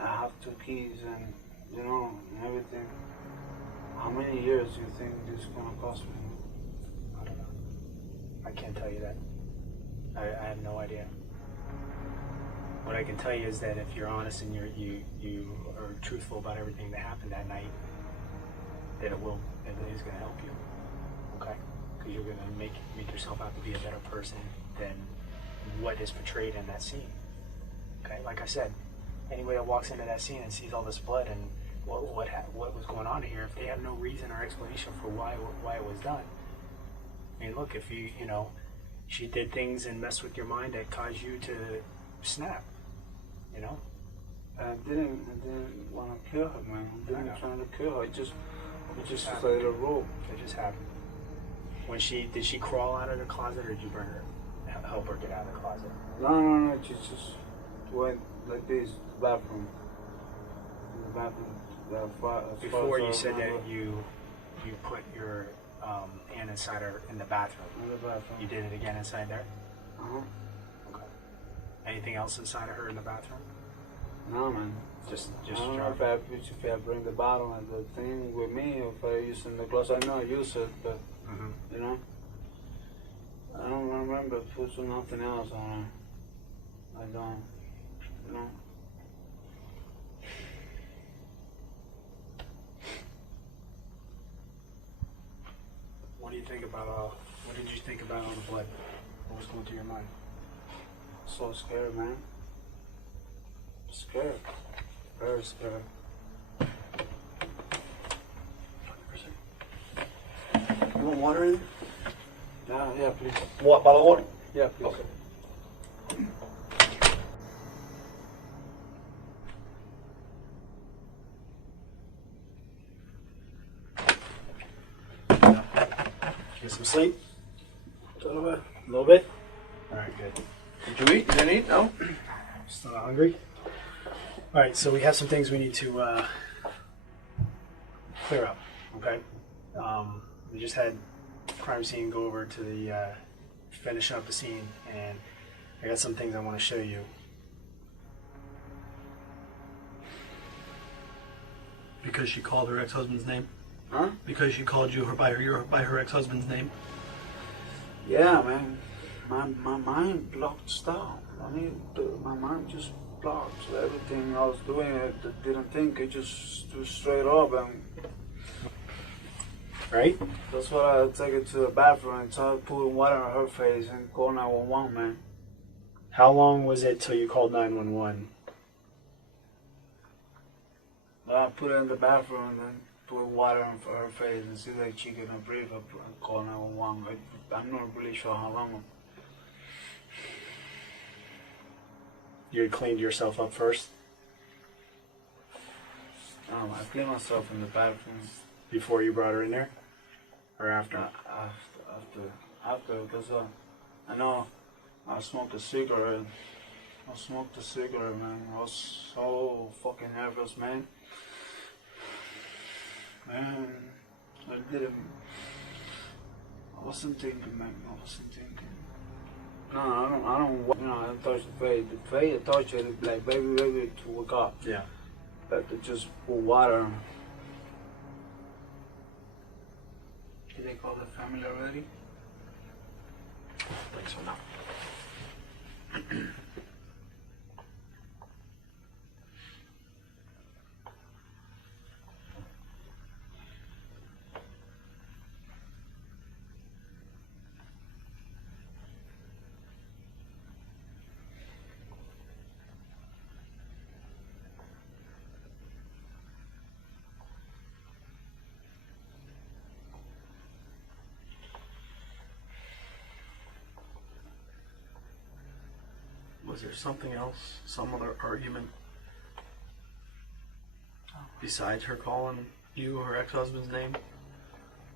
I have 2 kids and, and everything. How many years do you think this is going to cost me? I don't know. I can't tell you that. I have no idea. What I can tell you is that if you're honest and you are truthful about everything that happened that night, that it is going to help you, okay? Because you're going to make yourself out to be a better person than what is portrayed in that scene, okay? Like I said, anybody that walks into that scene and sees all this blood and what was going on here, if they have no reason or explanation for why it was done, I mean, look, if she did things and messed with your mind that caused you to snap, I didn't want to kill her, man. I didn't try to kill her. It just happened. like a rope. It just happened. Did she crawl out of the closet, or did you bring her, help her get out of the closet? No. She just went like this, the bathroom. In the bathroom. Before you said that you you put your hand inside her in the bathroom. In the bathroom. You did it again inside there? Uh-huh. Okay. Anything else inside of her in the bathroom? No, man. Just I don't know jar. if I bring the bottle and the thing with me, or if I use it in the clothes. I know I use it, but, you know, I don't remember putting nothing else on her. I don't, you know. What do you think about what did you think about all the blood? What was going through your mind? So scared, man. Scared. Very scared. You want water in? Yeah, please. What, bottle of water? Yeah, please. Okay. Get some sleep? A little bit. A little bit? Alright, good. Did you eat? You didn't eat? No? Still not hungry? Alright, so we have some things we need to clear up, okay? We just had crime scene go over to the finishing up the scene, and I got some things I want to show you. Because she called her ex-husband's name? Huh? Because she called you by her ex-husband's name? Yeah, man. My mind blocked out. I mean, my mind just blocked. Everything I was doing, I didn't think. It just straight up, and Right? that's why I take it to the bathroom and started putting water on her face and call 911, man. How long was it till you called 911? I put her in the bathroom and then put water on her face and see like she couldn't breathe. I call 911. I'm not really sure how long. You had cleaned yourself up first I cleaned myself in the bathroom. before you brought her in there? Or after? After, because I know I smoked a cigarette. Man. I was so fucking nervous, man. Man, I wasn't thinking, man. No, I don't, you know, I don't touch the face. The face, I touch it like baby to wake up. Yeah. But to just put water on. Did they call the family already? I think so now. Was there something else, some other argument besides her calling you her ex-husband's name?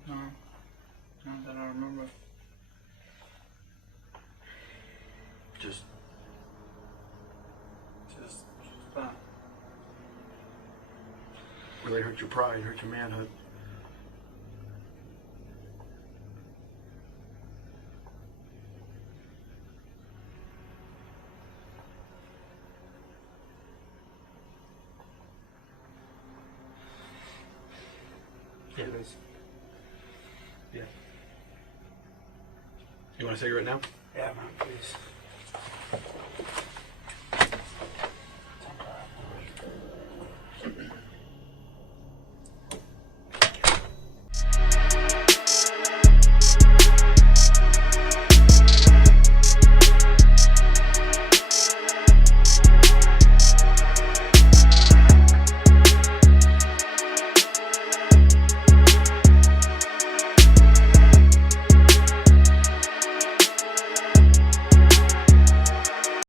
No, not that I remember. Just that. really hurt your pride, hurt your manhood. Yeah. Yeah. You want a cigarette now? Yeah, man, please.